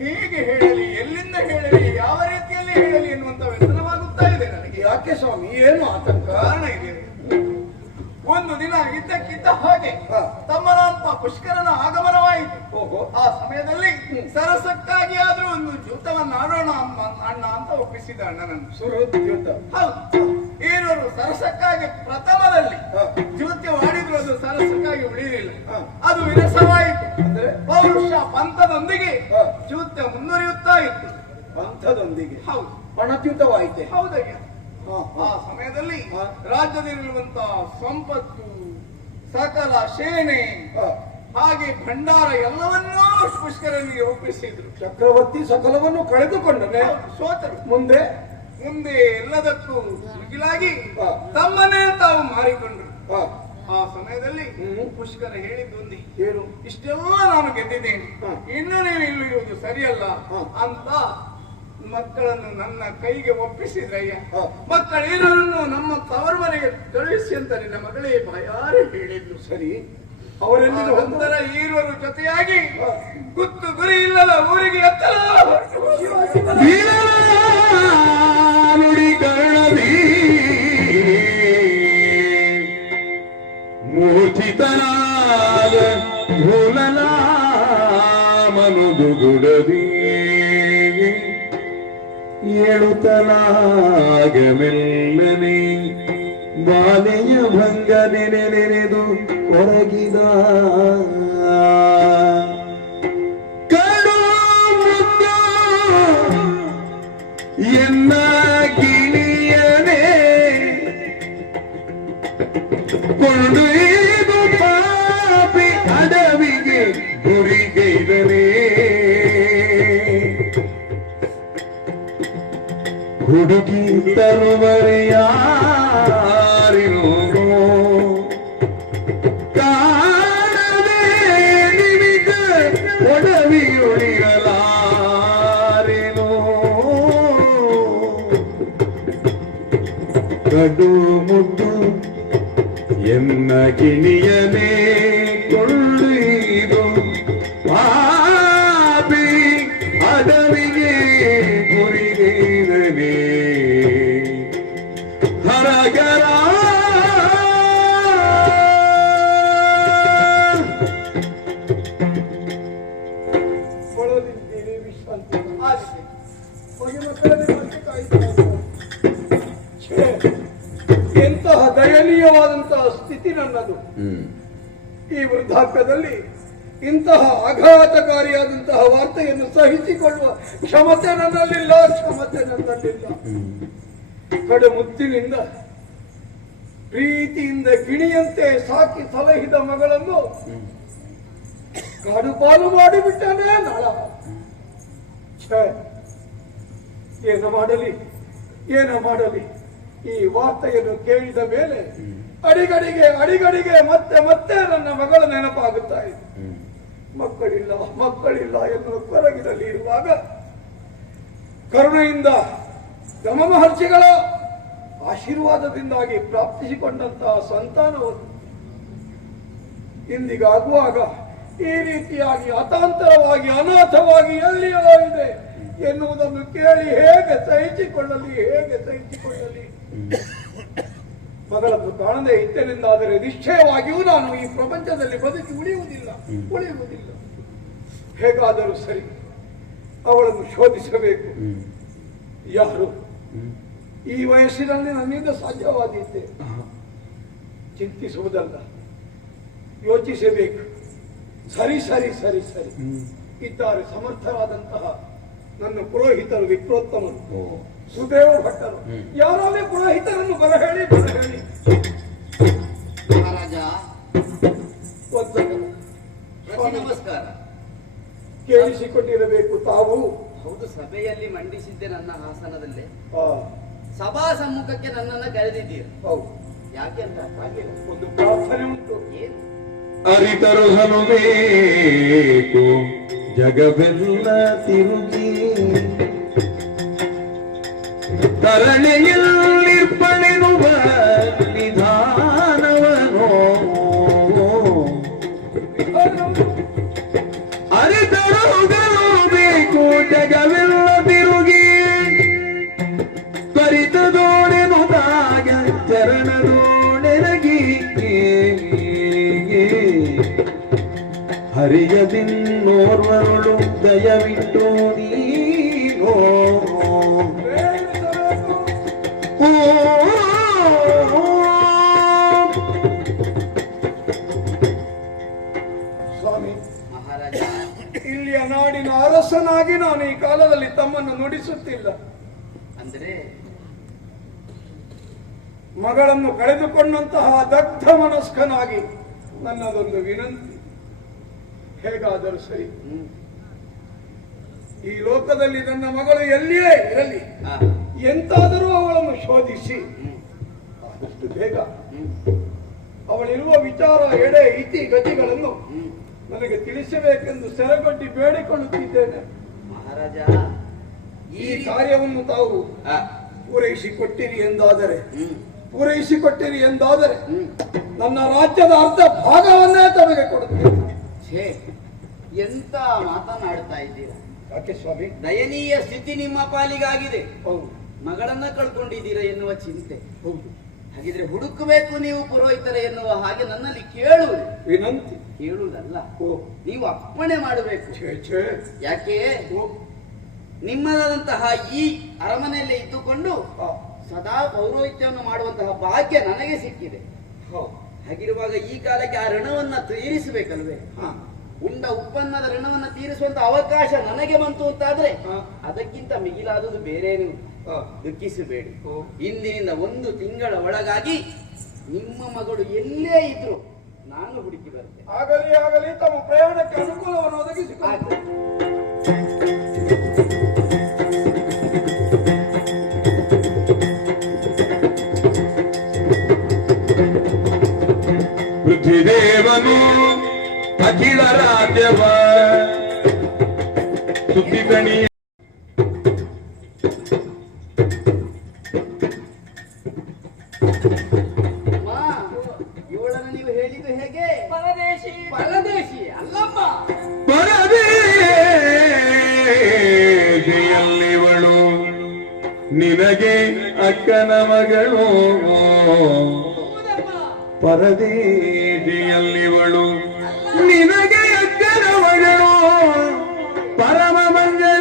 ಹೇಗೆ ಹೇಳಲಿ, ಎಲ್ಲಿಂದ ಹೇಳಲಿ, ಯಾವ ರೀತಿಯಲ್ಲಿ ಹೇಳಲಿ ಎನ್ನುವಂತ ವ್ಯಸನವಾಗುತ್ತಾ ಇದೆ ನನಗೆ. ಯಾಕೆ ಸ್ವಾಮಿ, ಏನು ಆತಂಕ? ಕಾರಣ ಇದೆ. ಒಂದು ದಿನ ಇದ್ದಕ್ಕಿದ್ದ ಹಾಗೆ ತಮ್ಮನಂತ ಪುಷ್ಕರನ ಆಗಮನವಾಯಿತು. ಓಹೋ. ಆ ಸಮಯದಲ್ಲಿ ಸರಸಕ್ಕಾಗಿ ಆದ್ರೂ ಒಂದು ಜೂತವನ್ನು ಆಡೋಣ ಅಣ್ಣ ಅಂತ ಒಪ್ಪಿಸಿದ ಅಣ್ಣನನ್ನು. ಸುಹೃದ್ಯೂತ. ಹೌದು, ಈರವರು ಸರಸಕ್ಕಾಗಿ ಪ್ರಥಮದಲ್ಲಿ ಜೂತ್ಯವಾಡಿದ್ರು, ಅದು ಸರಸಕ್ಕಾಗಿ ಉಳಿಯಲಿಲ್ಲ. ಅದು ವಿರಸವಾಯಿತು. ಅಂದ್ರೆ ಪೌರುಷ ಪಂಥದೊಂದಿಗೆ ಜೂತ್ಯ ಮುಂದುವರಿಯುತ್ತಾ ಇತ್ತು. ಪಂಥದೊಂದಿಗೆ ಹೌದು, ಪಣಚ್ಯುತವಾಯಿತೆ. ಹೌದಯ್ಯ. ಆ ಸಮಯದಲ್ಲಿ ರಾಜ್ಯದಲ್ಲಿರುವಂತಹ ಸಂಪತ್ತು, ಸಕಲ ಸೇನೆ ಆ, ಹಾಗೆ ಭಂಡಾರ ಎಲ್ಲವನ್ನೂ ಪುಷ್ಕರನಿಗೆ ಒಪ್ಪಿಸಿದ್ರು. ಚಕ್ರವರ್ತಿ ಸಕಲವನ್ನು ಕಳೆದುಕೊಂಡನೆ. ಸೋತರು. ಮುಂದೆ ಮುಂದೆ ಎಲ್ಲದಕ್ಕೂ ಮಿಗಿಲಾಗಿ ಆ. ತಮ್ಮನ್ನೇ ತಾವು ಮಾರಿಕೊಂಡ್ರು. ಆ, ಆ ಸಮಯದಲ್ಲಿ ಹ್ಮ್. ಪುಷ್ಕರ ಹೇಳಿದ್ದೊಂದು, ಏನು? ಇಷ್ಟೆಲ್ಲ ನಾನು ಗೆದ್ದಿದ್ದೇನೆ, ಹ. ಇನ್ನು ನೀವು ಇಲ್ಲಿರುವುದು ಸರಿಯಲ್ಲ ಹ. ಅಂತ ಮಕ್ಕಳನ್ನು ನನ್ನ ಕೈಗೆ ಒಪ್ಪಿಸಿದ್ರಯ್ಯ. ಹ. ಮಕ್ಕಳೇನನ್ನು ನಮ್ಮ ತವರ ಮನೆಗೆ ಕಳುಹಿಸಿ ಅಂತ ನಿನ್ನ ಮಗಳೇ ಬಾಯಾರೆ ಹೇಳಿದ್ಲು. ಸರಿ, ಅವರೆಲ್ಲಿ ನಂತರ ಈರುವರು ಜೊತೆಯಾಗಿ ಹ. ಗುತ್ತು ಗುರಿ ಇಲ್ಲದ ಊರಿಗೆ ಎತ್ತಲ ನುಡಿ ಕರ್ಣದಿ ಮೂರ್ಛಿತನಾದ ಭೂಲನಾಮನುದುಗುಡದಿ ಏಳುತ್ತಲಾಗ ಮೆಲ್ಲನೆ ಬಾಲೆಯ ಭಂಗ ನೆನೆದು ಹೊರಗಿದ ಕಡು ಮುದ್ದು ಎನ್ನ ಗಿಣಿಯನೇ ಕೊಂಡೊಯ್ದು ಪಾಪಿ ಅಡವಿಗೆ ಗುರಿಗೈದನೇ ಹುಡುಗಿ ತರುವರೆಯಾರಿನೋ ಕಾಣದೆ ನಿಮಿಗ ಒಡವಿಯೊಳಿರಲಾರೆನೋ ಕಡು ಮುದ್ದು ಎನ್ನ ಗಿಣಿಯನೇ ಕೊಳ್ಳುವುದು ಪಾಪಿ ಅಡವಿಗೆ ಗುರಿಗೈದನೇ ಹರಗರ ಒಳದಿದ್ದೀರಿ ವಿಶ್ರಾಂತಿ. ಆಗಿದೆ. ಹೋಗಿ ಮಕ್ಕಳಲ್ಲಿ ಮತ್ತೆ ಕಾಯ್ತಾ ಇದ್ದಾರೆ. ಛೇ, ಎಂತಹ ದಯನೀಯವಾದಂತಹ ಸ್ಥಿತಿ ನನ್ನದು. ಈ ವೃದ್ಧಾಪ್ಯದಲ್ಲಿ ಇಂತಹ ಆಘಾತಕಾರಿಯಾದಂತಹ ವಾರ್ತೆಯನ್ನು ಸಹಿಸಿಕೊಳ್ಳುವ ಕ್ಷಮತೆ ನನ್ನಲ್ಲಿಲ್ಲ. ಕಡೆ ಮುತ್ತಿನಿಂದ ಪ್ರೀತಿಯಿಂದ ಗಿಣಿಯಂತೆ ಸಾಕಿ ಸಲಹಿದ ಮಗಳನ್ನು ಕಾಡುಪಾಲು ಮಾಡಿಬಿಟ್ಟನೇ ನಳ. ಛೇ, ಏನು ಮಾಡಲಿ ಈ ವಾರ್ತೆಯನ್ನು ಕೇಳಿದ ಮೇಲೆ ಅಡಿಗಡಿಗೆ ಮತ್ತೆ ನನ್ನ ಮಗಳ ನೆನಪಾಗುತ್ತಾ ಇದೆ. ಮಕ್ಕಳಿಲ್ಲ ಎನ್ನುವ ಕೊರಗಿನಲ್ಲಿ ಇರುವಾಗ ಕರುಣೆಯಿಂದ ಯಮ ಮಹರ್ಷಿಗಳ ಆಶೀರ್ವಾದದಿಂದಾಗಿ ಪ್ರಾಪ್ತಿಸಿಕೊಂಡಂತಹ ಸಂತಾನವನ್ನು ಇಂದಿಗಾಗುವಾಗ ಈ ರೀತಿಯಾಗಿ ಅತಾಂತರವಾಗಿ ಅನಾಥವಾಗಿ ಎಲ್ಲಿಯೋ ಇದೆ ಎನ್ನುವುದನ್ನು ಕೇಳಿ ಹೇಗೆ ಸಹಿಸಿಕೊಳ್ಳಲಿ. ಮಗಳನ್ನು ಕಾಣದೇ ಇದ್ದನೆಂದಾದರೆ ನಿಶ್ಚಯವಾಗಿಯೂ ನಾನು ಈ ಪ್ರಪಂಚದಲ್ಲಿ ಬದುಕಿ ಉಳಿಯುವುದಿಲ್ಲ. ಹೇಗಾದರೂ ಸರಿ ಅವಳನ್ನು ಶೋಧಿಸಬೇಕು. ಯಾರು ಈ ವಯಸ್ಸಿನಲ್ಲಿ ನನ್ನಿಂದ ಸಾಧ್ಯವಾದೀತೆ ಚಿಂತಿಸುವುದಲ್ಲ, ಯೋಚಿಸಬೇಕು. ಸರಿ ಇದ್ದಾರೆ ಸಮರ್ಥರಾದಂತಹ ನನ್ನ ಪುರೋಹಿತರು, ವಿಪ್ರೋತ್ತಮರು, ಸುದೇವ ಭಟ್ಟರು. ಯಾರಲ್ಲಿ ಪುರೋಹಿತರನ್ನು ಬರಹೇಳಿ ಮಹಾರಾಜ ಒಂದು ನಮಸ್ಕಾರ. ಕೇಳಿಸಿಕೊಂಡಿರಬೇಕು. ತಾವು ಹೌದು, ಸಭೆಯಲ್ಲಿ ಮಂಡಿಸಿದ್ದೆ ನನ್ನ ಆಸನದಲ್ಲೇ. ಆ, ಸಭಾ ಸಮ್ಮುಖಕ್ಕೆ ನನ್ನನ್ನ ಕರೆದಿದ್ದೀರಿ. ಹೌದು, ಯಾಕೆ ಅಂತ ಆಗ್ಲಿಲ್ಲ. ಒಂದು ಪ್ರಾರ್ಥನೆ ಉಂಟು. ಏನು? ಅರಿತರು ಹನುಬೇಕು ಜಗವೆಲ್ಲ ತಿರುಗಿ ತರಣೆಯಲ್ಲಿರ್ಪಳೆನುವ ನಿಧಾನವನೋ ಅರಿತರು ಜಗವೆಲ್ಲ ತಿರುಗಿ ತ್ವರಿತದೋಡೆನುದಾಗ ಚರಣದೋಡೆರಗಿ ಹರಿಯದಿನ್ನೋರ್ವರುಳು ದಯವಿಟ್ಟು ನೀನೋ ಸ್ವಾಮಿ, ಮಹಾರಾಜ, ಇಲ್ಲಿಯ ನಾಡಿನ ಅರಸನಾಗಿ ನಾನು ಈ ಕಾಲದಲ್ಲಿ ತಮ್ಮನ್ನು ನುಡಿಸುತ್ತಿಲ್ಲ. ಅಂದ್ರೆ ಮಗಳನ್ನು ಕಳೆದುಕೊಂಡಂತಹ ದಗ್ಧ ಮನಸ್ಕನಾಗಿ ನನ್ನದೊಂದು ವಿನಂತಿ, ಹೇಗಾದರೂ ಸರಿ ಈ ಲೋಕದಲ್ಲಿ ನನ್ನ ಮಗಳು ಎಲ್ಲಿಯೇ ಇರಲಿ, ಎಂತಾದರೂ ಅವಳನ್ನು ಶೋಧಿಸಿ ಆದಷ್ಟು ಬೇಗ ಅವಳಿರುವ ವಿಚಾರ ಎಡೆ ಇತಿ ಗತಿಗಳನ್ನು ನನಗೆ ತಿಳಿಸಬೇಕೆಂದು ಸೆರಗೊಡ್ಡಿ ಬೇಡಿಕೊಳ್ಳುತ್ತಿದ್ದೇನೆ. ಮಹಾರಾಜ, ಈ ಕಾರ್ಯವನ್ನು ತಾವು ಪೂರೈಸಿಕೊಟ್ಟಿರಿ ಎಂದಾದರೆ ನನ್ನ ರಾಜ್ಯದ ಅರ್ಧ ಭಾಗವನ್ನೇ ತಮಗೆ ಕೊಡುತ್ತೇನೆ. ಛೇ, ಎಂತ ಮಾತನಾಡ್ತಾ ಇದ್ದೀರಾ? ಯಾಕೆ ಸ್ವಾಮಿ? ದಯನೀಯ ಸ್ಥಿತಿ ನಿಮ್ಮ ಪಾಲಿಗಾಗಿದೆ. ಹೌದು ಮಗಳನ್ನ ಕಳ್ಕೊಂಡಿದ್ದೀರಾ ಎನ್ನುವ ಚಿಂತೆ. ಹೌದು, ಹಾಗಿದ್ರೆ ಹುಡುಕಬೇಕು ನೀವು ಪುರೋಹಿತರ ಎನ್ನುವ ಹಾಗೆ ನನ್ನಲ್ಲಿ ಕೇಳುವುದು. ವಿನಂತಿ ಕೇಳುವುದಲ್ಲ, ಓ ನೀವು ಅಪ್ಪಣೆ ಮಾಡಬೇಕು. ಛೇ ಛೇ, ಯಾಕೆ? ಓ, ನಿಮ್ಮದಂತಹ ಈ ಅರಮನೆಯಲ್ಲೇ ಇದ್ದುಕೊಂಡು ಆ, ಸದಾ ಪೌರೋಹಿತ್ಯವನ್ನು ಮಾಡುವಂತಹ ಭಾಗ್ಯ ನನಗೆ ಸಿಕ್ಕಿದೆ. ಹೌದು, ಹಾಗಿರುವಾಗ ಈ ಕಾಲಕ್ಕೆ ಆ ಋಣವನ್ನ ತೀರಿಸಬೇಕಲ್ವೇ? ಹಾ, ಉಂಡ ಉತ್ಪನ್ನದ ಋಣವನ್ನ ತೀರಿಸುವಂತ ಅವಕಾಶ ನನಗೆ ಬಂತು ಅಂತಾದ್ರೆ ಹಾ. ಅದಕ್ಕಿಂತ ಮಿಗಿಲಾದುದು ಬೇರೇನು? ಆ, ದುಃಖಿಸಬೇಡಿ. ಓ. ಇಂದಿನಿಂದ 1 ತಿಂಗಳ ಒಳಗಾಗಿ ನಿಮ್ಮ ಮಗಳು ಎಲ್ಲೇ ಇದ್ರು ನಾನು ಹುಡುಕಿ ಬರ್ತೇನೆ. ಆಗಲಿ ತಮ್ಮ ಪ್ರಯಾಣಕ್ಕೆ ಅನುಕೂಲವನ್ನು ಒದಗಿಸಿಕೊಳ್ಳಿ. ಪೃಥ್ವಿದೇವನು ಅಖಿಲ ರಾಜ್ಯವ ಸುದ್ದಿಗಣಿ ಅಮ್ಮ, ಇವಳನ್ನು ನೀವು ಹೇಳಿದ್ದು ಹೇಗೆ? ಪರದೇಶಿ ಅಲ್ಲಮ್ಮ. ಪರದೇಶಿಯಲ್ಲಿವಳು ನಿನಗೆ ಅಕ್ಕನ ಮಗಳು, ಪರದೇಶಿಯಲ್ಲಿವಳು ನಿನಗೆ ಅಕ್ಕನ ಮಗಳು, ಪರಮ ಮಂಗಳೆಯಾದ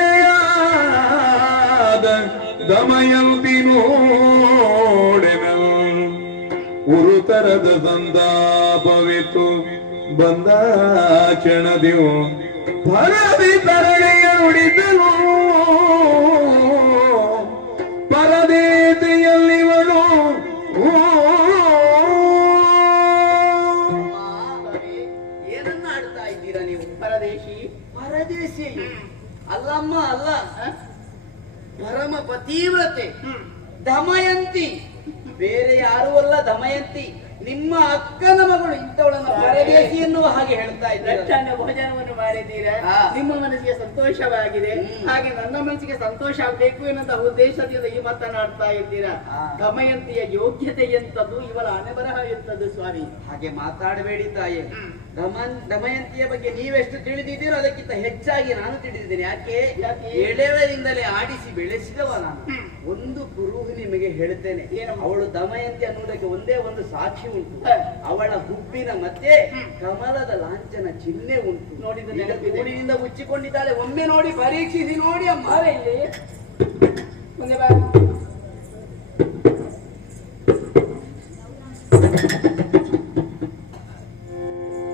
ದಮಯಂತಿ ನೋಡೆನಲ್ ಉರುತರದ ಸಂತಾಪವಿತು ಬಂದ ಕ್ಷಣದಿವು ಪರದಿ ತರಳೆಯ ನುಡಿದನು, ಪರದೇಶಿಯಲ್ಲಿವಳು ಏನನ್ನ ಆಡ್ತಾ ಇದ್ದೀರಾ ನೀವು? ಪರದೇಶಿ ಅಲ್ಲಮ್ಮ, ಅಲ್ಲ. ಪರಮ ಪತಿವ್ರತೆ ದಮಯಂತಿ, ಬೇರೆ ಯಾರೂ ಅಲ್ಲ ದಮಯಂತಿ, ನಿಮ್ಮ ಅಕ್ಕನ ಮಗಳು. ಇಂಥವಳನ್ನ ಪರದೇಶಿ ಎನ್ನುವ ಹಾಗೆ ಹೇಳ್ತಾ ಇದ್ದಾರೆ. ಭೋಜನವನ್ನು ಮಾಡಿದ್ದೀರಾ, ಹಾ. ನಿಮ್ಮ ಮನಸ್ಸಿಗೆ ಸಂತೋಷವಾಗಿದೆ, ಹಾಗೆ ನನ್ನ ಮನಸ್ಸಿಗೆ ಸಂತೋಷ ಆಗಬೇಕು ಎನ್ನುವಂತಹ ಉದ್ದೇಶದಿಂದ ಈ ಮಾತನಾಡ್ತಾ ಇದ್ದೀರಾ. ಹಾ. ದಮಯಂತಿಯ ಯೋಗ್ಯತೆ ಎಂತದ್ದು, ಇವಳ ಹಣೆಬರಹ ಎಂತದ್ದು ಸ್ವಾಮಿ? ಹಾಗೆ ಮಾತಾಡಬೇಡಿ ತಾಯಿ. ದಮಯಂತಿಯ ಬಗ್ಗೆ ನೀವೆಷ್ಟು ತಿಳಿದಿದ್ದೀರೋ ಅದಕ್ಕಿಂತ ಹೆಚ್ಚಾಗಿ ನಾನು ತಿಳಿದಿದ್ದೇನೆ. ಯಾಕೆ? ಎಳೆವರಿಂದಲೇ ಆಡಿಸಿ ಬೆಳೆಸಿದವ ನಾನು. ಒಂದು ಕುರುಹು ನಿಮಗೆ ಹೇಳ್ತೇನೆ, ಅವಳು ದಮಯಂತಿ ಅನ್ನುವುದಕ್ಕೆ ಒಂದೇ ಒಂದು ಸಾಕ್ಷಿ ಉಂಟು. ಅವಳ ಹುಬ್ಬಿನ ಮಧ್ಯೆ ಕಮಲದ ಲಾಂಛನ ಚಿಹ್ನೆ ಉಂಟು. ನೋಡಿದ ಈಗ ನೆನಪಿದೆ. ಕೂಡಿನಿಂದ ಮುಚ್ಚಿಕೊಂಡಿದ್ದಾಳೆ. ಒಮ್ಮೆ ನೋಡಿ, ಪರೀಕ್ಷಿಸಿ ನೋಡಿ ಅಮ್ಮ. ಬಾರೆ ಇಲ್ಲಿ, ಮುಂದೆ ಬಾ.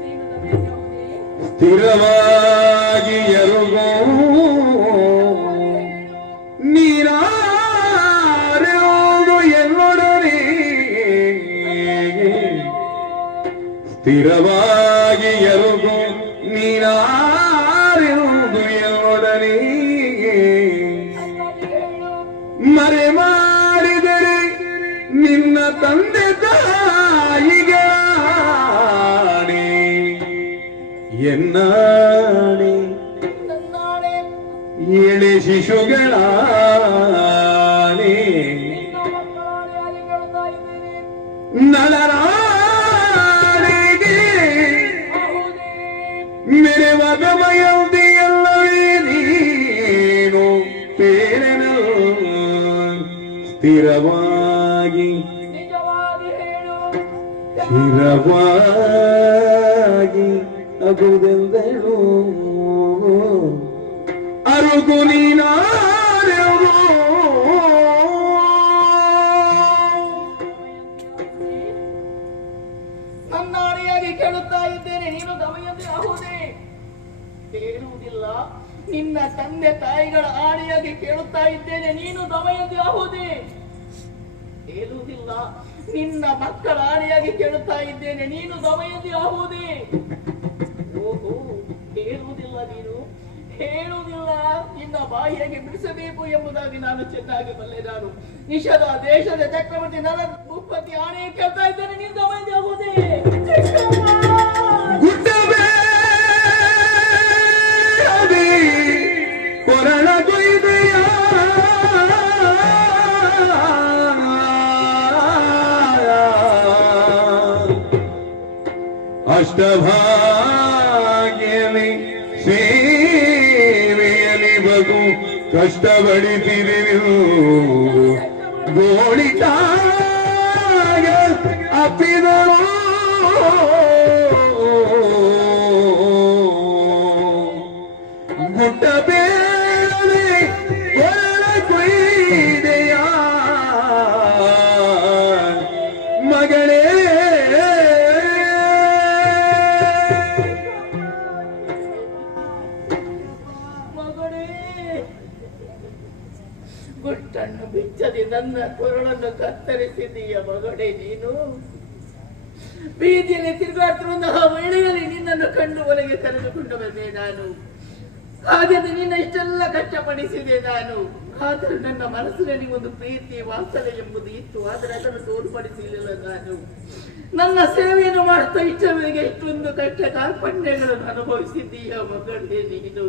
ನೀನು ದಮಯಂತಿ ಹೋಗಿ ಸ್ಥಿರವಾಗಿ ಎರುಗೋ ನೀನಾರೆಯೋದು ಎಲ್ಲೊಡನೆ, ಸ್ಥಿರವಾಗಿ ಎರುಗೋ ನೀನಾರೆಯೋದು ಎಲ್ಲೊಡನೆ, ಮರೆ ಮಾಡಿದರೆ ನಿನ್ನ ತಂದೆ ತಾಯಿಗಾಣೆ, ಎನ್ನಾಣೆ ನನ್ನಾಣೆ, ಎಳೆ ಶಿಶುಗಳಾಣೆ, ನಿನ್ನ ಮಕ್ಕಳಾಣೆ ಅಲ್ಲಿ ಕೇಳ್ತಾ ಇದ್ದೇನೆ. ನಳನಾಣೆಗೆ ಹೌದೇ, ಮೆರೆವ ದಮಯಂತಿಯಲ್ಲವೇ ನೀನು ಪೇರೆನಲ್, ಸ್ಥಿರವಾಗಿ ನಿಜವಾಗಿ ಹೇಳು. ಸ್ಥಿರವಾಗಿ ಅಗುದೆಂದಳು ಅರುಗು ನೀನಾರೆವು. ನನ್ನಾಣೆಯಾಗಿ ಕೇಳುತ್ತಾ ಇದ್ದೇನೆ, ನೀನು ದಮಯಂತಿ ಆಹುದೇ? ಹೇಳುವುದಿಲ್ಲ. ನಿನ್ನ ತಂದೆ ತಾಯಿಗಳ ಆಣೆಯಾಗಿ ಕೇಳುತ್ತಾ ಇದ್ದೇನೆ, ನೀನು ದಮಯಂತಿ ಆಹುದೇ? ಹೇಳುವುದಿಲ್ಲ. ನಿನ್ನ ಮಕ್ಕಳ ಆಣೆಯಾಗಿ ಕೇಳುತ್ತಾ ಇದ್ದೇನೆ, ನೀನು ದಮಯಂತಿ ಆಗುವುದೇ? ಓಹೋ, ಹೇಳುವುದಿಲ್ಲ ನೀನು, ಹೇಳುವುದಿಲ್ಲ. ನಿನ್ನ ಬಾಯಿಯಾಗಿ ಬಿಡಿಸಬೇಕು ಎಂಬುದಾಗಿ ನಾನು ಚೆನ್ನಾಗಿ ಬಲ್ಲೆ. ನಾನು ನಿಷದ ದೇಶದ ಚಕ್ರವರ್ತಿ ನರ ಭೂಪತಿ ಆಣೆ ಕೇಳ್ತಾ ಇದ್ದೇನೆ, ನೀನು ದಮಯಂತಿ ಆಗುವುದೇ? ಕೊರಳ ಕೊಯ್ದೆಯ ಅಷ್ಟಭಾಗ್ಯಮಿ ಸೇವೆಯಲ್ಲಿ ಬಗು ಕಷ್ಟಪಡಿಸಿದೆವು ಗೋಳಿತಾಗ ಅಪ್ಪಿದಳು ಗುಡ್ಡ ಬೇಡದೆ ಕೊರಳ ಕೊಯ್ದೆಯ ಮಗಳೇ ಗುಟ್ಟನ್ನು ಬಿಚ್ಚದೆ ನನ್ನ ಕೊರಳನ್ನು ಕತ್ತರಿಸಿದೀಯ ಮಗಡೆ. ನೀನು ಬೀದಿಯಲ್ಲಿ ತಿರುಗಾಡ್ತಿರುವಂತಹ ವೇಳೆಯಲ್ಲಿ ನಿನ್ನನ್ನು ಕಂಡು ಒಳಗೆ ಕರೆದುಕೊಂಡು ಬಂದೆ ನಾನು. ಹಾಗೆಂದು ನಿನ್ನ ಇಷ್ಟೆಲ್ಲ ಕಷ್ಟಪಡಿಸಿದೆ ನಾನು. ಆದರೂ ನನ್ನ ಮನಸ್ಸಿನಲ್ಲಿ ಒಂದು ಪ್ರೀತಿ ವಾತ್ಸಲ್ಯ ಎಂಬುದು ಇತ್ತು, ಆದರೆ ಅದನ್ನು ತೋರ್ಪಡಿಸಲಿಲ್ಲ ನಾನು. ನನ್ನ ಸೇವೆಯನ್ನು ಮಾಡುತ್ತಾ ಇಷ್ಟವರೆಗೆ ಇಷ್ಟೊಂದು ಕಷ್ಟ ಕಾರ್ಪಣ್ಯಗಳನ್ನು ಅನುಭವಿಸಿದ್ದೀಯ ಮಗಳೇ ನೀನು.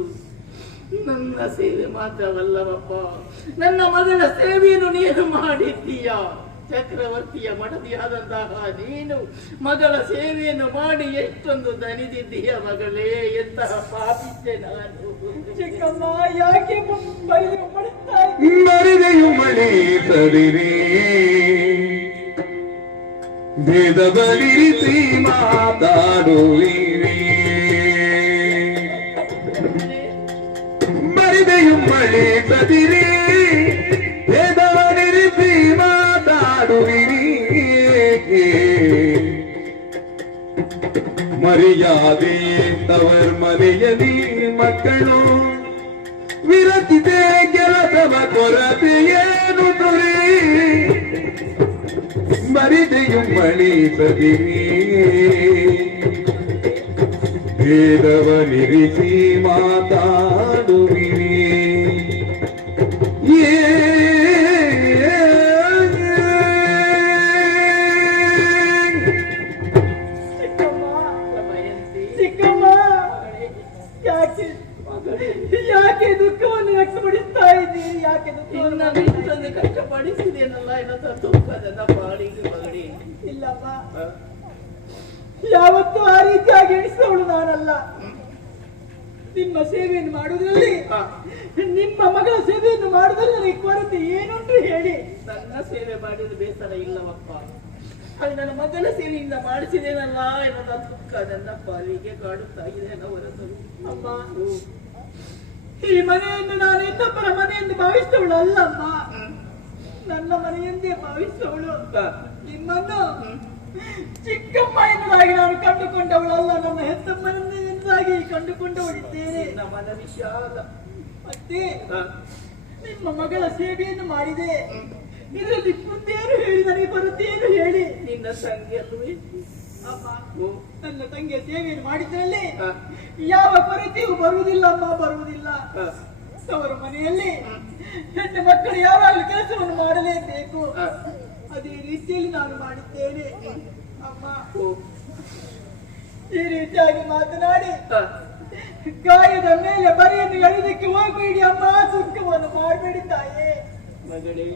ನನ್ನ ಸೇವೆ ಮಾತ್ರವಲ್ಲವಪ್ಪ, ನನ್ನ ಮಗಳ ಸೇವೆಯನ್ನು ನೀನು ಮಾಡಿದ್ದೀಯ. ಚಕ್ರವರ್ತಿಯ ಮಡದಿಯಾದಂತಹ ನೀನು ಮಗಳ ಸೇವೆಯನ್ನು ಮಾಡಿ ಎಷ್ಟೊಂದು ದಣಿದಿದ್ದೀಯ ಮಗಳೇ. ಎಂತಹ ಪಾಪಿದ್ದೆ ನಾನು. ಚಿಕ್ಕಮ್ಮ ಯಾಕೆ ಮರಿದೆಯು ಮಳಿಸದಿರಿ ಭೇದ ಬಲಿರಿಸಿ ಮಾತಾಡುವಿರಿ ಮರಿದೆಯು ಮಳಿಸದಿರಿ ಭೇದ ಬಲಿರಿಸಿ ಮಾತಾಡುವಿರಿ ಮರ್ಯಾದೆ ತವರ್ ಮನೆಯಲ್ಲಿ ಮಕ್ಕಳು ವಿರತಿದೆ ಕೆಲಸವ ಕೊರತೆಯೇನು ದೊರೆ ಮರಿದೆಯು ಮಳಿಸದಿರಿ ಭೇದವನಿರಿಸಿ ಮಾತಾಡುವಿರಿ ಯಾಕೆ ದುಃಖವನ್ನು ವ್ಯಕ್ತಪಡಿಸ್ತಾ ಇದ್ದೀರಿ? ಯಾಕೆ ದುಃಖವನ್ನು ಇಷ್ಟೊಂದು ಕಷ್ಟಪಡಿಸಿದೇನಲ್ಲ ಎನ್ನುತ್ತ ದುಃಖದ ಪಾಡಿಗೆ ಮಗಡಿ. ಇಲ್ಲಪ್ಪ, ಯಾವತ್ತೂ ಆ ರೀತಿಯಾಗಿ ಎಣಿಸಿದವಳು ನಾನಲ್ಲ. ನಿಮ್ಮ ಸೇವೆಯನ್ನು ಮಾಡುವುದರಲ್ಲಿ, ನಿಮ್ಮ ಮಗಳ ಸೇವೆಯನ್ನು ಮಾಡುವುದರಲ್ಲಿ ನನಗೆ ಕೊರತೆ ಏನುಂಟು ಹೇಳಿ. ನನ್ನ ಸೇವೆ ಮಾಡಿದ ಬೇಸರ ಇಲ್ಲವಪ್ಪ, ಅದು ನನ್ನ ಮಗನ ಸೇವೆಯಿಂದ ಮಾಡಿಸಿದೇನಲ್ಲ ಎನ್ನುವ ದುಃಖ ನನ್ನ ಪಾಲಿಗೆ ಕಾಡುತ್ತಾ ಇದೆ. ಹೊರತು ಅಮ್ಮ, ಈ ಮನೆಯನ್ನು ನಾನು ಇನ್ನೊಬ್ಬರ ಮನೆಯೆಂದು ಭಾವಿಸಿದವಳು ಅಲ್ಲಮ್ಮ, ನನ್ನ ಮನೆಯೆಂದೇ ಭಾವಿಸಿದವಳು. ನಿಮ್ಮನ್ನು ಚಿಕ್ಕಮ್ಮ ಎನ್ನುವುದಾಗಿ ನಾನು ಕಂಡುಕೊಂಡವಳಲ್ಲ, ನನ್ನ ಹೆತ್ತಮ್ಮನೆಂದಾಗಿ ಕಂಡುಕೊಂಡವಳಿದ್ದೇನೆ. ಮನ ವಿಷಾದ. ಮತ್ತೆ ನಿಮ್ಮ ಮಗಳ ಸೇವೆಯನ್ನು ಮಾಡಿದೆ, ಇದರಲ್ಲಿ ಮುಂದೇನು ಹೇಳಿ ನನಗೆ ಬರುತ್ತೇನು ಹೇಳಿ. ನಿನ್ನ ತಂಗಿಯಲ್ಲವೇ ಅಮ್ಮ, ನನ್ನ ತಂಗಿಯ ಸೇವೆಯನ್ನು ಮಾಡಿದ್ರಲ್ಲಿ ಯಾವ ಕೊರತೆಯೂ ಬರುವುದಿಲ್ಲ ಅಮ್ಮ, ಬರುವುದಿಲ್ಲ. ಅವರ ಮನೆಯಲ್ಲಿ ಹೆಣ್ಣು ಮಕ್ಕಳು ಯಾವಾಗಲೂ ಕೆಲಸವನ್ನು ಮಾಡಲೇಬೇಕು, ಅದೇ ರೀತಿಯಲ್ಲಿ ನಾನು ಮಾಡಿದ್ದೇನೆ ಅಮ್ಮ. ಈ ರೀತಿಯಾಗಿ ಮಾತನಾಡಿ ಗಾಯದ ಮೇಲೆ ಬರೆಯನ್ನು ಎಳೆದಕ್ಕೆ ಹೋಗಬೇಡಿ ಅಮ್ಮ, ಸುಖವನ್ನು ಮಾಡಬೇಡಿ ತಾಯೇ. ಮಗಳೇ,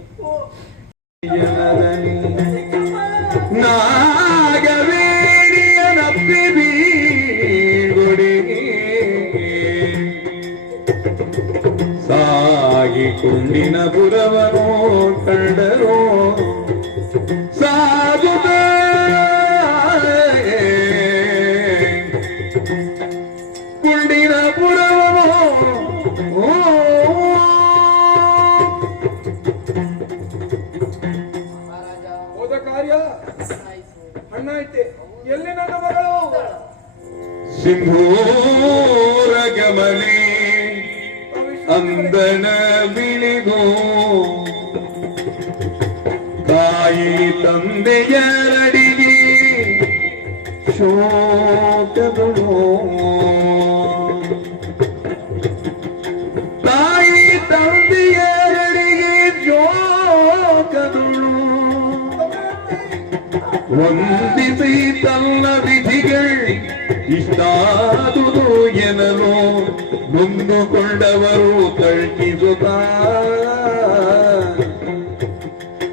ನಾಗವೇಣಿಯನಪ್ಪಿ ಬೀಗುಡಿ ಸಾಗಿ ಕುಂಡಿನ ಪುರವನೋ ಕಂಡರೋ ಸಾಗುತ್ತ ಕುಂಡಿನ ಪುರವನೋ ಹೋದ ಕಾರ್ಯ ಅಣ್ಣಾಯ್ತೆ. ಎಲ್ಲಿ ನನ್ನ ಮಗಳು? ಸಿಂಧೂರ ಗಮನೆ ಅಂದನ ಬಿಳಿಗೋ ಕಾಯ ತಾಯಿ ತಂದೆಯರಡಿಗೆ ಶೋಕಗಳು ತಾಯಿ ತಂದೆಯರಡಿಗೆ ಶೋಕಗಳು ವಂದಿಸಿ ತನ್ನ ವಿಧಿಗಳು ಇಷ್ಟಾದುದು ಎನಲು ಮುಂದುಕೊಂಡವರು ತಳ್ಕಿಸುತ್ತ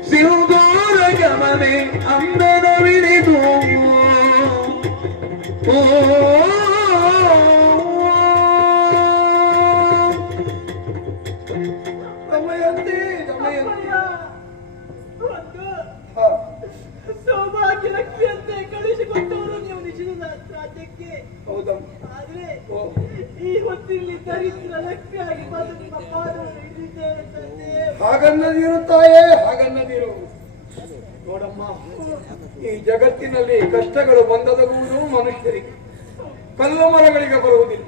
ಸಿಂಧೂರ ಗಮನೆ ಅಂದನವಿಳಿದು ದಮಯಂತಿ ದಮಯಂತಿ ಒಂದು ಹಾ, ಸೌಭಾಗ್ಯ ಲಕ್ಷ್ಮಿಯಂತೆ ಕಳಿಸಿಕೊಟ್ಟವರು ನೀವು ನಿಶ್ಚಿತ ರಾಜ್ಯಕ್ಕೆ. ಹೌದಮ್ಮ. ಆದ್ರೆ ಓ, ಈ ಹೊತ್ತಿನಲ್ಲಿ ದರಿದ್ರ ಲಕ್ಷ್ಮಿಯಾಗಿ ಬಂದು ನಿಮ್ಮ ಪಾದವನ್ನು ಹಿಡಿದಿದ್ದೇನೆ ತಂದೆ. ಹಾಗನ್ನದಿರು ತಾಯೇ, ಹಾಗನ್ನದಿರು. ನೋಡಮ್ಮ, ಈ ಜಗತ್ತಿನಲ್ಲಿ ಕಷ್ಟಗಳು ಬಂದದಗುವುದು ಮನುಷ್ಯರಿಗೆ, ಕಲ್ಲು ಮರಗಳಿಗೆ ಬರುವುದಿಲ್ಲ.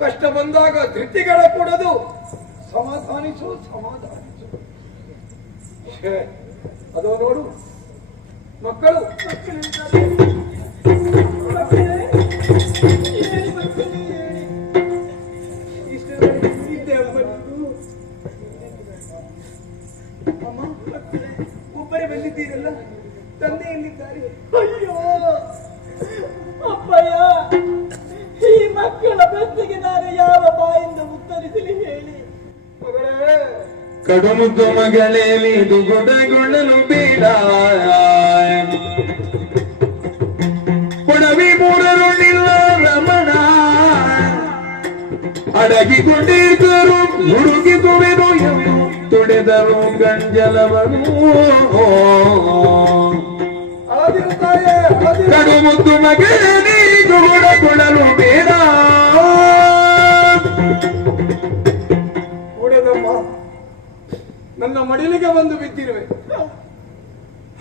ಕಷ್ಟ ಬಂದಾಗ ಧೃತಿಗಳ ಕೊಡದು, ಸಮಾಧಾನಿಸು ಸಮಾಧಾನಿಸು. ಛೇ, ಅದು ನೋಡು ಮಕ್ಕಳು ಮಕ್ಕಳಿದ್ದಾರೆ. ಮಕ್ಕಳೇ, ಹೇಳಿ ಮಕ್ಕಳೇ, ಹೇಳಿ. ಇಷ್ಟರಲ್ಲಿ ಇದ್ದೇ ಬಂದು ಅಮ್ಮ ಮಕ್ಕಳೇ, ಒಬ್ಬರೇ ಬಂದಿದ್ದೀರಲ್ಲ, ತಂದೆ ಎಲ್ಲಿದ್ದಾರೆ? ಅಯ್ಯೋ ಅಪ್ಪಯ್ಯ, ಈ ಮಕ್ಕಳ ಪ್ರಶ್ನೆಗೆ ನಾನು ಯಾವ ಬಾಯಿಂದ ಉತ್ತರಿಸಲಿ ಹೇಳಿ. ಮಗಳೇ, ಕಡುಮುದ್ದು ಮಗಳೇಲಿ ದುಗುಡಗೊಳ್ಳಲು ಬೇಡ ಕೊಡವಿ ಮೂರರುಳಿಲ್ಲ ರಮಣ ಅಡಗಿಕೊಂಡಿದ್ದರು ಹುಡುಗಿಸುವೆನು ಎಂದು ತುಡಿದರು ಗಂಜಲವನು ಅಳದಿರು ತಾಯೇ, ಅಳದಿರು. ಕಡುಮುದ್ದು ಮಗಳೇಲಿ ದುಗುಡಗೊಳ್ಳಲು ಬೇಡ ಕೂಡದಮ್ಮ, ನನ್ನ ಮಡಿಲಿಗೆ ಬಂದು ಬಿದ್ದಿರುವೆ,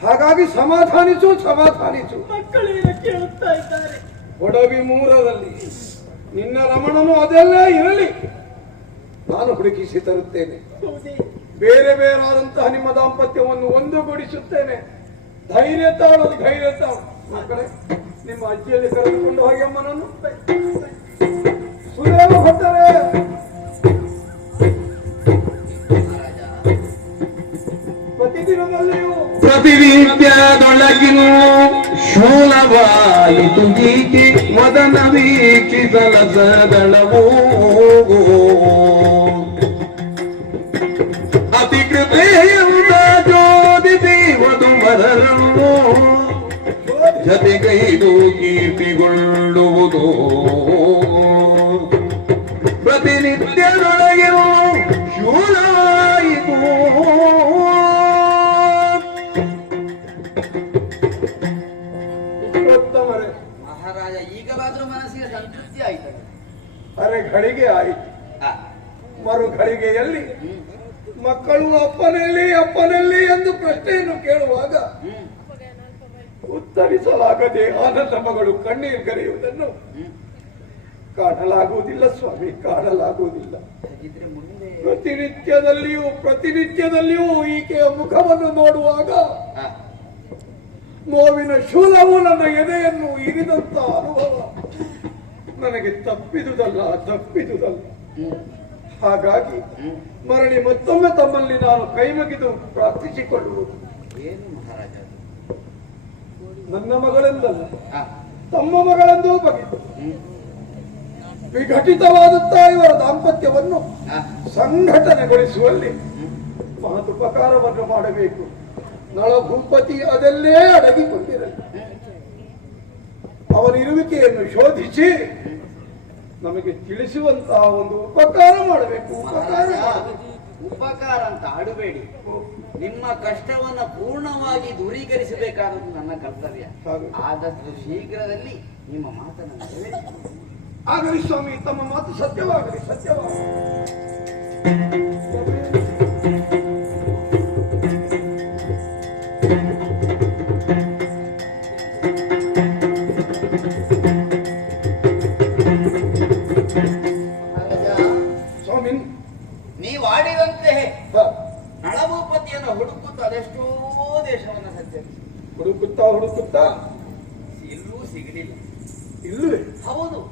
ಹಾಗಾಗಿ ಸಮಾಧಾನಿಸು ಸಮಾಧಾನಿಸು. ಮಕ್ಕಳೇನ ಕೇಳುತ್ತಾ ಇದ್ದಾರೆ. ಒಡವಿ ಮೂರರಲ್ಲಿ ನಿನ್ನ ರಮಣನು ಅದೆಲ್ಲ ಇರಲಿ, ನಾನು ಹುಡುಕಿಸಿ ತರುತ್ತೇನೆ. ಹೌದೇ? ಬೇರೆ ಬೇರಾದಂತಹ ನಿಮ್ಮ ದಾಂಪತ್ಯವನ್ನು ಒಂದುಗೂಡಿಸುತ್ತೇನೆ. ಧೈರ್ಯ ತಾಳು, ಧೈರ್ಯ ತಾಳು. ಮಕ್ಕಳೇ, ನಿಮ್ಮ ಅಜ್ಜಿಯಲ್ಲಿ ಕರೆದುಕೊಂಡು ಹೋಗಿ ಅಮ್ಮನನ್ನು. ಸುದೇವ ಭಟ್ಟರೇ, ಪ್ರತಿದಿನದಲ್ಲಿಯೂ ಪ್ರತಿನಿತ್ಯದೊಳಗಿನೂ ಶೂಲವಾಯಿತು ಗೀಕಿ ಮದನ ವೀಕ್ಷಿಸಲ ಸದಳವೋ ಅತಿಕೃತೆಯಿಂದ ಜೋದಿಸಿ ವಧುವರರನ್ನು ಜತೆಗೈದು ಕೀರ್ತಿಗೊಳ್ಳುವುದು ಪ್ರತಿನಿತ್ಯದೊಳಗಿನೂ ಶೂಲವಾಯಿತು ಉತ್ತಮರೇ. ಮಹಾರಾಜ ಈಗಲಾದ್ರೂ ಮನಸ್ಸಿಗೆ ಸಂತೃಪ್ತಿ ಆಯ್ತದೆ. ಅರೆ ಘಳಿಗೆ ಆಯಿತು, ಮರು ಘಳಿಗೆಯಲ್ಲಿ ಮಕ್ಕಳು ಅಪ್ಪನಲ್ಲಿ ಅಪ್ಪನಲ್ಲಿ ಎಂದು ಪ್ರಶ್ನೆಯನ್ನು ಕೇಳುವಾಗ ಉತ್ತರಿಸಲಾಗದೆ ಆನಂದ ಮಗಳು ಕಣ್ಣೀರು ಕರೆಯುವುದನ್ನು ಕಾಣಲಾಗುವುದಿಲ್ಲ ಸ್ವಾಮಿ, ಕಾಣಲಾಗುವುದಿಲ್ಲ. ಹಾಗಿದ್ರೆ ಮುಂದೆ ಪ್ರತಿನಿತ್ಯದಲ್ಲಿಯೂ ಈಕೆಯ ಮುಖವನ್ನು ನೋಡುವಾಗ ಆ, ನೋವಿನ ಶೂಲವು ನನ್ನ ಎದೆಯನ್ನು ಇರಿದಂತ ಅನುಭವ ನನಗೆ ತಪ್ಪಿದುದಲ್ಲ. ಹಾಗಾಗಿ ಮರಳಿ ಮತ್ತೊಮ್ಮೆ ತಮ್ಮಲ್ಲಿ ನಾನು ಕೈಮುಗಿದು ಪ್ರಾರ್ಥಿಸಿಕೊಳ್ಳುವುದು. ಏನು ಮಹಾರಾಜ ಅದು? ನನ್ನ ಮಗಳೆಂದಲ್ಲ, ಆ, ತಮ್ಮ ಮಗಳೆಂದೂ ಬಗೆದು ವಿಘಟಿತವಾದಂತಹ ಇವರ ದಾಂಪತ್ಯವನ್ನು ಆ, ಸಂಘಟನೆಗೊಳಿಸುವಲ್ಲಿ ಮಹದುಪಕಾರವನ್ನು ಮಾಡಬೇಕು. ನಳಭೂಪತಿ ಅದೆಲ್ಲೇ ಅಡಗಿಕೊಂಡಿರಲಿ, ಅವನ ಇರುವಿಕೆಯನ್ನು ಶೋಧಿಸಿ ನಮಗೆ ತಿಳಿಸುವಂತಹ ಒಂದು ಉಪಕಾರ ಮಾಡಬೇಕು. ಉಪಕಾರ ಮಾಡಬೇಕು. ಉಪಕಾರ ಅಂತ ಆಡಬೇಡಿ. ನಿಮ್ಮ ಕಷ್ಟವನ್ನ ಪೂರ್ಣವಾಗಿ ದೂರೀಕರಿಸಬೇಕಾದದ್ದು ನನ್ನ ಕರ್ತವ್ಯ. ಹಾಗೆ. ಆದಷ್ಟು ಶೀಘ್ರದಲ್ಲಿ ನಿಮ್ಮ ಮಾತನ್ನು ನೆರವೇರಿಸಿ. ಆಗಲಿ ಸ್ವಾಮಿ, ತಮ್ಮ ಮಾತು ಸತ್ಯವಾಗಲಿ, ಸತ್ಯವಾಗಲಿ. ಮಹಾರಾಜ, ಸ್ವಾಮಿ, ನೀವು ಆಡಿದಂತೆ ಹ, ನಳಭೂಪತಿ ಅಯೋಧ್ಯೆಯನ್ನು ಹುಡುಕುತ್ತಾ ಅದೆಷ್ಟೋ ದೇಶವನ್ನು ಸಂಚರಿಸಿ ಹುಡುಕುತ್ತಾ ಎಲ್ಲೂ ಸಿಗಲಿಲ್ಲ. ಇಲ್ಲವೇ? ಹೌದು.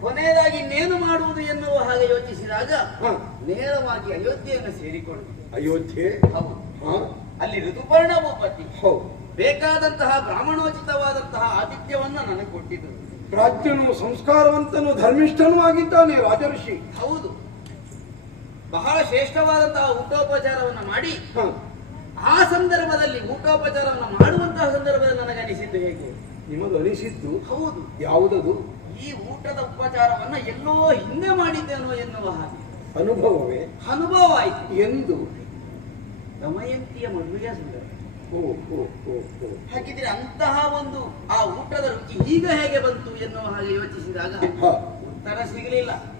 ಕೊನೆಯದಾಗಿ ಇನ್ನೇನು ಮಾಡುವುದು ಎನ್ನುವ ಹಾಗೆ ಯೋಚಿಸಿದಾಗ ಹ. ನೇರವಾಗಿ ಅಯೋಧ್ಯೆಯನ್ನು ಸೇರಿಕೊಂಡು ಅಯೋಧ್ಯೆ. ಹೌದು, ಹ? ಅಲ್ಲಿ ಋತುಪರ್ಣ ಭೂಪತಿ ಹೌದು. ಬೇಕಾದಂತಹ ಬ್ರಾಹ್ಮಣೋಚಿತವಾದಂತಹ ಆತಿಥ್ಯವನ್ನ ನನಗೆ ಕೊಟ್ಟಿದ್ದರು. ರಾಜ್ಯನು ಸಂಸ್ಕಾರವಂತನು ಧರ್ಮಿಷ್ಠನೂ ಆಗಿದ್ದಾನೆ ರಾಜಋಷಿ. ಹೌದು, ಬಹಳ ಶ್ರೇಷ್ಠವಾದಂತಹ ಊಟೋಪಚಾರವನ್ನ ಮಾಡಿ ಹ. ಆ ಸಂದರ್ಭದಲ್ಲಿ ಊಟೋಪಚಾರವನ್ನು ಮಾಡುವಂತಹ ಸಂದರ್ಭದಲ್ಲಿ ನನಗನಿಸಿದ್ದು ಹೇಗೆ? ನಿಮದು ಅನಿಸಿದ್ದು ಹೌದು, ಯಾವುದದು? ಈ ಊಟದ ಉಪಚಾರವನ್ನ ಎಲ್ಲೋ ಹಿಂದೆ ಮಾಡಿದ್ದೇನೋ ಎನ್ನುವ ಹಾಗೆ ಅನುಭವವೇ? ಅನುಭವ ಆಯಿತು. ಎಂದು? ದಮಯಂತಿಯ ಮದುವೆಯ ಸಂದರ್ಭ. ಓ ಓ ಓ ಓ. ಹಾಗಿದ್ರೆ ಅಂತಹ ಒಂದು ಆ ಊಟದ ರುಚಿ ಈಗ ಹೇಗೆ ಬಂತು ಎನ್ನುವ ಹಾಗೆ ಯೋಚಿಸಿದಾಗ ಹ. ಉತ್ತರ ಸಿಗಲಿಲ್ಲ.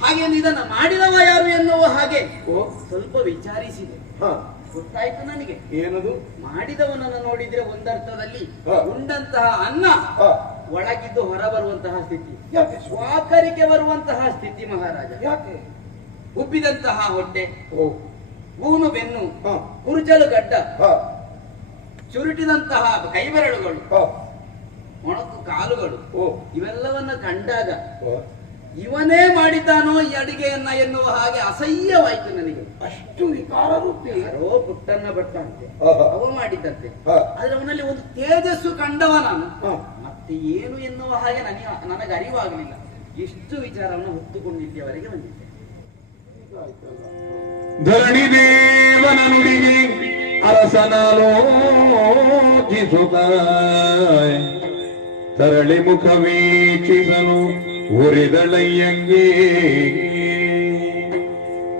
ಹಾಗೆ ಇದನ್ನ ಮಾಡಿದವ ಯಾರು ಎನ್ನುವ ಹಾಗೆ ಓ. ಸ್ವಲ್ಪ ವಿಚಾರಿಸಿದೆ. ಹ. ಗೊತ್ತಾಯ್ತು ನನಗೆ. ಏನದು? ಮಾಡಿದವನನ್ನು ನೋಡಿದ್ರೆ ಒಂದರ್ಥದಲ್ಲಿ ಹ. ಉಂಡಂತಹ ಅನ್ನ ಹ. ಒಳಗಿದ್ದು ಹೊರ ಬರುವಂತಹ ಸ್ಥಿತಿ, ಯಾಕೆ? ಸ್ವಾಕರಿಕೆ ಬರುವಂತಹ ಸ್ಥಿತಿ ಮಹಾರಾಜ. ಯಾಕೆ? ಉಬ್ಬಿದಂತಹ ಹೊಟ್ಟೆ, ಓ. ಊನು ಬೆನ್ನು, ಹ. ಕುರುಚಲು ಗಡ್ಡ, ಹ. ಚುರುಟಿದಂತಹ ಕೈಬೆರಳುಗಳು, ಹ. ಮೊಣಕು ಕಾಲುಗಳು, ಓ. ಇವೆಲ್ಲವನ್ನ ಕಂಡಾಗ ಓ. ಇವನೇ ಮಾಡಿದ್ದಾನೋ ಈ ಅಡಿಗೆಯನ್ನ ಎನ್ನುವ ಹಾಗೆ ಅಸಹ್ಯವಾಯ್ತು ನನಗೆ. ಅಷ್ಟು ವಿಕಾರ ರೂಪಿ. ಯಾರೋ ಪುಟ್ಟನ್ನ ಬಟ್ಟಂತೆ, ಆಹಾ. ಅವ ಮಾಡಿದ್ದಂತೆ. ಹ. ಆದ್ರೆ ಅವನಲ್ಲಿ ಒಂದು ತೇಜಸ್ಸು ಕಂಡವ ನಾನು. ಹ. ಮತ್ತೆ ಏನು ಎನ್ನುವ ಹಾಗೆ ನನಗೆ ಅರಿವಾಗಲಿಲ್ಲ. ಎಷ್ಟು ವಿಚಾರವನ್ನು ಹೊತ್ತುಕೊಂಡಿದ್ದವರೆಗೆ ಬಂದಿದ್ದೆ. ಧರಣಿ ದೇವನ ನುಡಿಗೆ ಅರಸನಾಲೋಚಿಸುತ್ತ ತರಳಿ ಮುಖ ವೀಕ್ಷಿಸಲು ಉರಿದಳಯ್ಯಂಗೆ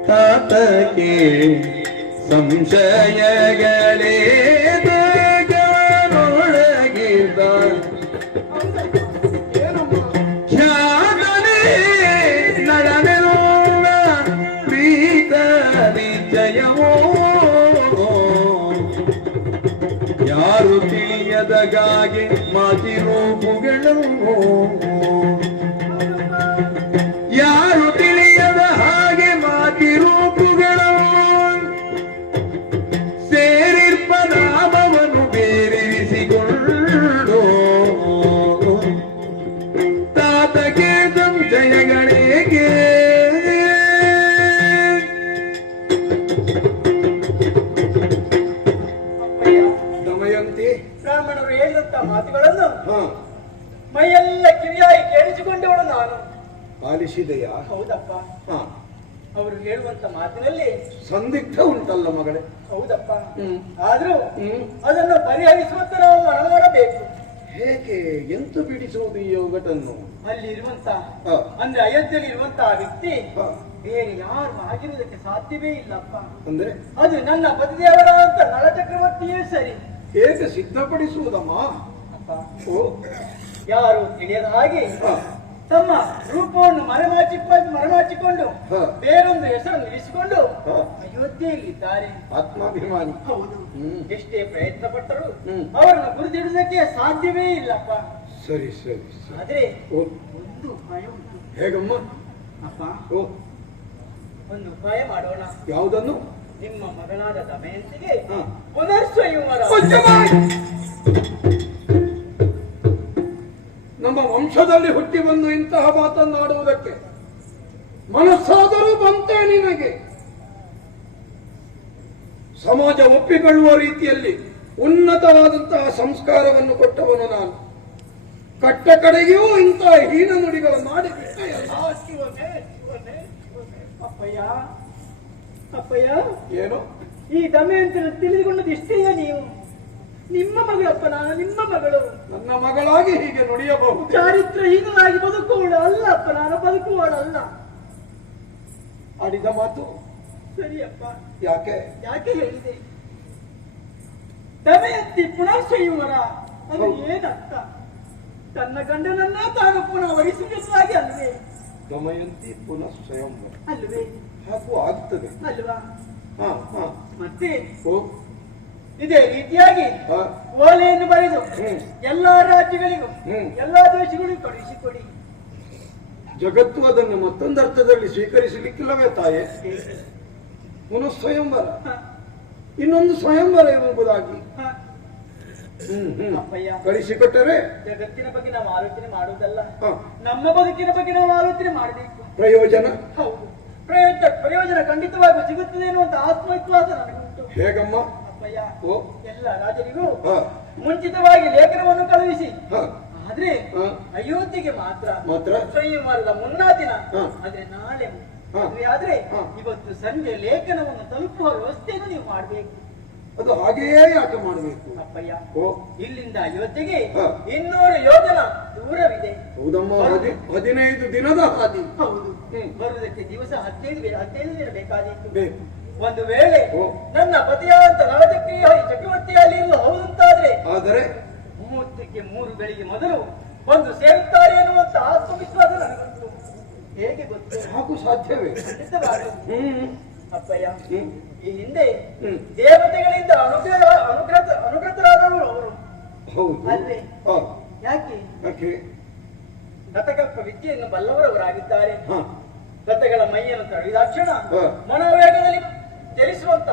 ತಾತಕ್ಕೆ ಸಂಶಯಗಳೇ ದೇಗನೊಳಗಿದ್ದ ಖ್ಯಾತನೇ ನಡೆದಿರುವ ಪ್ರೀತ ನಿಶ್ಚಯವೋ ಯಾರು ತಿಳಿಯದಗಾಗಿ ಮಾತಿರೂಪುಗಳನ್ನು ಯಾರು ತಿಳಿಯದ ಹಾಗೆ ಮಾತಿರೂಪುಗಳು ಸೇರಿರ್ಪನಾಮವನ್ನು ಬೇರಿಸಿಕೊಂಡು ತಾತಗೆ ಸಂಶಯಗಳಿಗೆ ದಮಯಂತಿ. ಬ್ರಾಹ್ಮಣರು ಹೇಳಿದಂತ ಮಾತುಗಳನ್ನು ಹ. ಮೈಯೆಲ್ಲ ಕಿವಿಯಾಗಿ ಕೇಳಿಸಿಕೊಂಡವಳು ನಾನು. ಆಲಿಸಿದೆಯಾ? ಹೌದಪ್ಪ. ಹ. ಅವರು ಹೇಳುವಂತ ಮಾತಿನಲ್ಲಿ ಸಂದಿಗ್ಧ ಉಂಟಲ್ಲ ಮಗಳೇ. ಹೌದಪ್ಪ. ಹ್ಮ್. ಆದ್ರೂ ಹ್ಮ್. ಅದನ್ನು ಪರಿಹರಿಸುವಂತ ನಾವು ಮನಮಾಡಬೇಕು. ಹೇಗೆ? ಎಂತ ಬಿಡಿಸುವುದು ಈ ಒಗಟನ್ನು? ಅಲ್ಲಿ ಇರುವಂತ ಹ. ಅಂದ್ರೆ ಅಯೋಧ್ಯೆಯಲ್ಲಿ ಇರುವಂತಹ ವ್ಯಕ್ತಿ ಹ. ಬೇರೆ ಯಾರು ಆಗಿರುವುದಕ್ಕೆ ಸಾಧ್ಯವೇ ಇಲ್ಲಪ್ಪ. ಅಂದ್ರೆ ಅದು ನನ್ನ ಪತಿದೇವರ ಅಂತ ನಳಚಕ್ರವರ್ತಿಯೇ ಸರಿ. ಹೇಗೆ ಸಿದ್ಧಪಡಿಸುವುದಮ್ಮ? ಅಪ್ಪ, ಓ. ಯಾರು ತಿಳಿಯದ ಹಾಗೆ ಹ. ತಮ್ಮ ರೂಪವನ್ನು ಮರೆಮಾಚಿಕೊಂಡು ಹ. ಬೇರೊಂದು ಹೆಸರನ್ನು ಇರಿಸಿಕೊಂಡು ಹ. ಅಯೋಧ್ಯೆಯಲ್ಲಿದ್ದಾರೆ. ಆತ್ಮಾಭಿಮಾನಿ. ಹೌದು. ಹ್ಮ್. ಎಷ್ಟೇ ಪ್ರಯತ್ನ ಪಟ್ಟರು ಹ್ಮ್. ಅವರನ್ನು ಗುರುತಿಡುವುದಕ್ಕೆ ಸಾಧ್ಯವೇ ಇಲ್ಲಪ್ಪ. ಸರಿ ಸರಿ ಸರಿ. ಆದ್ರೆ ಓ. ಒಂದು ಉಪಾಯ ಉಂಟು. ಹೇಗಮ್ಮ? ಅಪ್ಪ, ಓ. ಒಂದು ಉಪಾಯ ಮಾಡೋಣ. ಯಾವುದನ್ನು? ನಿಮ್ಮ ಮಗಳಾದ ದಮಯಂತಿಗೆ ಹ. ಪುನರ್ಸ್ವಯಂವರ. ನಮ್ಮ ವಂಶದಲ್ಲಿ ಹುಟ್ಟಿ ಬಂದು ಇಂತಹ ಮಾತನ್ನಾಡುವುದಕ್ಕೆ ಮನಸ್ಸಾದರೂ ಬಂತೆ ನಿನಗೆ? ಸಮಾಜ ಒಪ್ಪಿಕೊಳ್ಳುವ ರೀತಿಯಲ್ಲಿ ಉನ್ನತವಾದಂತಹ ಸಂಸ್ಕಾರವನ್ನು ಕೊಟ್ಟವನು ನಾನು. ಕಟ್ಟ ಕಡೆಗೂ ಇಂತಹ ಹೀನ ನುಡಿಗಳನ್ನು ಆಡಿಬಿಟ್ಟೆಯಲ್ಲ. ಅಪ್ಪಯ್ಯ, ಅಪ್ಪಯ್ಯ, ಏನು? ಈ ದಮಯಂತಿನ ತಿಳಿದುಕೊಂಡದ್ದು ಇಷ್ಟೇಯ ನೀವು? ನಿಮ್ಮ ಮಗಳಪ್ಪ ನಾನು, ನಿಮ್ಮ ಮಗಳು. ನನ್ನ ಮಗಳಾಗಿ ಹೀಗೆ ನುಡಿಯಬಹುದು? ಚಾರಿತ್ರಹೀನನಾಗಿ ಬದುಕುವವಳು ಅಲ್ಲ ಅಪ್ಪ ನಾನು, ಬದುಕುವವಳಲ್ಲ. ಆಡಿದ ಮಾತು ಸರಿಯಪ್ಪ. ಯಾಕೆ? ಯಾಕೆ ಹೇಳಿದೆ? ದಮಯಂತಿ ಪುನರ್ಸ್ವಯಂವರ ಅದು ಹೌದು. ಏನರ್ಥ? ತನ್ನ ಗಂಡನನ್ನ ತಾನು ಪುನಃ ವರಿಸುವುದಾಗಿ ಅಲ್ವೇ? ದಮಯಂತಿ ಪುನಃ ಸ್ವಯಂವರ ಅಲ್ವೇ? ಹಾಗೂ ಆಗ್ತದೆ. ಅಲ್ವಾ? ಹ ಹ. ಮತ್ತೆ ಓ. ಇದೇ ರೀತಿಯಾಗಿ ಹ. ಓಲೆಯನ್ನು ಬರೆದು ಹ್ಮ್. ಎಲ್ಲಾ ರಾಜ್ಯಗಳಿಗೂ ಹ್ಮ್. ಎಲ್ಲಾ ದೇಶಗಳಿಗೂ ಕಳುಹಿಸಿಕೊಡಿ. ಜಗತ್ತು ಅದನ್ನು ಮತ್ತೊಂದರ್ಥದಲ್ಲಿ ಸ್ವೀಕರಿಸಲಿಕ್ಕಿಲ್ಲವೇ ತಾಯೇ? ಪುನಃ ಸ್ವಯಂವರ. ಹ. ಇನ್ನೊಂದು ಸ್ವಯಂವರ ಎಂಬುದಾಗಿ ಹ. ಅಪ್ಪಯ್ಯ ಕಳಿಸಿಕೊಟ್ಟರೆ ಜಗತ್ತಿನ ಬಗ್ಗೆ ನಾವು ಆಲೋಚನೆ ಮಾಡುವುದಲ್ಲ, ಹ. ನಮ್ಮ ಬದುಕಿನ ಬಗ್ಗೆ ನಾವು ಆಲೋಚನೆ ಮಾಡಬೇಕು. ಪ್ರಯೋಜನ ಹೌದು, ಪ್ರಯೋಜನ ಖಂಡಿತವಾಗಿ ಸಿಗುತ್ತದೆ ಅನ್ನುವಂತ ಆತ್ಮವಿಶ್ವಾಸ ನನಗುಂಟು. ಹೇಗಮ್ಮ? ಅಪ್ಪಯ್ಯ, ಓ ಎಲ್ಲ ರಾಜರಿಗೂ ಹ, ಮುಂಚಿತವಾಗಿ ಲೇಖನವನ್ನು ಕಳುಹಿಸಿ, ಹ, ಆದ್ರೆ ಹ. ಅಯೋಧ್ಯೆಗೆ ಮಾತ್ರ ಮಾತ್ರ ಸಂಯಮರದ ಮುನ್ನಾ ದಿನ, ಹ. ಆದ್ರೆ ನಾಳೆ ಹ. ಮದುವೆ ಆದ್ರೆ ಹ. ಇವತ್ತು ಸಂಜೆ ಲೇಖನವನ್ನು ತಲುಪುವ ವ್ಯವಸ್ಥೆಯನ್ನು ನೀವು ಮಾಡಬೇಕು. ಅದು ಹಾಗೆಯೇ ಯಾಕೆ ಮಾಡಬೇಕು? ಅಪ್ಪಯ್ಯ, ಓ ಇಲ್ಲಿಂದ ಅಯೋಧ್ಯೆಗೆ ಹ. 200 ಯೋಜನ ದೂರವಿದೆ. ಹೌದಮ್ಮ, 15 ದಿನದ ಹಾದಿ. ಹೌದು, ಬರುವುದಕ್ಕೆ ದಿವಸ 15 ದಿನ ಬೇಕಾದೀತು. ಬೇಕು. ಒಂದು ವೇಳೆ ಓ. ನನ್ನ ಪತಿಯಾದಂತ ನಳಚಕ್ರಿಯ ಚಕ್ರವರ್ತಿಯಲ್ಲಿ ಹೌದಂತಾದ್ರೆ ಆದರೆ ಮುಹೂರ್ತಕ್ಕೆ 3 ಗಳಿಗೆ ಮೊದಲು ಬಂದು ಸೇರುತ್ತಾರೆ ಎನ್ನುವಂತ ಆತ್ಮವಿಶ್ವಾಸ ನನಗುಂಟು. ಹೇಗೆ ಗೊತ್ತು? ಹಾಗೂ ಸಾಧ್ಯವೇ? ಖಂಡಿತವಾಗಿ. ಹ್ಮ್ ಅಪ್ಪಯ್ಯ, ಹ್ಮ್ ಈ ಹಿಂದೆ ಹ್ಮ್. ದೇವತೆಗಳಿಂದ ಅನುಗ್ರತರಾದವರು ಅವರು ಹೌದು. ಅಲ್ವೇ? ಹ, ಯಾಕೆ? ಯಾಕೆ? ಗತಕಲ್ಪ ವಿದ್ಯೆಯನ್ನು ಬಲ್ಲವರವರಾಗಿದ್ದಾರೆ. ಹ, ಗತಗಳ ಮೈಯನ್ನು ತಡೆದಾಕ್ಷಣ ಹ. ಮನೋವೇಗದಲ್ಲಿ ಚಲಿಸುವಂತ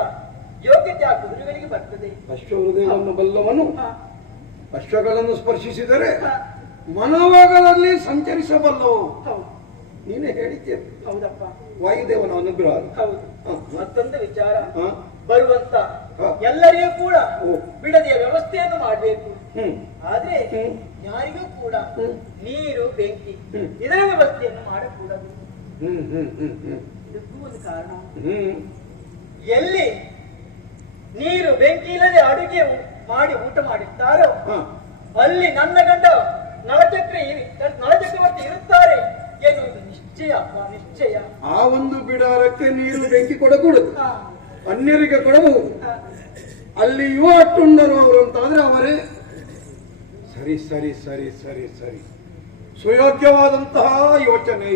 ಯೋಗ್ಯತೆ ಆ ಕುದುರೆಗಳಿಗೆ ಬರ್ತದೆ. ಅಶ್ವಹೃದಯವನ್ನು ಬಲ್ಲವನು ಹ, ಅಶ್ವಗಳನ್ನು ಸ್ಪರ್ಶಿಸಿದರೆ ಹ. ಮನೋವೇಗದಲ್ಲಿ ಸಂಚರಿಸಬಲ್ಲವು. ಹೌದು, ನೀನೇ ಹೇಳಿದ್ದೆ, ಹೌದಪ್ಪ, ವಾಯುದೇವನ ಅನುಗ್ರಹ. ಹೌದು. ಹ. ಮತ್ತೊಂದು ವಿಚಾರ, ಹ, ಬರುವಂತ ಹ. ಎಲ್ಲರಿಗೂ ಕೂಡ ಓ. ಬಿಡದೆಯ ವ್ಯವಸ್ಥೆಯನ್ನು ಮಾಡಬೇಕು. ಹ್ಮ್ ಆದ್ರೆ ಹ್ಮ್. ಯಾರಿಗೂ ಕೂಡ ಹ್ಮ್. ನೀರು, ಬೆಂಕಿ ಹ್ಮ್. ಇದರ ವ್ಯವಸ್ಥೆಯನ್ನು ಮಾಡಕೂಡದು. ಹ್ಮ್ ಹ್ಮ್ ಹ್ಮ್ ಹ್ಮ್ ಇದಕ್ಕೂ ಒಂದು ಕಾರಣ. ಹ್ಮ್ ಎಲ್ಲಿ ನೀರು, ಬೆಂಕಿ ಇಲ್ಲದೆ ಅಡುಗೆ ಮಾಡಿ ಊಟ ಮಾಡಿರ್ತಾರೋ ಹ. ಅಲ್ಲಿ ನನ್ನ ಗಂಡ ನಳಚಕ್ರವರ್ತಿ ಇರುತ್ತಾರೆ ಎನ್ನುವುದು ನಿಶ್ಚಯ ಅಪ್ಪ, ನಿಶ್ಚಯ. ಆ ಒಂದು ಬಿಡಾರಕ್ಕೆ ನೀರು ಬೆಂಕಿ ಕೊಡಕೂಡದು, ಹ, ಅನ್ಯರಿಗೆ ಕೊಡಬಹುದು. ಹ. ಅಲ್ಲಿ ಯುವ ಅಟ್ಟುಂಡರು ಅವರು ಅಂತಾದ್ರೆ ಅವರೇ ಸರಿ ಸರಿ ಸರಿ ಸರಿ ಸರಿ ಸುಯೋಗ್ಯವಾದಂತಹ ಯೋಜನೆ.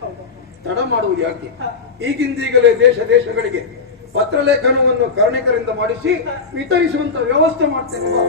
ಹೌದಪ್ಪ. ತಡ ಮಾಡುವುದು ಯಾಕೆ? ಹ. ಈಗಿಂದೀಗಲೇ ದೇಶಗಳಿಗೆ ಪತ್ರಲೇಖನವನ್ನು ಕರ್ಣಿಕರಿಂದ ಮಾಡಿಸಿ ವಿತರಿಸುವಂತ ವ್ಯವಸ್ಥೆ ಮಾಡ್ತೇನೆ ಬಾ.